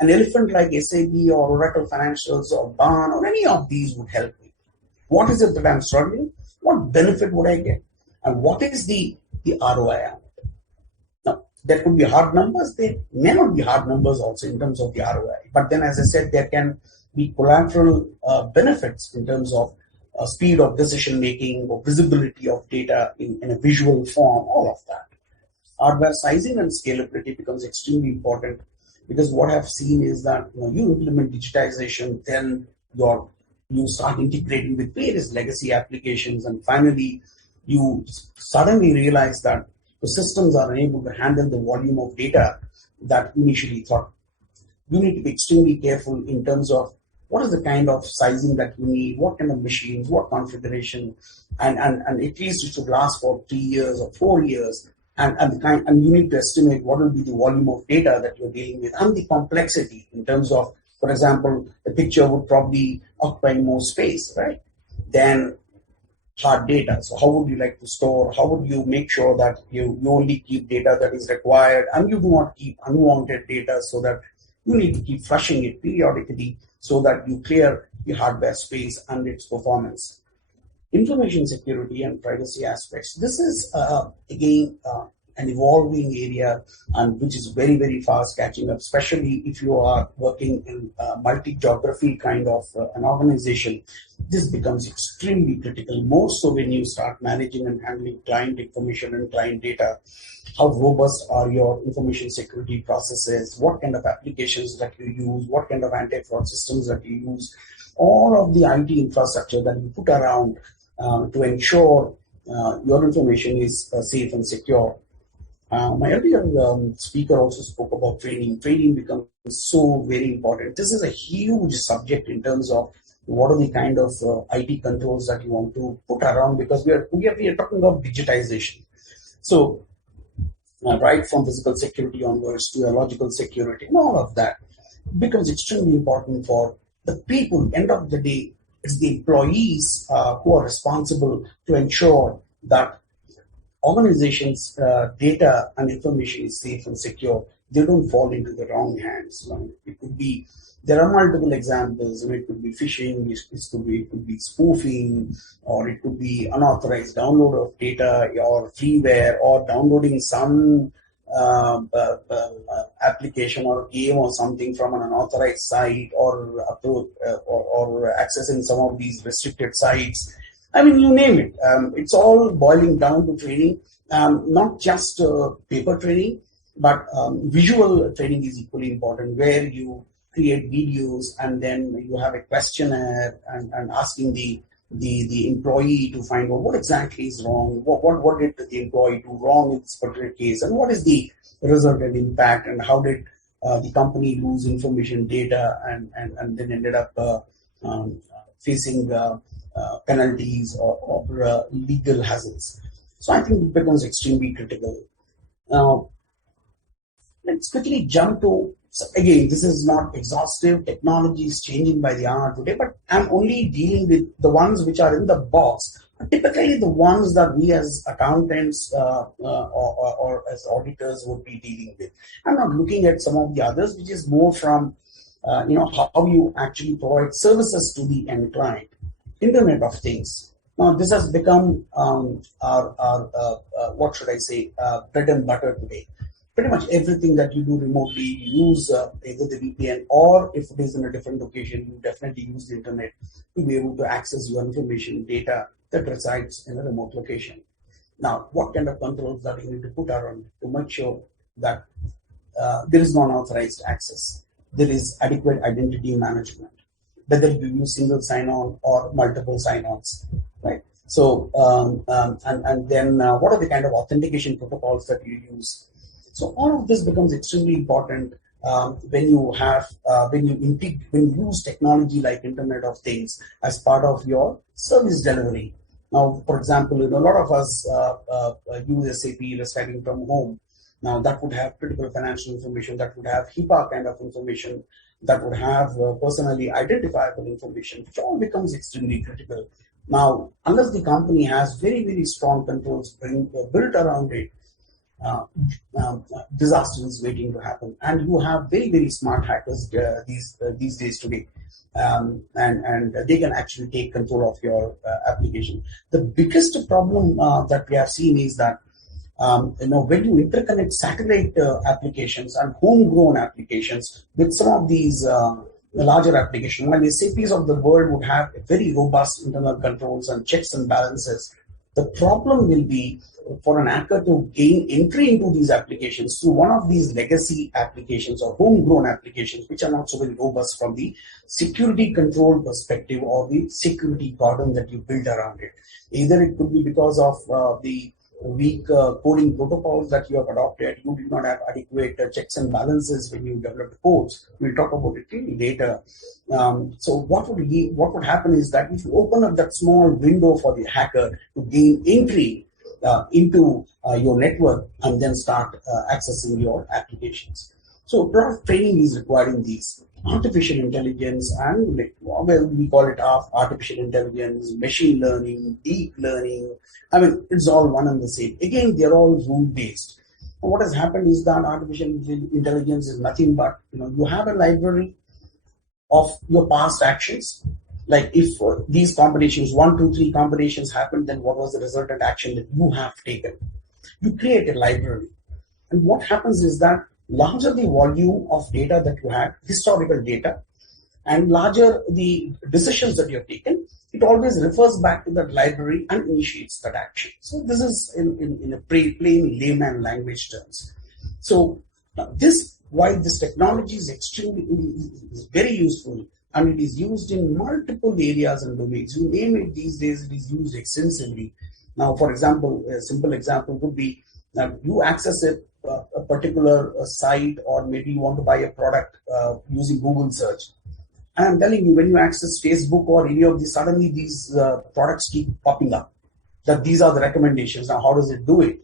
an elephant like SAP or Oracle Financials or BAN or any of these would help me? What is it that I'm struggling? What benefit would I get? And what is the ROI? Now, there could be hard numbers. There may not be hard numbers also in terms of the ROI. But then, as I said, there can be collateral benefits in terms of speed of decision making or visibility of data in a visual form, all of that. Hardware sizing and scalability becomes extremely important, because what I've seen is that you implement digitization, then you start integrating with various legacy applications, and finally you suddenly realize that the systems are unable to handle the volume of data that initially thought. You need to be extremely careful in terms of what is the kind of sizing that you need, what kind of machines, what configuration, and at least it should last for 3 years or 4 years. And you need to estimate what will be the volume of data that you're dealing with and the complexity in terms of, for example, the picture would probably occupy more space, right, than hard data. So how would you like to store? How would you make sure that you only keep data that is required and you do not keep unwanted data, so that you need to keep flushing it periodically so that you clear the hardware space and its performance. Information security and privacy aspects. This is, again, an evolving area, and which is very, very fast catching up, especially if you are working in multi-geography kind of an organization. This becomes extremely critical, more so when you start managing and handling client information and client data. How robust are your information security processes? What kind of applications that you use? What kind of anti-fraud systems that you use? All of the IT infrastructure that you put around to ensure your information is safe and secure. My earlier speaker also spoke about training. Training becomes so very important. This is a huge subject in terms of what are the kind of IT controls that you want to put around, because we are talking about digitization. So right from physical security onwards to logical security and all of that becomes extremely important for the people. End of the day, it's the employees who are responsible to ensure that organizations' data and information is safe and secure. they don't fall into the wrong hands. It could be, there are multiple examples. It could be phishing, it could be spoofing, or it could be unauthorized download of data or freeware, or downloading some application or game or something from an unauthorized site, or accessing some of these restricted sites. I mean, you name it. It's all boiling down to training, not just paper training, but visual training is equally important, where you create videos and then you have a questionnaire and asking the employee to find out what exactly is wrong, what did the employee do wrong in this particular case, and what is the resultant impact, and how did the company lose information data and then ended up facing penalties or legal hazards. So I think it becomes extremely critical. Now, let's quickly jump to, so again, this is not exhaustive. Technology is changing by the hour today, but I'm only dealing with the ones which are in the box, typically the ones that we as accountants or as auditors would be dealing with. I'm not looking at some of the others, which is more from how you actually provide services to the end client. Internet of Things. Now, this has become our what should I say, bread and butter today. Pretty much everything that you do remotely, you use either the VPN, or if it is in a different location, you definitely use the internet to be able to access your information data that resides in a remote location. Now, what kind of controls that you need to put around to make sure that there is no unauthorized access, there is adequate identity management, whether you use single sign-on or multiple sign-ons, right? So, and then what are the kind of authentication protocols that you use? So all of this becomes extremely important when you use technology like Internet of Things as part of your service delivery. Now, for example, a lot of us use SAP residing from home. Now, that would have critical financial information, that would have HIPAA kind of information, that would have personally identifiable information, which all becomes extremely critical. Now, unless the company has very, very strong controls built around it, disaster is waiting to happen. And you have very, very smart hackers these days today, and they can actually take control of your application. The biggest problem that we have seen is that when you interconnect satellite applications and homegrown applications with some of these larger applications, when the SAPs of the world would have very robust internal controls and checks and balances, the problem will be for an hacker to gain entry into these applications through one of these legacy applications or homegrown applications, which are not so very robust from the security control perspective or the security cordon that you build around it. Either it could be because of the weak coding protocols that you have adopted, you did not have adequate checks and balances when you develop the codes. We'll talk about it later. So what would happen is that if you open up that small window for the hacker to gain entry into your network and then start accessing your applications. So a lot of training is required in these. Artificial intelligence, and we call it artificial intelligence, machine learning, deep learning. I mean, it's all one and the same. Again, they're all rule-based. What has happened is that artificial intelligence is nothing but, you have a library of your past actions. Like if these combinations, 1, 2, 3 combinations happened, then what was the resultant action that you have taken? You create a library. And what happens is that larger the volume of data that you have, historical data, and larger the decisions that you have taken, it always refers back to that library and initiates that action. So this is in a plain layman language terms. So why this technology is very useful, and it is used in multiple areas and domains. You name it these days, it is used extensively. Now, for example, a simple example would be that you access a particular site, or maybe you want to buy a product using Google search. And I'm telling you, when you access Facebook or any of these, suddenly these products keep popping up, that these are the recommendations. Now, how does it do it?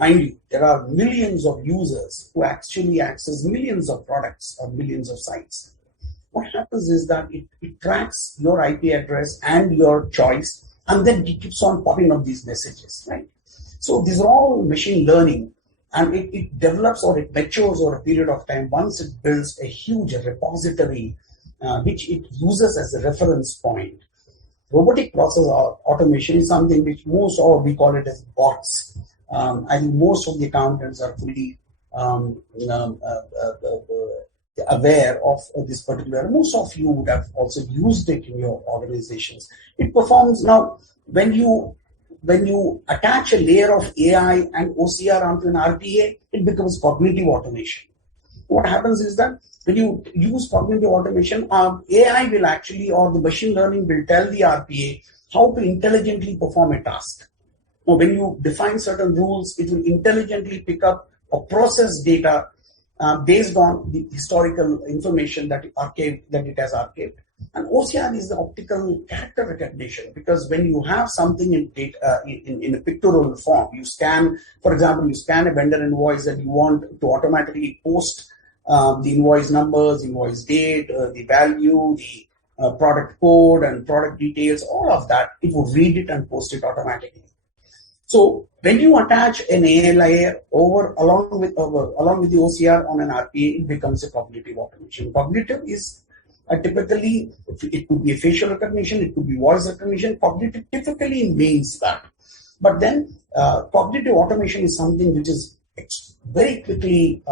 Mind you, there are millions of users who actually access millions of products or millions of sites. What happens is that it tracks your IP address and your choice, and then it keeps on popping up these messages, right? So these are all machine learning, and it develops or it matures over a period of time. Once it builds a huge repository, which it uses as a reference point. Robotic process automation is something which most, or we call it as bots. I think most of the accountants are fully aware of this particular. Most of you would have also used it in your organizations. It performs now when you attach a layer of AI and OCR onto an RPA, it becomes cognitive automation. What happens is that when you use cognitive automation, AI will actually, or the machine learning will tell the RPA how to intelligently perform a task. Now, when you define certain rules, it will intelligently pick up or process data based on the historical information that it has archived. And OCR is the optical character recognition, because when you have something in data, in a pictorial form, you scan, for example, you scan a vendor invoice and you want to automatically post the invoice numbers, invoice date, the value, the product code and product details, all of that, it will read it and post it automatically. So when you attach an AI layer along with the OCR on an RPA, it becomes a cognitive automation. Cognitive is typically, it could be a facial recognition, it could be voice recognition. Cognitive typically means that. But then cognitive automation is something which is very quickly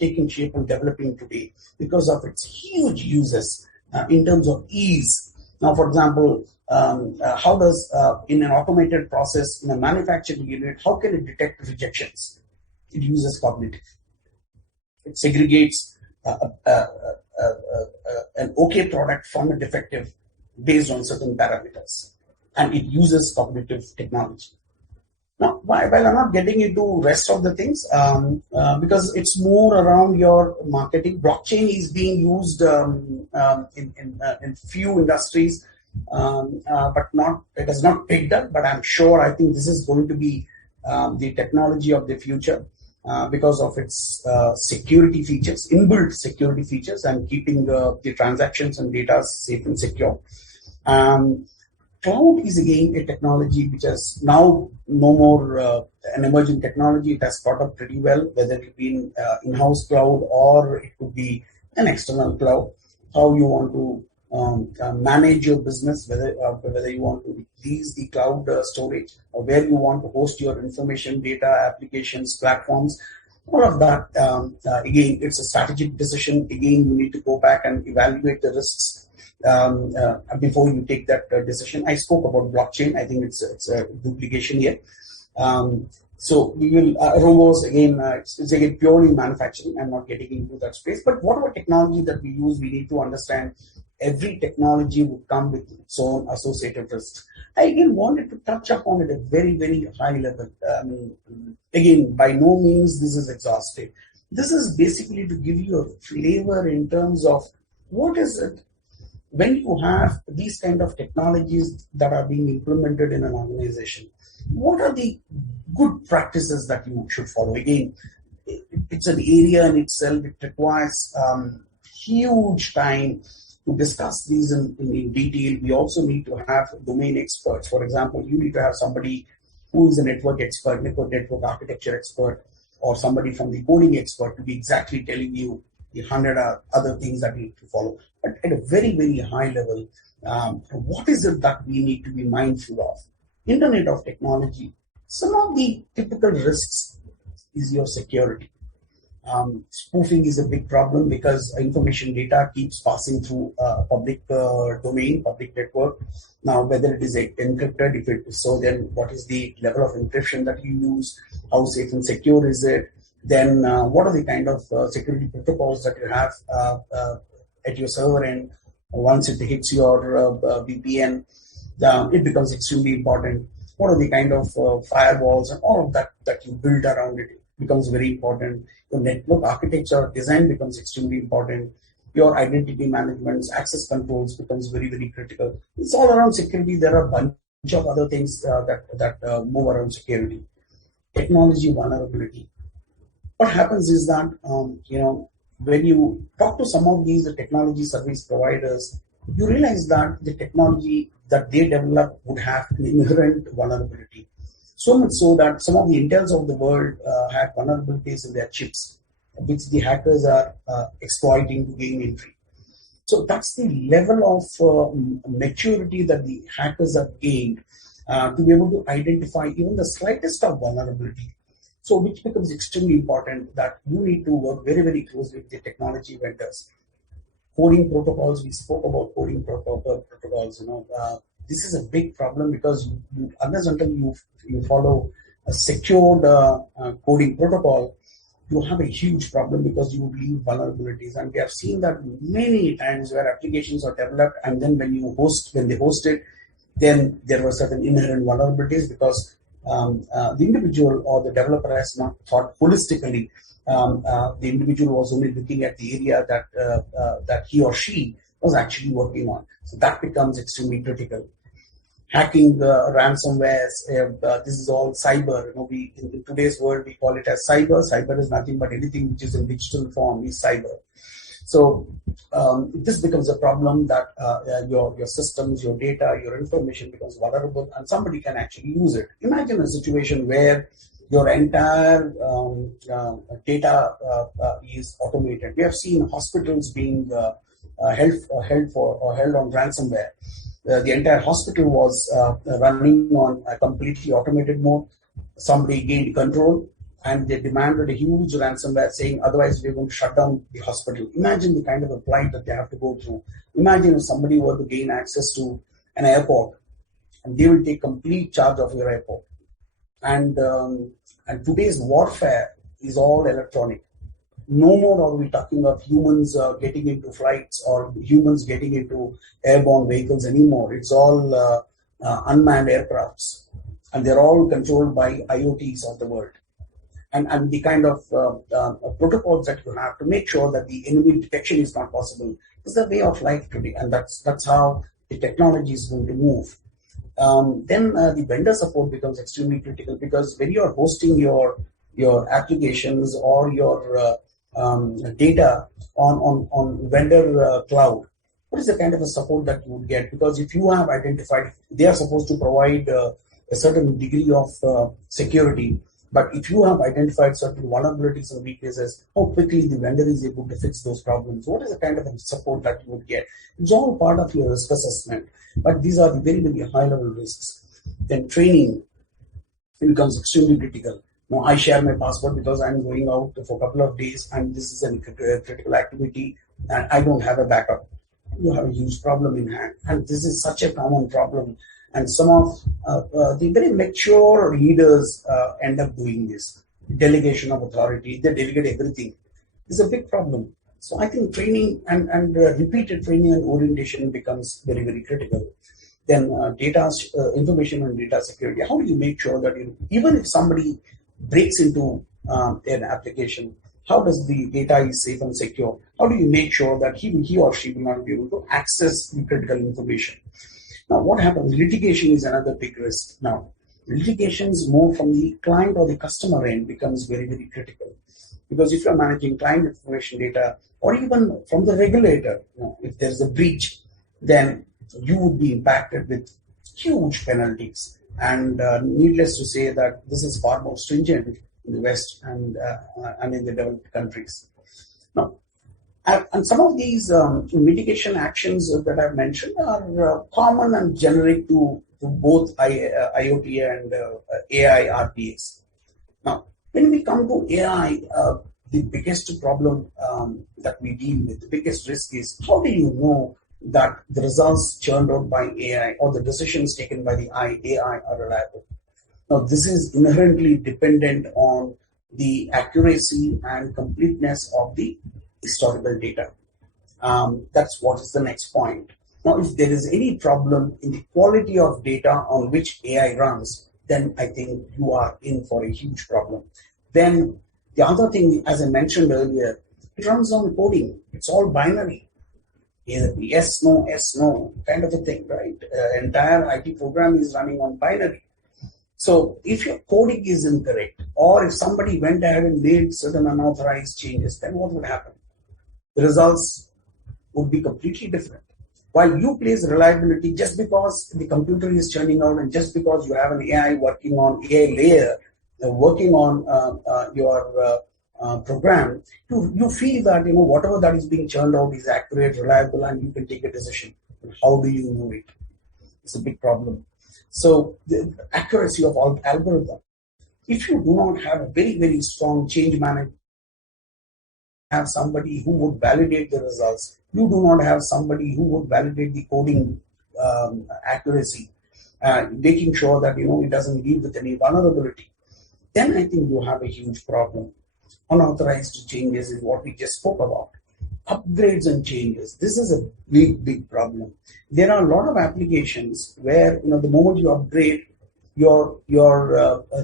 taking shape and developing today because of its huge uses in terms of ease. Now, for example, how does in an automated process in a manufacturing unit, how can it detect rejections? It uses cognitive. It segregates an okay product from a defective based on certain parameters, and it uses cognitive technology. Now, while I'm not getting into rest of the things, because it's more around your marketing, blockchain is being used in few industries, but it has not picked up. But I'm sure, I think this is going to be the technology of the future because of its security features, inbuilt security features, and keeping the transactions and data safe and secure. Cloud is again a technology which is now no more an emerging technology. It has caught up pretty well, whether it be in-house cloud or it could be an external cloud. How you want to manage your business, whether you want to lease the cloud storage or where you want to host your information, data, applications, platforms, all of that. Again, it's a strategic decision. Again, you need to go back and evaluate the risks before you take that decision. I spoke about blockchain. I think it's a duplication here. So we will robots again. It's again purely manufacturing. I'm not getting into that space. But whatever technology that we use, we need to understand every technology would come with its own associated risks. I again wanted to touch upon it at a very, very high level. Again, by no means this is exhaustive. This is basically to give you a flavor in terms of what is it when you have these kind of technologies that are being implemented in an organization. What are the good practices that you should follow? Again, it's an area in itself. It requires huge time to discuss these in detail. We also need to have domain experts. For example, you need to have somebody who is a network expert, network architecture expert, or somebody from the coding expert to be exactly telling you the 100 other things that you need to follow. But at a very, very high level, what is it that we need to be mindful of? Internet of technology. Some of the typical risks is your security. Spoofing is a big problem because information data keeps passing through public domain, public network. Now, whether it is encrypted, if it is so, then what is the level of encryption that you use? How safe and secure is it? Then what are the kind of security protocols that you have at your server end? Once it hits your VPN, it becomes extremely important. What are the kind of firewalls and all of that you build around it becomes very important. Your network architecture design becomes extremely important. Your identity management, access controls becomes very, very critical. It's all around security. There are a bunch of other things that move around security. Technology vulnerability. What happens is that when you talk to some of these technology service providers, you realize that the technology that they develop would have an inherent vulnerability. So much so that some of the Intels of the world had vulnerabilities in their chips, which the hackers are exploiting to gain entry. So that's the level of maturity that the hackers have gained to be able to identify even the slightest of vulnerability. So which becomes extremely important that you need to work very, very closely with the technology vendors. Coding protocols, we spoke about coding protocols, this is a big problem because unless until you follow a secured coding protocol, you have a huge problem because you leave vulnerabilities. And we have seen that many times where applications are developed and then when they host it, then there were certain inherent vulnerabilities because the individual or the developer has not thought holistically. The individual was only looking at the area that he or she was actually working on. So that becomes extremely critical. Hacking ransomwares, this is all cyber. In today's world, we call it as cyber. Cyber is nothing but anything which is in digital form is cyber. So this becomes a problem that your systems, your data, your information becomes vulnerable and somebody can actually use it. Imagine a situation where your entire data is automated. We have seen hospitals being held on ransomware. The entire hospital was running on a completely automated mode. Somebody gained control and they demanded a huge ransomware saying, otherwise we're going to shut down the hospital. Imagine the kind of a plight that they have to go through. Imagine if somebody were to gain access to an airport and they will take complete charge of your airport. And today's warfare is all electronic. No more are we talking of humans getting into flights or humans getting into airborne vehicles anymore. It's all unmanned aircrafts, and they're all controlled by IoTs of the world. And the kind of protocols that you have to make sure that the enemy detection is not possible is the way of life today, and that's how the technology is going to move. Then the vendor support becomes extremely critical because when you are hosting your applications or your data on vendor cloud, what is the kind of a support that you would get? Because if you have identified, they are supposed to provide a certain degree of security, but if you have identified certain vulnerabilities and weaknesses, how quickly the vendor is able to fix those problems? What is the kind of support that you would get? It's all part of your risk assessment, but these are the very, very high-level risks. Then training becomes extremely critical. Now, I share my password because I'm going out for a couple of days and this is a critical activity and I don't have a backup. You have a huge problem in hand. And this is such a common problem. And some of the very mature leaders end up doing this. Delegation of authority, they delegate everything. It's a big problem. So I think training and repeated training and orientation becomes very, very critical. Then information and data security. How do you make sure that even if somebody breaks into an application, how does the data is safe and secure? How do you make sure that he or she will not be able to access the critical information? Now, what happens? Litigation is another big risk. Now, litigations more from the client or the customer end becomes very, very critical. Because if you're managing client information data, or even from the regulator, if there's a breach, then you would be impacted with huge penalties. And needless to say that this is far more stringent in the West and in the developed countries. Now, and some of these mitigation actions that I've mentioned are common and generic to both IoT and AI RPAs. Now, when we come to AI, the biggest problem that we deal with, the biggest risk is how do you know that the results churned out by AI or the decisions taken by the AI are reliable? Now, this is inherently dependent on the accuracy and completeness of the historical data. That's what is the next point. Now, if there is any problem in the quality of data on which AI runs, then I think you are in for a huge problem. Then the other thing, as I mentioned earlier, it runs on coding. It's all binary. Yes, no kind of a thing, right? Entire IT program is running on binary. So if your coding is incorrect, or if somebody went ahead and made certain unauthorized changes, then what would happen? The results would be completely different. while you place reliability, just because the computer is churning out and just because you have an AI working on AI layer, working on your program, you feel that whatever that is being churned out is accurate, reliable, and you can take a decision. How do you know it? It's a big problem. So the accuracy of all algorithm. If you do not have a very, very strong change management, have somebody who would validate the results. You do not have somebody who would validate the coding accuracy, making sure that it doesn't leave with any vulnerability. Then I think you have a huge problem. Unauthorized changes is what we just spoke about. Upgrades and changes. This is a big, big problem. There are a lot of applications where the moment you upgrade, your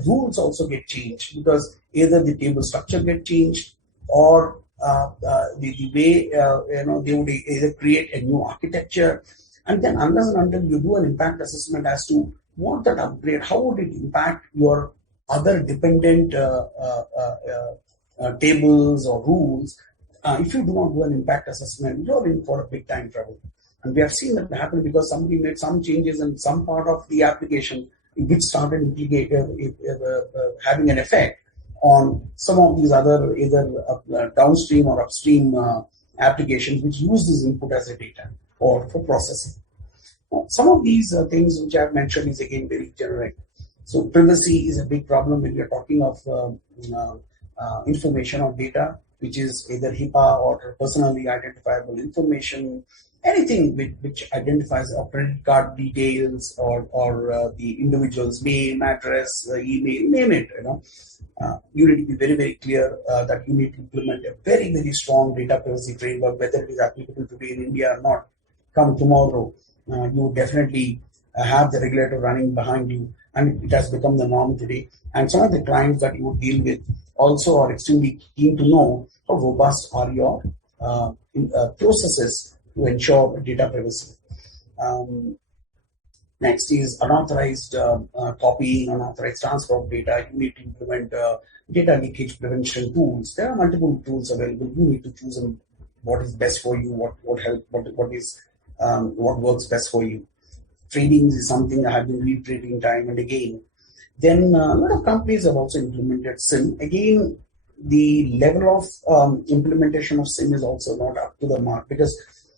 rules also get changed, because either the table structure get changed or the way they would either create a new architecture, and then unless and until you do an impact assessment as to what that upgrade, how would it impact your other dependent tables or rules, if you do not do an impact assessment, you're in for a big time trouble. And we have seen that happen because somebody made some changes in some part of the application which started having an effect on some of these other either downstream or upstream applications which use this input as a data or for processing. Now, some of these things which I've mentioned is again very generic. So privacy is a big problem when we're talking of information or data, which is either HIPAA or personally identifiable information, anything which identifies a credit card details or the individual's name, address, email, name it. You need to be very, very clear that you need to implement a very, very strong data privacy framework, whether it is applicable today in India or not. Come tomorrow, you definitely have the regulator running behind you, and it has become the norm today. And some of the clients that you would deal with also are extremely keen to know how robust are your processes to ensure data privacy. Next is unauthorized copying, unauthorized transfer of data. You need to implement data leakage prevention tools. There are multiple tools available. You need to choose what is best for you, what works best for you. Training is something I have been reiterating time and again. Then a lot of companies have also implemented SIM. Again, the level of implementation of SIM is also not up to the mark, because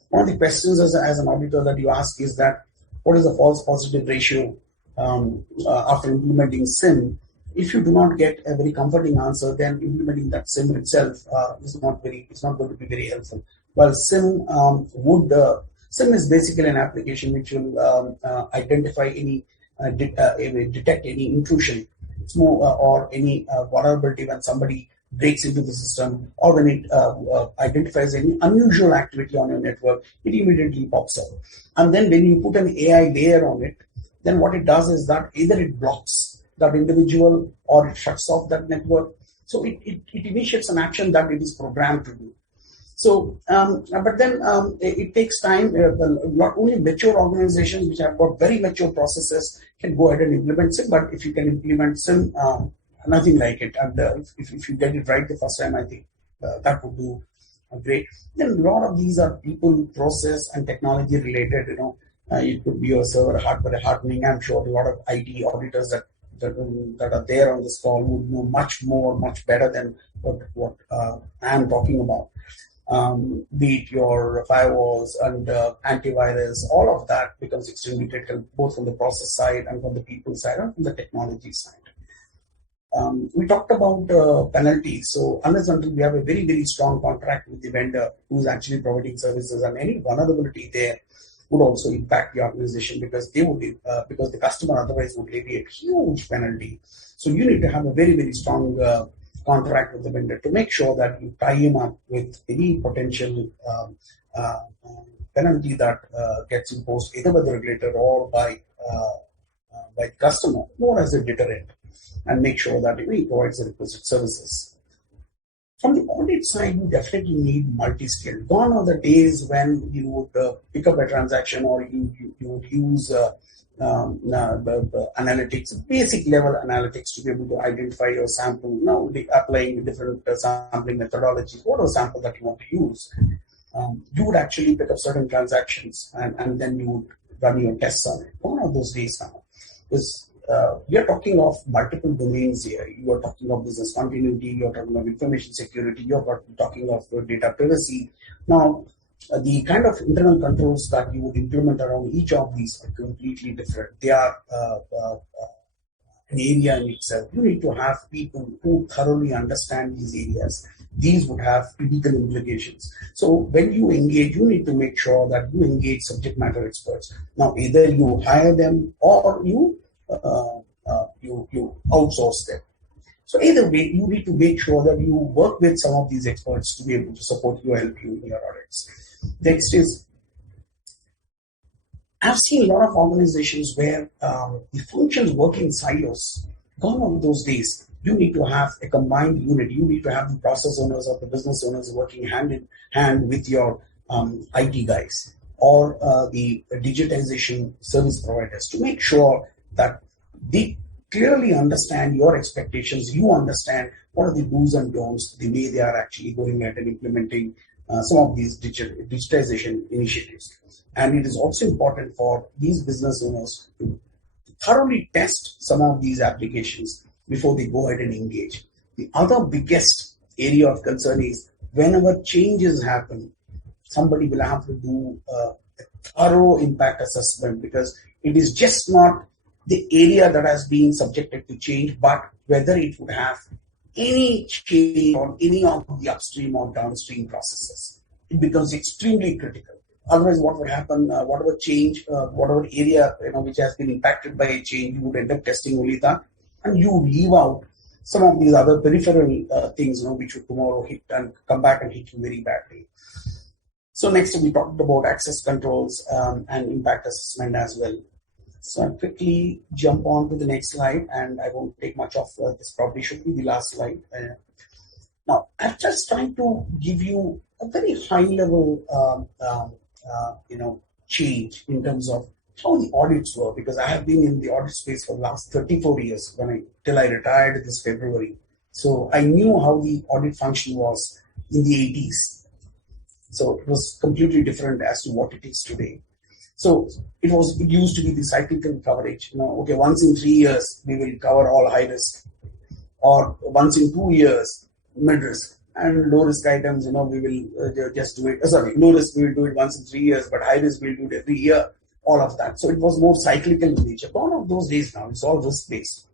one of the questions as an auditor that you ask is that what is the false positive ratio after implementing SIM? If you do not get a very comforting answer, then implementing that SIM itself is not going to be very helpful. While SIM SIM is basically an application which will identify any detect any intrusion. It's more or any vulnerability when somebody breaks into the system, or when it identifies any unusual activity on your network, it immediately pops up. And then when you put an AI layer on it, then what it does is that either it blocks that individual or it shuts off that network. So it initiates an action that it is programmed to do. So, but then it takes time. Not only mature organizations which have got very mature processes can go ahead and implement SIM, but if you can implement SIM, nothing like it. And if you get it right the first time, I think that would do great. Then a lot of these are people, process, and technology related. It could be your server hardware hardening. I'm sure a lot of IT auditors that are there on this call would know much better than what I'm talking about. Be it your firewalls and antivirus, all of that becomes extremely critical, both from the process side and from the people side and from the technology side. We talked about penalties. So unless until we have a very, very strong contract with the vendor who is actually providing services, and any vulnerability there would also impact the organization, because they would because the customer otherwise would levy a huge penalty. So you need to have a very, very strong contract with the vendor to make sure that you tie him up with any potential penalty that gets imposed either by the regulator or by the customer, more as a deterrent, and make sure that he provides the requisite services. From the audit side, you definitely need multi-skilled. Gone are the days when you would pick up a transaction, or you would use the analytics, basic level analytics, to be able to identify your sample. Now applying different sampling methodologies, what are the sample that you want to use. you would actually pick up certain transactions and then you would run your tests on it. Gone are those days now. Because we are talking of multiple domains here. You are talking of business continuity, you are talking of information security, you are talking of data privacy. Now, the kind of internal controls that you would implement around each of these are completely different. They are an area in itself. You need to have people who thoroughly understand these areas. These would have legal implications. So when you engage, you need to make sure that you engage subject matter experts. Now, either you hire them or you outsource them. So either way, you need to make sure that you work with some of these experts to be able to support you, help you in your audits. Next is, I've seen a lot of organizations where the functions work in silos. Gone are those days. You need to have a combined unit. You need to have the process owners or the business owners working hand in hand with your IT guys or the digitization service providers to make sure that they clearly understand your expectations. You understand what are the do's and don'ts, the way they are actually going at and implementing some of these digitization initiatives. And it is also important for these business owners to thoroughly test some of these applications before they go ahead and engage. The other biggest area of concern is whenever changes happen, somebody will have to do a thorough impact assessment, because it is just not the area that has been subjected to change, but whether it would have any change on any of the upstream or downstream processes. It becomes extremely critical. Otherwise, what would happen, whatever change, whatever area which has been impacted by a change, you would end up testing only that, and you leave out some of these other peripheral things which would tomorrow hit and come back and hit you very badly. So next we talked about access controls and impact assessment as well. So I'll quickly jump on to the next slide, and I won't take much of this. Probably should be the last slide. Now, I'm just trying to give you a very high-level, change in terms of how the audits work, because I have been in the audit space for the last 34 years till I retired this February. So I knew how the audit function was in the 80s. So it was completely different as to what it is today. So it used to be the cyclical coverage. Okay, once in 3 years we will cover all high risk, or once in 2 years mid risk, and low risk items. We will just do it. Low risk we will do it once in 3 years, but high risk we will do it every year. All of that. So it was more cyclical in nature. Gone of those days now. It's all risk based,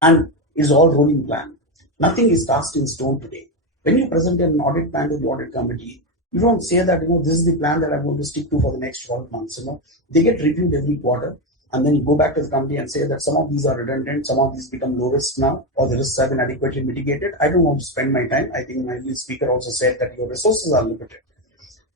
and it's all rolling plan. Nothing is cast in stone today. When you present an audit plan to the audit committee, you don't say that, this is the plan that I'm going to stick to for the next 12 months. They get reviewed every quarter, and then you go back to the committee and say that some of these are redundant, some of these become low risk now, or the risks have been adequately mitigated. I don't want to spend my time. I think my speaker also said that your resources are limited.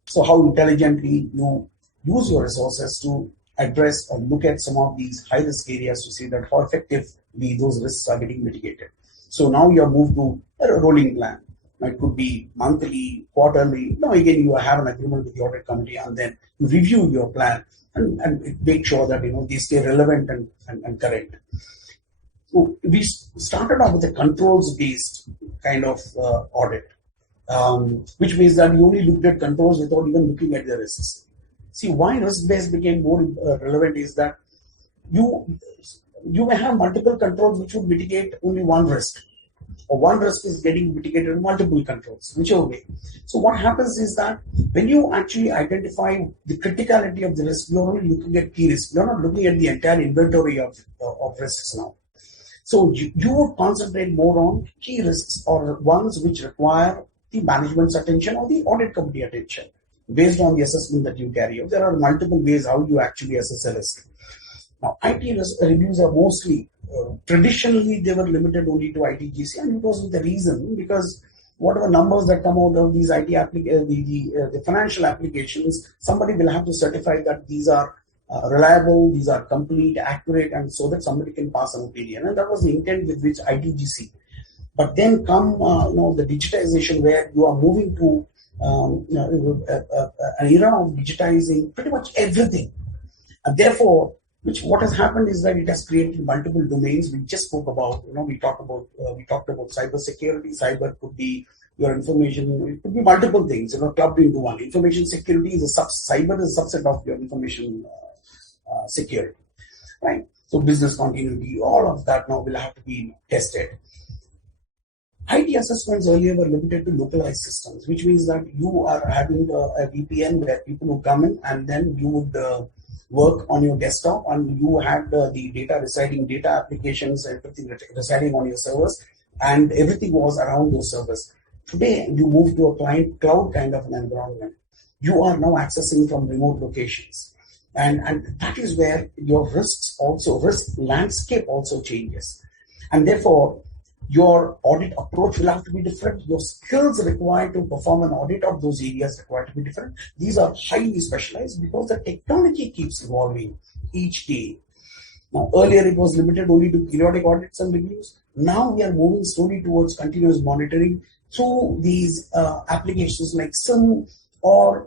So how intelligently you use your resources to address or look at some of these high risk areas to see that how effectively those risks are getting mitigated. So now you are moved to a rolling plan. It could be monthly, quarterly. Now again, you have an agreement with the audit committee, and then you review your plan and make sure that they stay relevant and current. So we started off with a controls-based kind of audit, which means that you only looked at controls without even looking at the risks. See, why risk-based became more relevant is that you may have multiple controls which would mitigate only one risk, or one risk is getting mitigated in multiple controls, whichever way. So what happens is that when you actually identify the criticality of the risk, you're only looking at key risks. You're not looking at the entire inventory of risks now. So you would concentrate more on key risks, or ones which require the management's attention or the audit committee attention based on the assessment that you carry out. There are multiple ways how you actually assess a risk. Now, IT risk reviews are mostly traditionally they were limited only to ITGC, and it was with a reason, because whatever numbers that come out of these IT the financial applications, somebody will have to certify that these are reliable, these are complete, accurate, and so that somebody can pass an opinion. And that was the intent with which ITGC. But then come the digitization, where you are moving to an era of digitizing pretty much everything, and therefore. What has happened is that it has created multiple domains. We just spoke about, we talked about cyber security. Cyber could be your information. It could be multiple things, clubbed into one. Information security is cyber is a subset of your information security, right? So business continuity, all of that now will have to be tested. IT assessments earlier were limited to localized systems, which means that you are having a VPN where people will come in and then you would work on your desktop and you had the data applications, everything residing on your servers, and everything was around those servers. Today, you move to a client cloud kind of an environment. You are now accessing from remote locations. And that is where your risk landscape also changes. And therefore, your audit approach will have to be different. Your skills required to perform an audit of those areas required to be different. These are highly specialized because the technology keeps evolving each day. Now, earlier it was limited only to periodic audits and reviews. Now we are moving slowly towards continuous monitoring through these applications like SIM, or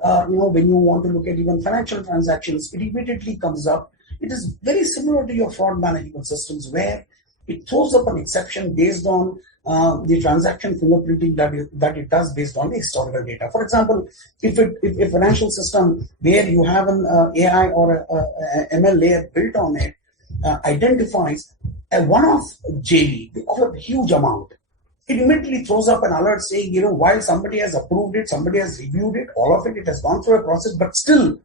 when you want to look at even financial transactions, it immediately comes up. It is very similar to your fraud management systems, where it throws up an exception based on the transaction fingerprinting that it does based on the historical data. For example, if a financial system where you have an AI or a ML layer built on it identifies a one-off JV of a huge amount, it immediately throws up an alert saying, while somebody has approved it, somebody has reviewed it, all of it has gone through a process, but still,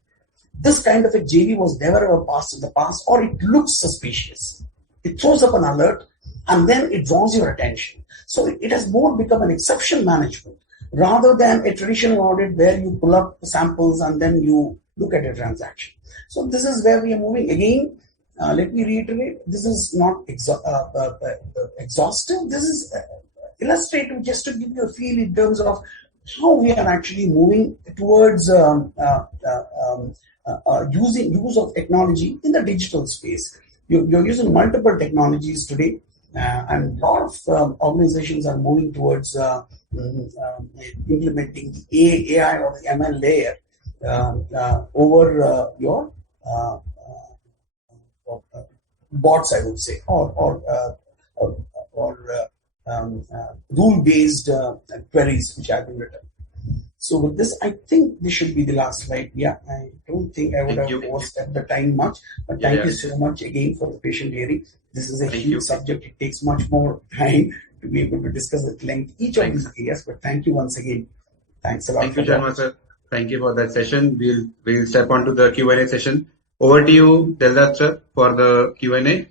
this kind of a JV was never ever passed in the past, or it looks suspicious. It throws up an alert, and then it draws your attention. So it has more become an exception management rather than a traditional audit where you pull up samples and then you look at a transaction. So this is where we are moving. Again, let me reiterate, this is not exhaustive. This is illustrative just to give you a feel in terms of how we are actually moving towards use of technology in the digital space. You're using multiple technologies today, and a lot of organizations are moving towards implementing the AI or the ML layer over your bots, I would say, or rule-based queries which have been written. So with this, I think this should be the last slide. Yeah, I don't think I would have overstepped the time much, but thank you so much again for the patient hearing. This is a huge subject. It takes much more time to be able to discuss at length each of these areas, but thank you once again. Thanks a lot. Thank you, Sharma sir. Thank you for that session. We'll step on to the Q&A session. Over to you, Deldat sir, for the Q&A.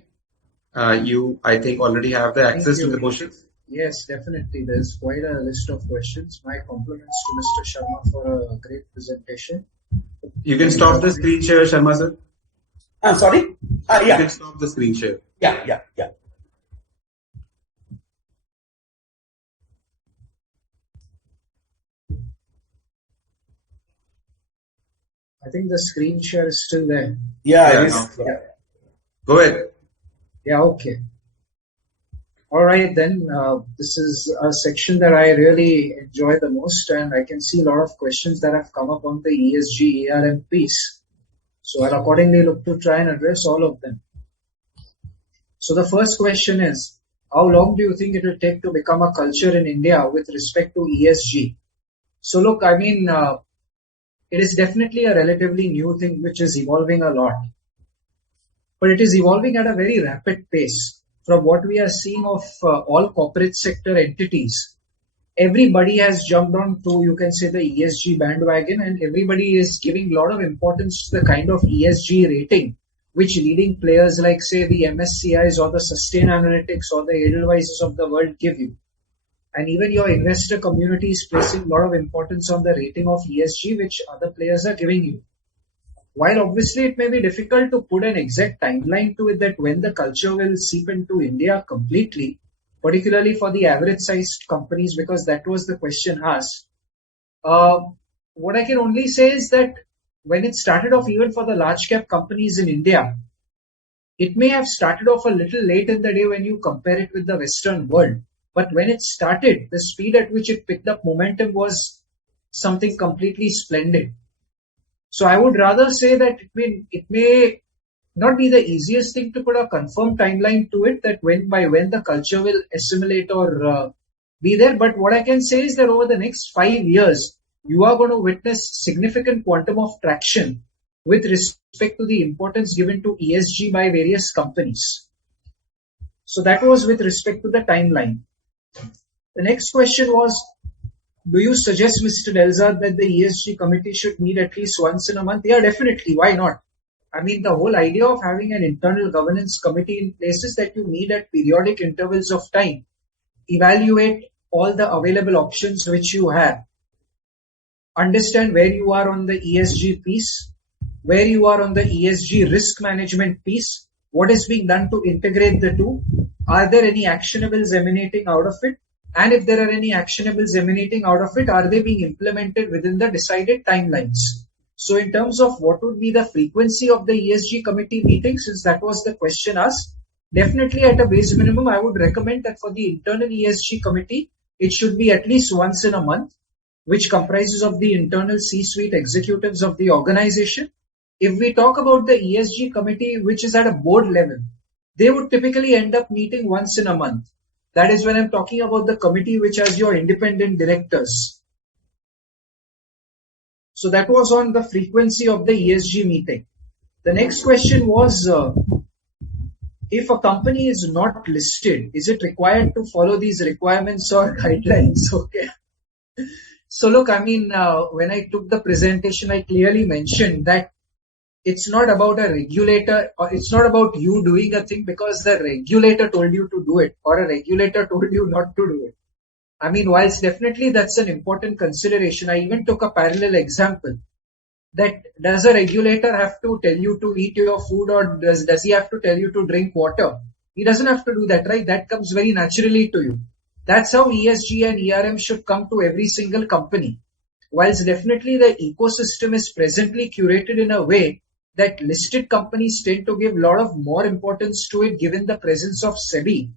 You, I think, already have the access to the questions. Yes, definitely. There's quite a list of questions. My compliments to Mr. Sharma for a great presentation. You can stop the screen share, Sharma sir. I'm sorry? Yeah. You can stop the screen share. Yeah. I think the screen share is still there. Yeah, it is. Yeah. Go ahead. Yeah, okay. All right, then. This is a section that I really enjoy the most, and I can see a lot of questions that have come up on the ESG ARM piece. So I'll accordingly look to try and address all of them. So the first question is, how long do you think it will take to become a culture in India with respect to ESG? So look, I mean, it is definitely a relatively new thing which is evolving a lot. But it is evolving at a very rapid pace. From what we are seeing of all corporate sector entities, everybody has jumped on to, you can say, the ESG bandwagon, and everybody is giving a lot of importance to the kind of ESG rating which leading players like, say, the MSCIs or the Sustainalytics or the Edelweiss of the world give you. And even your investor community is placing a lot of importance on the rating of ESG which other players are giving you. While obviously it may be difficult to put an exact timeline to it that when the culture will seep into India completely, particularly for the average sized companies, because that was the question asked. What I can only say is that when it started off, even for the large cap companies in India, it may have started off a little late in the day when you compare it with the Western world. But when it started, the speed at which it picked up momentum was something completely splendid. So I would rather say that it may not be the easiest thing to put a confirmed timeline to it, that by when the culture will assimilate or be there. But what I can say is that over the next 5 years, you are going to witness significant quantum of traction with respect to the importance given to ESG by various companies. So that was with respect to the timeline. The next question was, do you suggest, Mr. Delzad, that the ESG committee should meet at least once in a month? Yeah, definitely. Why not? I mean, the whole idea of having an internal governance committee in place is that you meet at periodic intervals of time, evaluate all the available options which you have, understand where you are on the ESG piece, where you are on the ESG risk management piece, what is being done to integrate the two, are there any actionables emanating out of it, and if there are any actionables emanating out of it, are they being implemented within the decided timelines? So in terms of what would be the frequency of the ESG committee meetings, since that was the question asked, definitely at a base minimum, I would recommend that for the internal ESG committee, it should be at least once in a month, which comprises of the internal C-suite executives of the organization. If we talk about the ESG committee, which is at a board level, they would typically end up meeting once in a month. That is when I'm talking about the committee which has your independent directors. So that was on the frequency of the ESG meeting. The next question was, if a company is not listed, is it required to follow these requirements or guidelines? Okay. So look, I mean, when I took the presentation, I clearly mentioned that it's not about a regulator, or it's not about you doing a thing because the regulator told you to do it or a regulator told you not to do it. I mean, whilst definitely that's an important consideration, I even took a parallel example that does a regulator have to tell you to eat your food, or does he have to tell you to drink water? He doesn't have to do that, right? That comes very naturally to you. That's how ESG and ERM should come to every single company. Whilst definitely the ecosystem is presently curated in a way that listed companies tend to give a lot of more importance to it given the presence of SEBI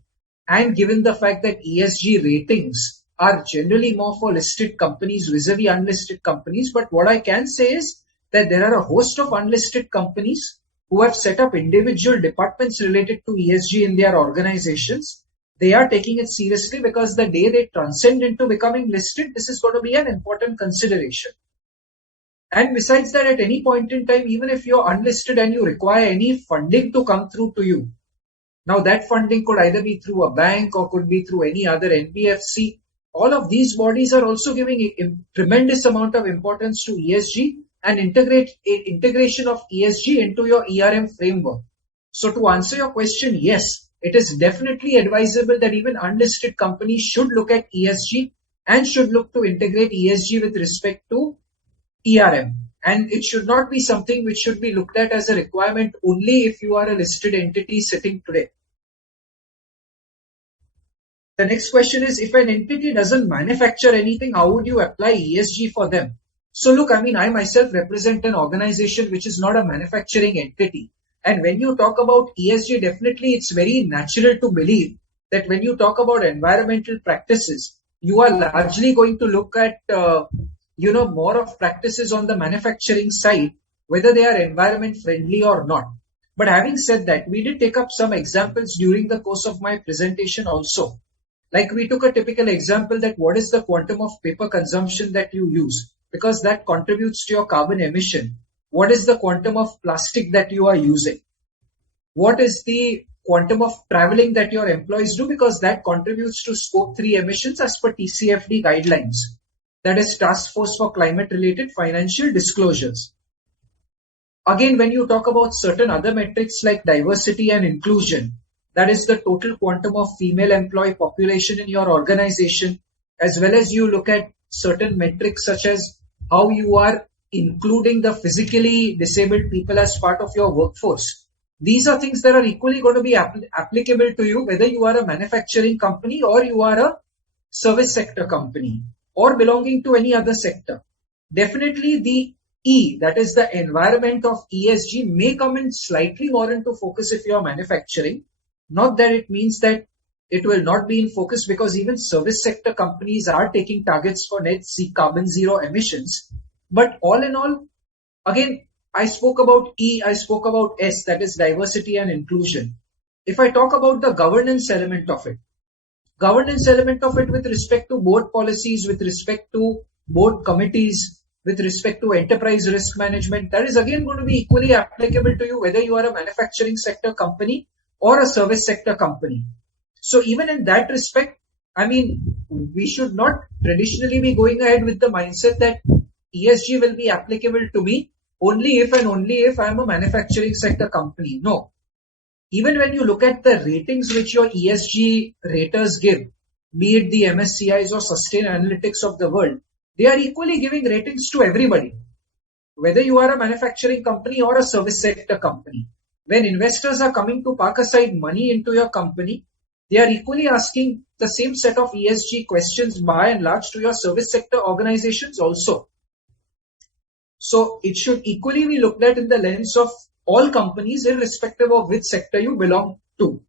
and given the fact that ESG ratings are generally more for listed companies vis-a-vis unlisted companies. But what I can say is that there are a host of unlisted companies who have set up individual departments related to ESG in their organizations. They are taking it seriously because the day they transcend into becoming listed, this is going to be an important consideration. And besides that, at any point in time, even if you're unlisted and you require any funding to come through to you, now that funding could either be through a bank or could be through any other NBFC. All of these bodies are also giving a tremendous amount of importance to ESG and integration of ESG into your ERM framework. So to answer your question, yes, it is definitely advisable that even unlisted companies should look at ESG and should look to integrate ESG with respect to ERM. And it should not be something which should be looked at as a requirement only if you are a listed entity sitting today. The next question is, if an entity doesn't manufacture anything, how would you apply ESG for them? So look, I mean, I myself represent an organization which is not a manufacturing entity. And when you talk about ESG, definitely it's very natural to believe that when you talk about environmental practices, you are largely going to look at, more of practices on the manufacturing side, whether they are environment friendly or not. But having said that, we did take up some examples during the course of my presentation also. Like we took a typical example that what is the quantum of paper consumption that you use, because that contributes to your carbon emission. What is the quantum of plastic that you are using? What is the quantum of traveling that your employees do, because that contributes to scope 3 emissions as per TCFD guidelines. That is Task Force for Climate Related Financial Disclosures. Again, when you talk about certain other metrics like diversity and inclusion, that is the total quantum of female employee population in your organization, as well as you look at certain metrics such as how you are including the physically disabled people as part of your workforce. These are things that are equally going to be applicable to you, whether you are a manufacturing company or you are a service sector company or belonging to any other sector. Definitely the E, that is the environment of ESG, may come in slightly more into focus if you are manufacturing. Not that it means that it will not be in focus, because even service sector companies are taking targets for net carbon zero emissions. But all in all, again, I spoke about E, I spoke about S, that is diversity and inclusion. If I talk about the governance element of it, governance element of it with respect to board policies, with respect to board committees, with respect to enterprise risk management, that is again going to be equally applicable to you whether you are a manufacturing sector company or a service sector company. So even in that respect, I mean, we should not traditionally be going ahead with the mindset that ESG will be applicable to me only if and only if I am a manufacturing sector company. No. Even when you look at the ratings which your ESG raters give, be it the MSCIs or Sustainalytics of the world, they are equally giving ratings to everybody, whether you are a manufacturing company or a service sector company. When investors are coming to park aside money into your company, they are equally asking the same set of ESG questions by and large to your service sector organizations also. So it should equally be looked at in the lens of all companies, irrespective of which sector you belong to.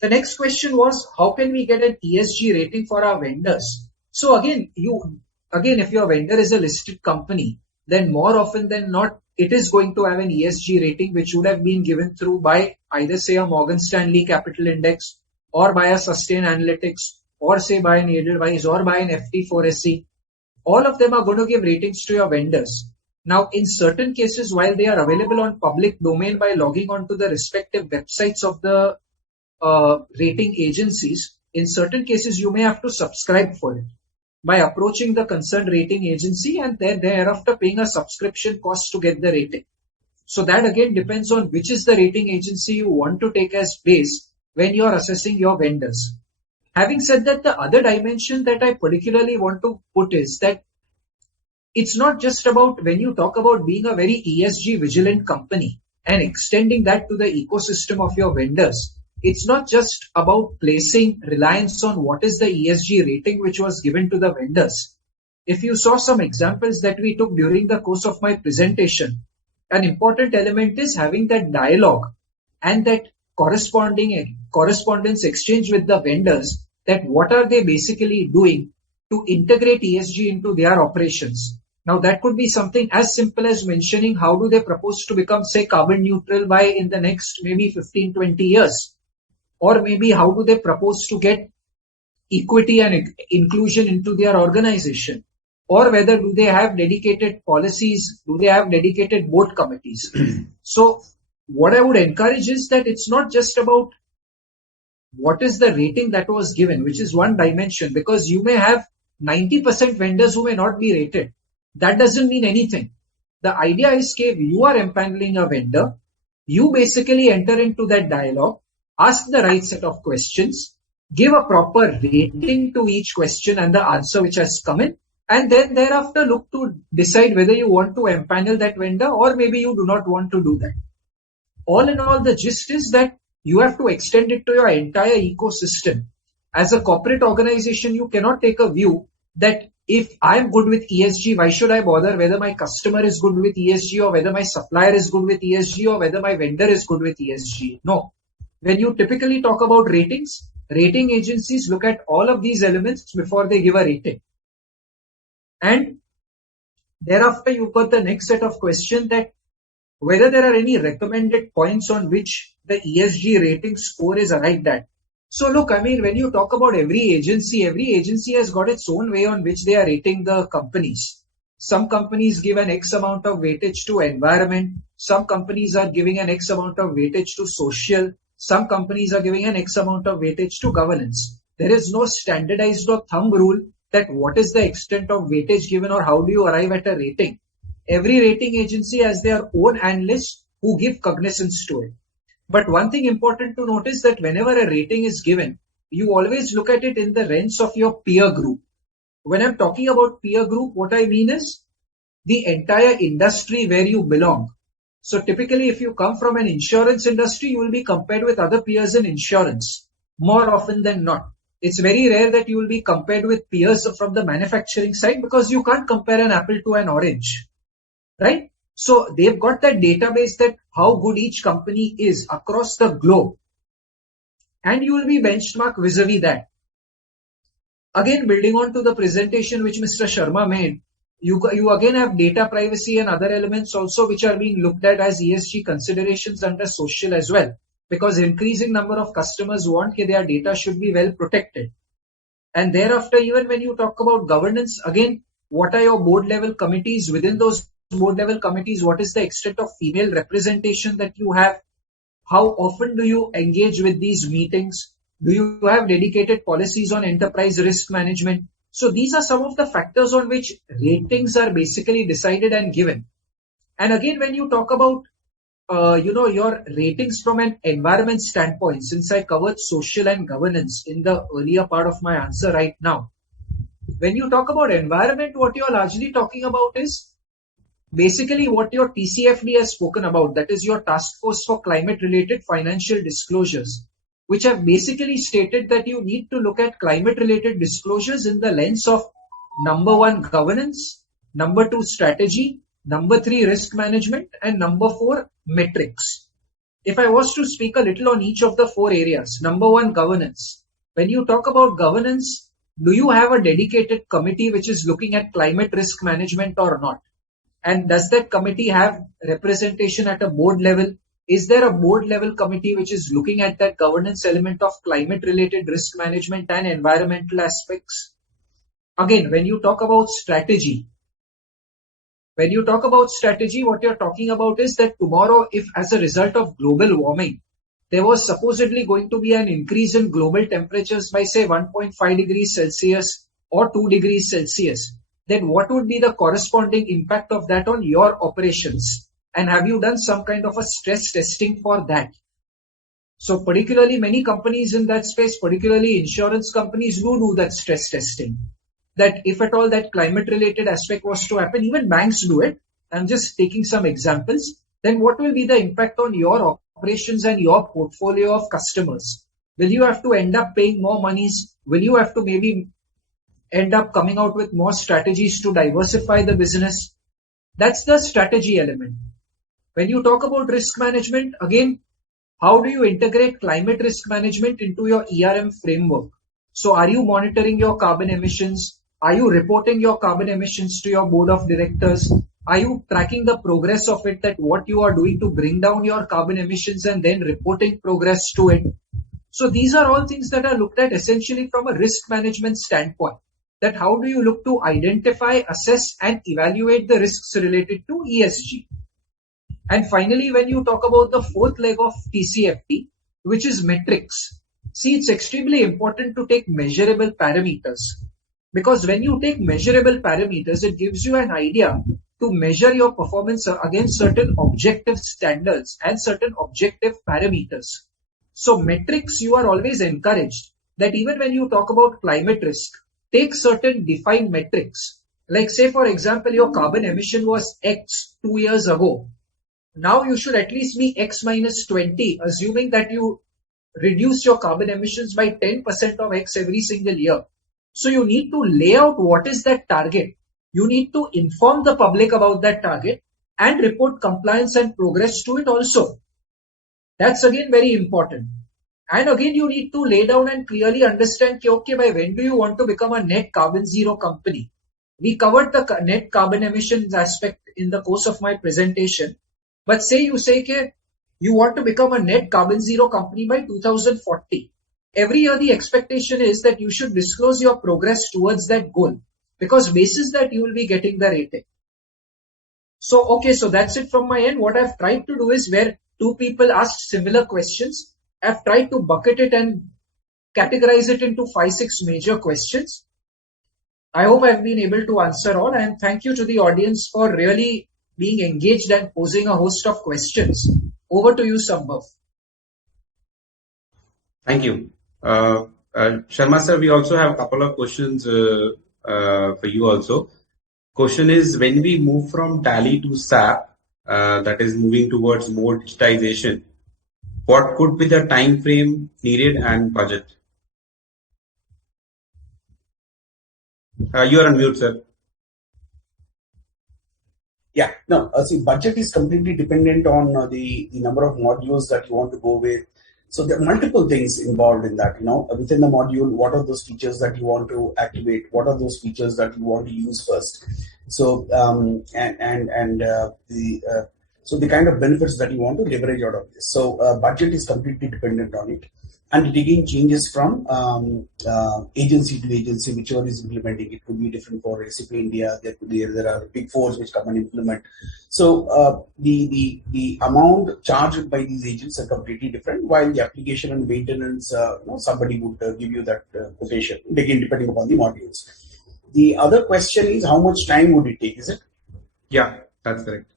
The next question was, how can we get an ESG rating for our vendors? So again, if your vendor is a listed company, then more often than not, it is going to have an ESG rating, which would have been given through by either say a Morgan Stanley Capital Index, or by a Sustainalytics, or say by an Edelweiss, or by an FT4SE. All of them are going to give ratings to your vendors. Now, in certain cases, while they are available on public domain by logging onto the respective websites of the rating agencies, in certain cases, you may have to subscribe for it by approaching the concerned rating agency and then thereafter paying a subscription cost to get the rating. So that again depends on which is the rating agency you want to take as base when you are assessing your vendors. Having said that, the other dimension that I particularly want to put is that it's not just about when you talk about being a very ESG vigilant company and extending that to the ecosystem of your vendors. It's not just about placing reliance on what is the ESG rating which was given to the vendors. If you saw some examples that we took during the course of my presentation, an important element is having that dialogue and that correspondence exchange with the vendors, that what are they basically doing to integrate ESG into their operations. Now that could be something as simple as mentioning how do they propose to become, say, carbon neutral by in the next maybe 15-20 years. Or maybe how do they propose to get equity and inclusion into their organization? Or whether do they have dedicated policies? Do they have dedicated board committees? So what I would encourage is that it's not just about what is the rating that was given, which is one dimension, because you may have 90% vendors who may not be rated. That doesn't mean anything. The idea is if you are empaneling a vendor, you basically enter into that dialogue, ask the right set of questions, give a proper rating to each question and the answer which has come in, and then thereafter look to decide whether you want to empanel that vendor or maybe you do not want to do that. All in all, the gist is that you have to extend it to your entire ecosystem. As a corporate organization, you cannot take a view that if I'm good with ESG, why should I bother whether my customer is good with ESG or whether my supplier is good with ESG or whether my vendor is good with ESG? No. When you typically talk about ratings, rating agencies look at all of these elements before they give a rating. And thereafter, you've got the next set of questions that whether there are any recommended points on which the ESG rating score is arrived at. So look, I mean, when you talk about every agency has got its own way on which they are rating the companies. Some companies give an X amount of weightage to environment. Some companies are giving an X amount of weightage to social. Some companies are giving an X amount of weightage to governance. There is no standardized or thumb rule that what is the extent of weightage given or how do you arrive at a rating. Every rating agency has their own analysts who give cognizance to it. But one thing important to notice that whenever a rating is given, you always look at it in the lens of your peer group. When I'm talking about peer group, what I mean is the entire industry where you belong. So typically, if you come from an insurance industry, you will be compared with other peers in insurance more often than not. It's very rare that you will be compared with peers from the manufacturing side because you can't compare an apple to an orange, right? So they've got that database that how good each company is across the globe. And you will be benchmarked vis-a-vis that. Again, building on to the presentation which Mr. Sharma made, you again have data privacy and other elements also which are being looked at as ESG considerations under social as well. because increasing number of customers want that their data should be well protected. And thereafter, even when you talk about governance, again, what are your board level committees? Within those board level committees, what is the extent of female representation that you have? How often do you engage with these meetings? Do you have dedicated policies on enterprise risk management? So these are some of the factors on which ratings are basically decided and given. And again, when you talk about your ratings from an environment standpoint, since I covered social and governance in the earlier part of my answer right now, when you talk about environment, what you're largely talking about is basically what your TCFD has spoken about, that is your Task Force for Climate Related Financial Disclosures, which have basically stated that you need to look at climate related disclosures in the lens of number 1, governance, number 2, strategy, number 3, risk management, and number 4, metrics. If I was to speak a little on each of the 4 areas, number 1, governance. When you talk about governance, do you have a dedicated committee which is looking at climate risk management or not? And does that committee have representation at a board level? Is there a board level committee which is looking at that governance element of climate related risk management and environmental aspects? Again, when you talk about strategy, what you're talking about is that tomorrow, if as a result of global warming, there was supposedly going to be an increase in global temperatures by say 1.5 degrees Celsius or 2 degrees Celsius, then what would be the corresponding impact of that on your operations? And have you done some kind of a stress testing for that? So particularly many companies in that space, particularly insurance companies, do that stress testing. That if at all that climate related aspect was to happen, even banks do it. I'm just taking some examples. Then what will be the impact on your operations and your portfolio of customers? Will you have to end up paying more monies? Will you have to maybe end up coming out with more strategies to diversify the business? That's the strategy element. When you talk about risk management, again, how do you integrate climate risk management into your ERM framework? So are you monitoring your carbon emissions? Are you reporting your carbon emissions to your board of directors? Are you tracking the progress of it, that what you are doing to bring down your carbon emissions and then reporting progress to it? So these are all things that are looked at essentially from a risk management standpoint. That how do you look to identify, assess and evaluate the risks related to ESG? And finally, when you talk about the 4th leg of TCFD, which is metrics, see, it's extremely important to take measurable parameters, because when you take measurable parameters, it gives you an idea to measure your performance against certain objective standards and certain objective parameters. So metrics, you are always encouraged that even when you talk about climate risk, take certain defined metrics. Like say, for example, your carbon emission was X 2 years ago. Now you should at least be X minus 20, assuming that you reduce your carbon emissions by 10% of X every single year. So you need to lay out what is that target. You need to inform the public about that target and report compliance and progress to it also. That's again very important. And again, you need to lay down and clearly understand, okay, by when do you want to become a net carbon zero company? We covered the net carbon emissions aspect in the course of my presentation. But say you want to become a net carbon zero company by 2040. Every year the expectation is that you should disclose your progress towards that goal, because basis that you will be getting the rating. So, okay, so that's it from my end. What I've tried to do is, where 2 people asked similar questions, I've tried to bucket it and categorize it into 5-6 major questions. I hope I've been able to answer all, and thank you to the audience for really being engaged and posing a host of questions. Over to you, Sambhav. Thank you. Sharma sir, we also have a couple of questions for you also. Question is, when we move from Tally to SAP, that is moving towards more digitization, what could be the time frame needed and budget? You are on mute, sir. Yeah, no, see, budget is completely dependent on the number of modules that you want to go with. So there are multiple things involved in that. Within the module, what are those features that you want to activate? What are those features that you want to use first? So So the kind of benefits that you want to leverage out of this. So budget is completely dependent on it. And it again changes from agency to agency, whichever is implementing. It could be different for SAP India. There are big fours which come and implement. So the amount charged by these agents are completely different. While the application and maintenance, somebody would give you that quotation, again depending upon the modules. The other question is how much time would it take? Is it? Yeah, that's correct.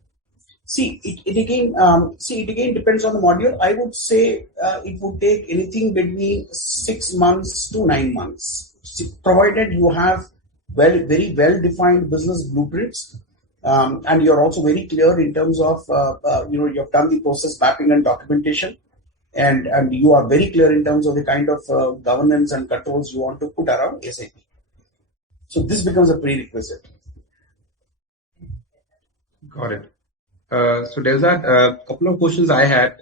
See, it again depends on the module. I would say it would take anything between 6 months to 9 months, provided you have very well-defined business blueprints, and you're also very clear in terms of you have done the process mapping and documentation, and you are very clear in terms of the kind of governance and controls you want to put around SAP. So this becomes a prerequisite. Got it. So there's a couple of questions I had.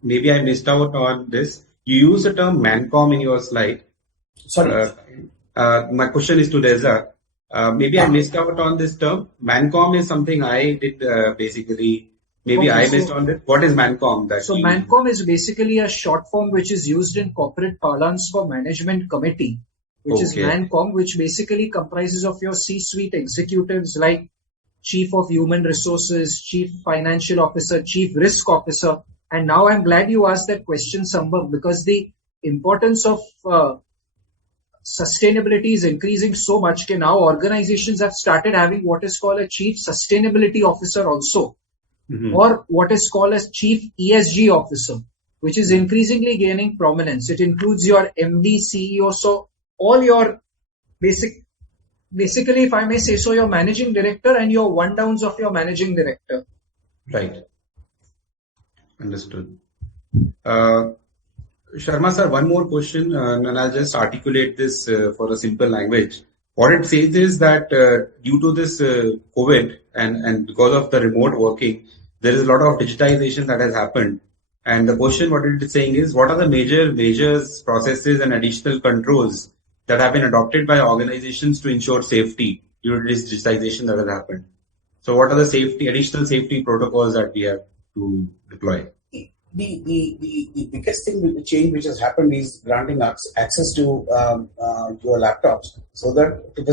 Maybe I missed out on this. You use the term MANCOM in your slide. Sorry. My question is to Deza. Maybe I missed out on this term. MANCOM is something I did basically. Maybe I missed on it. What is MANCOM? MANCOM is basically a short form which is used in corporate parlance for management committee, which is MANCOM, which basically comprises of your C-suite executives like Chief of Human Resources, Chief Financial Officer, Chief Risk Officer. And now I'm glad you asked that question, Sambhav, because the importance of sustainability is increasing so much that now organizations have started having what is called a Chief Sustainability Officer also, or what is called as Chief ESG Officer, which is increasingly gaining prominence. It includes your MD, CEO, so all your basically, if I may say so, your managing director and your one downs of your managing director. Right. Understood. Sharma sir, one more question, and I'll just articulate this for a simple language. What it says is that due to this COVID and because of the remote working, there is a lot of digitization that has happened. And the question what it is saying is, what are the major measures, processes, and additional controls that have been adopted by organizations to ensure safety due to this digitization that has happened? So what are the additional safety protocols that we have to deploy? The biggest thing with the change which has happened is granting access to your laptops, so that to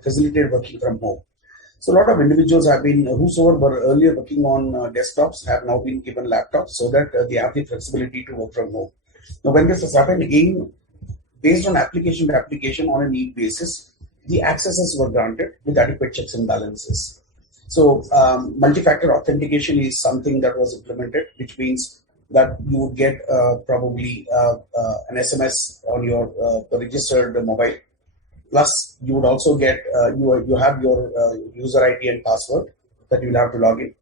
facilitate working from home. So a lot of individuals have been, whosoever were earlier working on desktops have now been given laptops so that they have the flexibility to work from home. Now when this has happened again, based on application to application on a need basis, the accesses were granted with adequate checks and balances. So multi-factor authentication is something that was implemented, which means that you would get probably an SMS on your registered mobile. Plus, you would also get, you have your user ID and password that you will have to log in.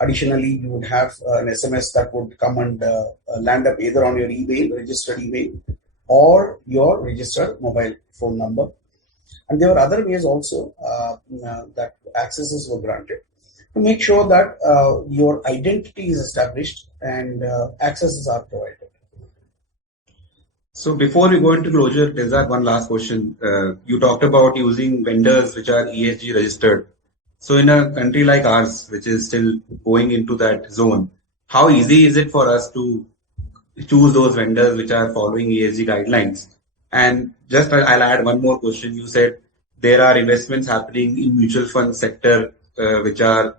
Additionally, you would have an SMS that would come and land up either on your email, registered email, or your registered mobile phone number. And there were other ways also that accesses were granted to make sure that your identity is established and accesses are provided. So before we go into closure, there's one last question. You talked about using vendors which are ESG registered. So in a country like ours, which is still going into that zone, how easy is it for us to choose those vendors which are following ESG guidelines? And just I'll add one more question. You said there are investments happening in mutual fund sector which are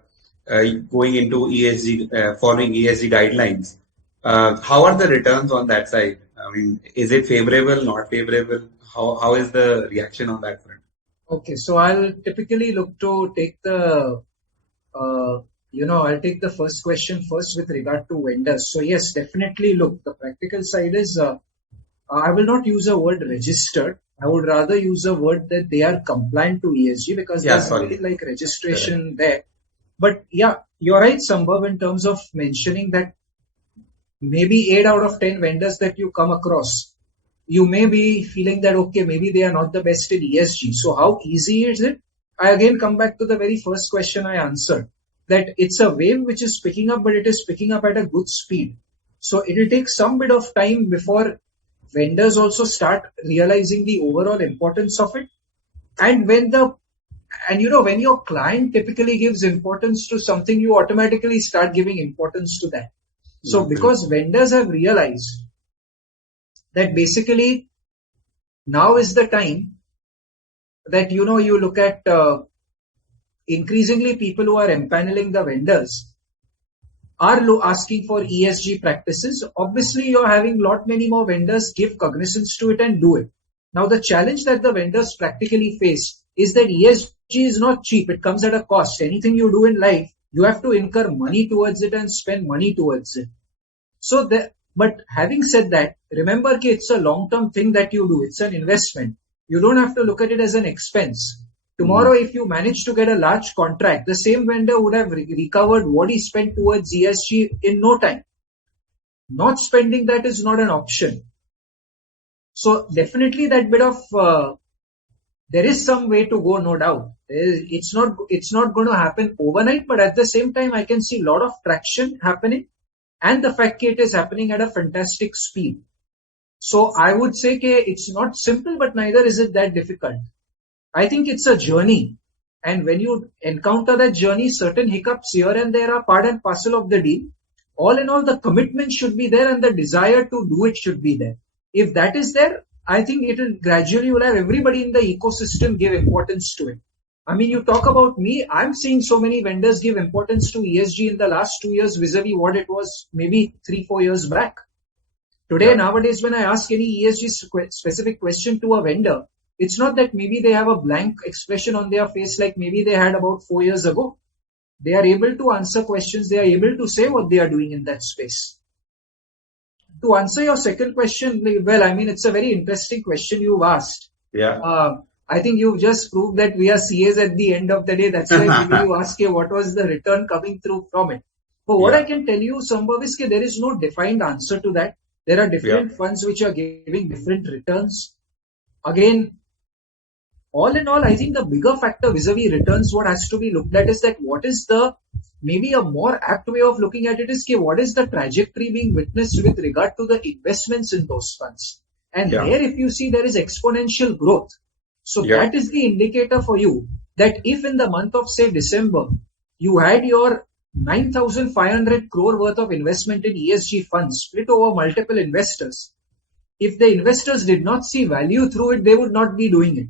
going into ESG, following ESG guidelines. How are the returns on that side? I mean, is it favorable, not favorable? How is the reaction on that front? Okay, so I'll typically look to take the I'll take the first question first with regard to vendors. So yes, definitely look, the practical side is, I will not use a word registered. I would rather use a word that they are compliant to ESG, because there's nothing like registration there. But yeah, you're right, Sambhav, in terms of mentioning that maybe 8 out of 10 vendors that you come across, you may be feeling that, okay, maybe they are not the best in ESG. So how easy is it? I again come back to the very first question I answered, that it's a wave which is picking up, but it is picking up at a good speed. So it will take some bit of time before vendors also start realizing the overall importance of it. And when the And when your client typically gives importance to something, you automatically start giving importance to that. So because vendors have realized that basically now is the time that, you look at increasingly people who are empaneling the vendors are asking for ESG practices. Obviously, you're having many more vendors give cognizance to it and do it. Now, the challenge that the vendors practically face is that ESG is not cheap. It comes at a cost. Anything you do in life, you have to incur money towards it and spend money towards it. But having said that, remember that it's a long-term thing that you do. It's an investment. You don't have to look at it as an expense. Tomorrow, if you manage to get a large contract, the same vendor would have recovered what he spent towards ESG in no time. Not spending that is not an option. So definitely that bit of, there is some way to go, no doubt. It's not going to happen overnight, but at the same time, I can see a lot of traction happening. And the fact that it is happening at a fantastic speed. So I would say that it's not simple, but neither is it that difficult. I think it's a journey. And when you encounter that journey, certain hiccups here and there are part and parcel of the deal. All in all, the commitment should be there and the desire to do it should be there. If that is there, I think it will gradually will have everybody in the ecosystem give importance to it. I mean, you talk about me, I'm seeing so many vendors give importance to ESG in the last 2 years vis-a-vis what it was maybe 3-4 years back. Today, nowadays, when I ask any ESG specific question to a vendor, it's not that maybe they have a blank expression on their face like maybe they had about 4 years ago. They are able to answer questions. They are able to say what they are doing in that space. To answer your second question, well, I mean, it's a very interesting question you've asked. Yeah. I think you've just proved that we are CAs at the end of the day. That's why maybe you ask what was the return coming through from it. But what I can tell you, Sambhav, is that there is no defined answer to that. There are different funds which are giving different returns. Again, all in all, I think the bigger factor vis-a-vis returns, what has to be looked at is that what is the, maybe a more apt way of looking at it is what is the trajectory being witnessed with regard to the investments in those funds. And there, if you see, there is exponential growth. So that is the indicator for you that if in the month of, say, December, you had your 9,500 crore worth of investment in ESG funds split over multiple investors, if the investors did not see value through it, they would not be doing it.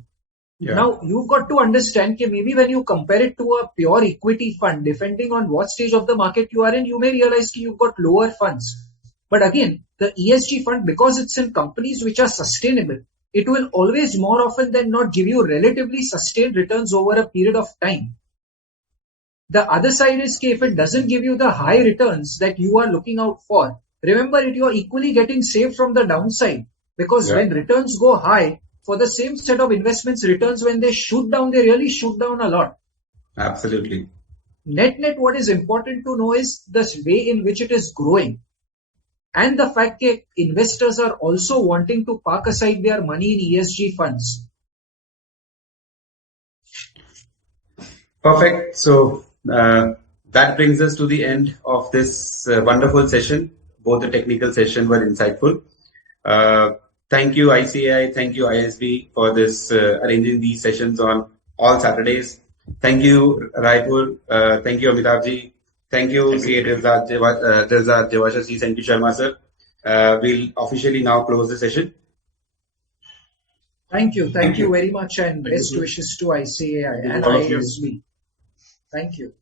Now, you've got to understand that maybe when you compare it to a pure equity fund, depending on what stage of the market you are in, you may realize that you've got lower funds. But again, the ESG fund, because it's in companies which are sustainable, it will always more often than not give you relatively sustained returns over a period of time. The other side is that if it doesn't give you the high returns that you are looking out for, remember you are equally getting saved from the downside, because when returns go high, for the same set of investments, returns when they shoot down, they really shoot down a lot. Absolutely. Net, what is important to know is the way in which it is growing. And the fact that investors are also wanting to park aside their money in ESG funds. Perfect. So that brings us to the end of this wonderful session. Both the technical session were insightful. Thank you, ICAI. Thank you, ISB, for this arranging these sessions on all Saturdays. Thank you, Raipur. Thank you, Amitabhji. Thank you, CA Dilzad Jawashaji. Thank you, Sharma sir. We'll officially now close the session. Thank you. Thank you very much, and best wishes to ICAI and ISB. Thank you.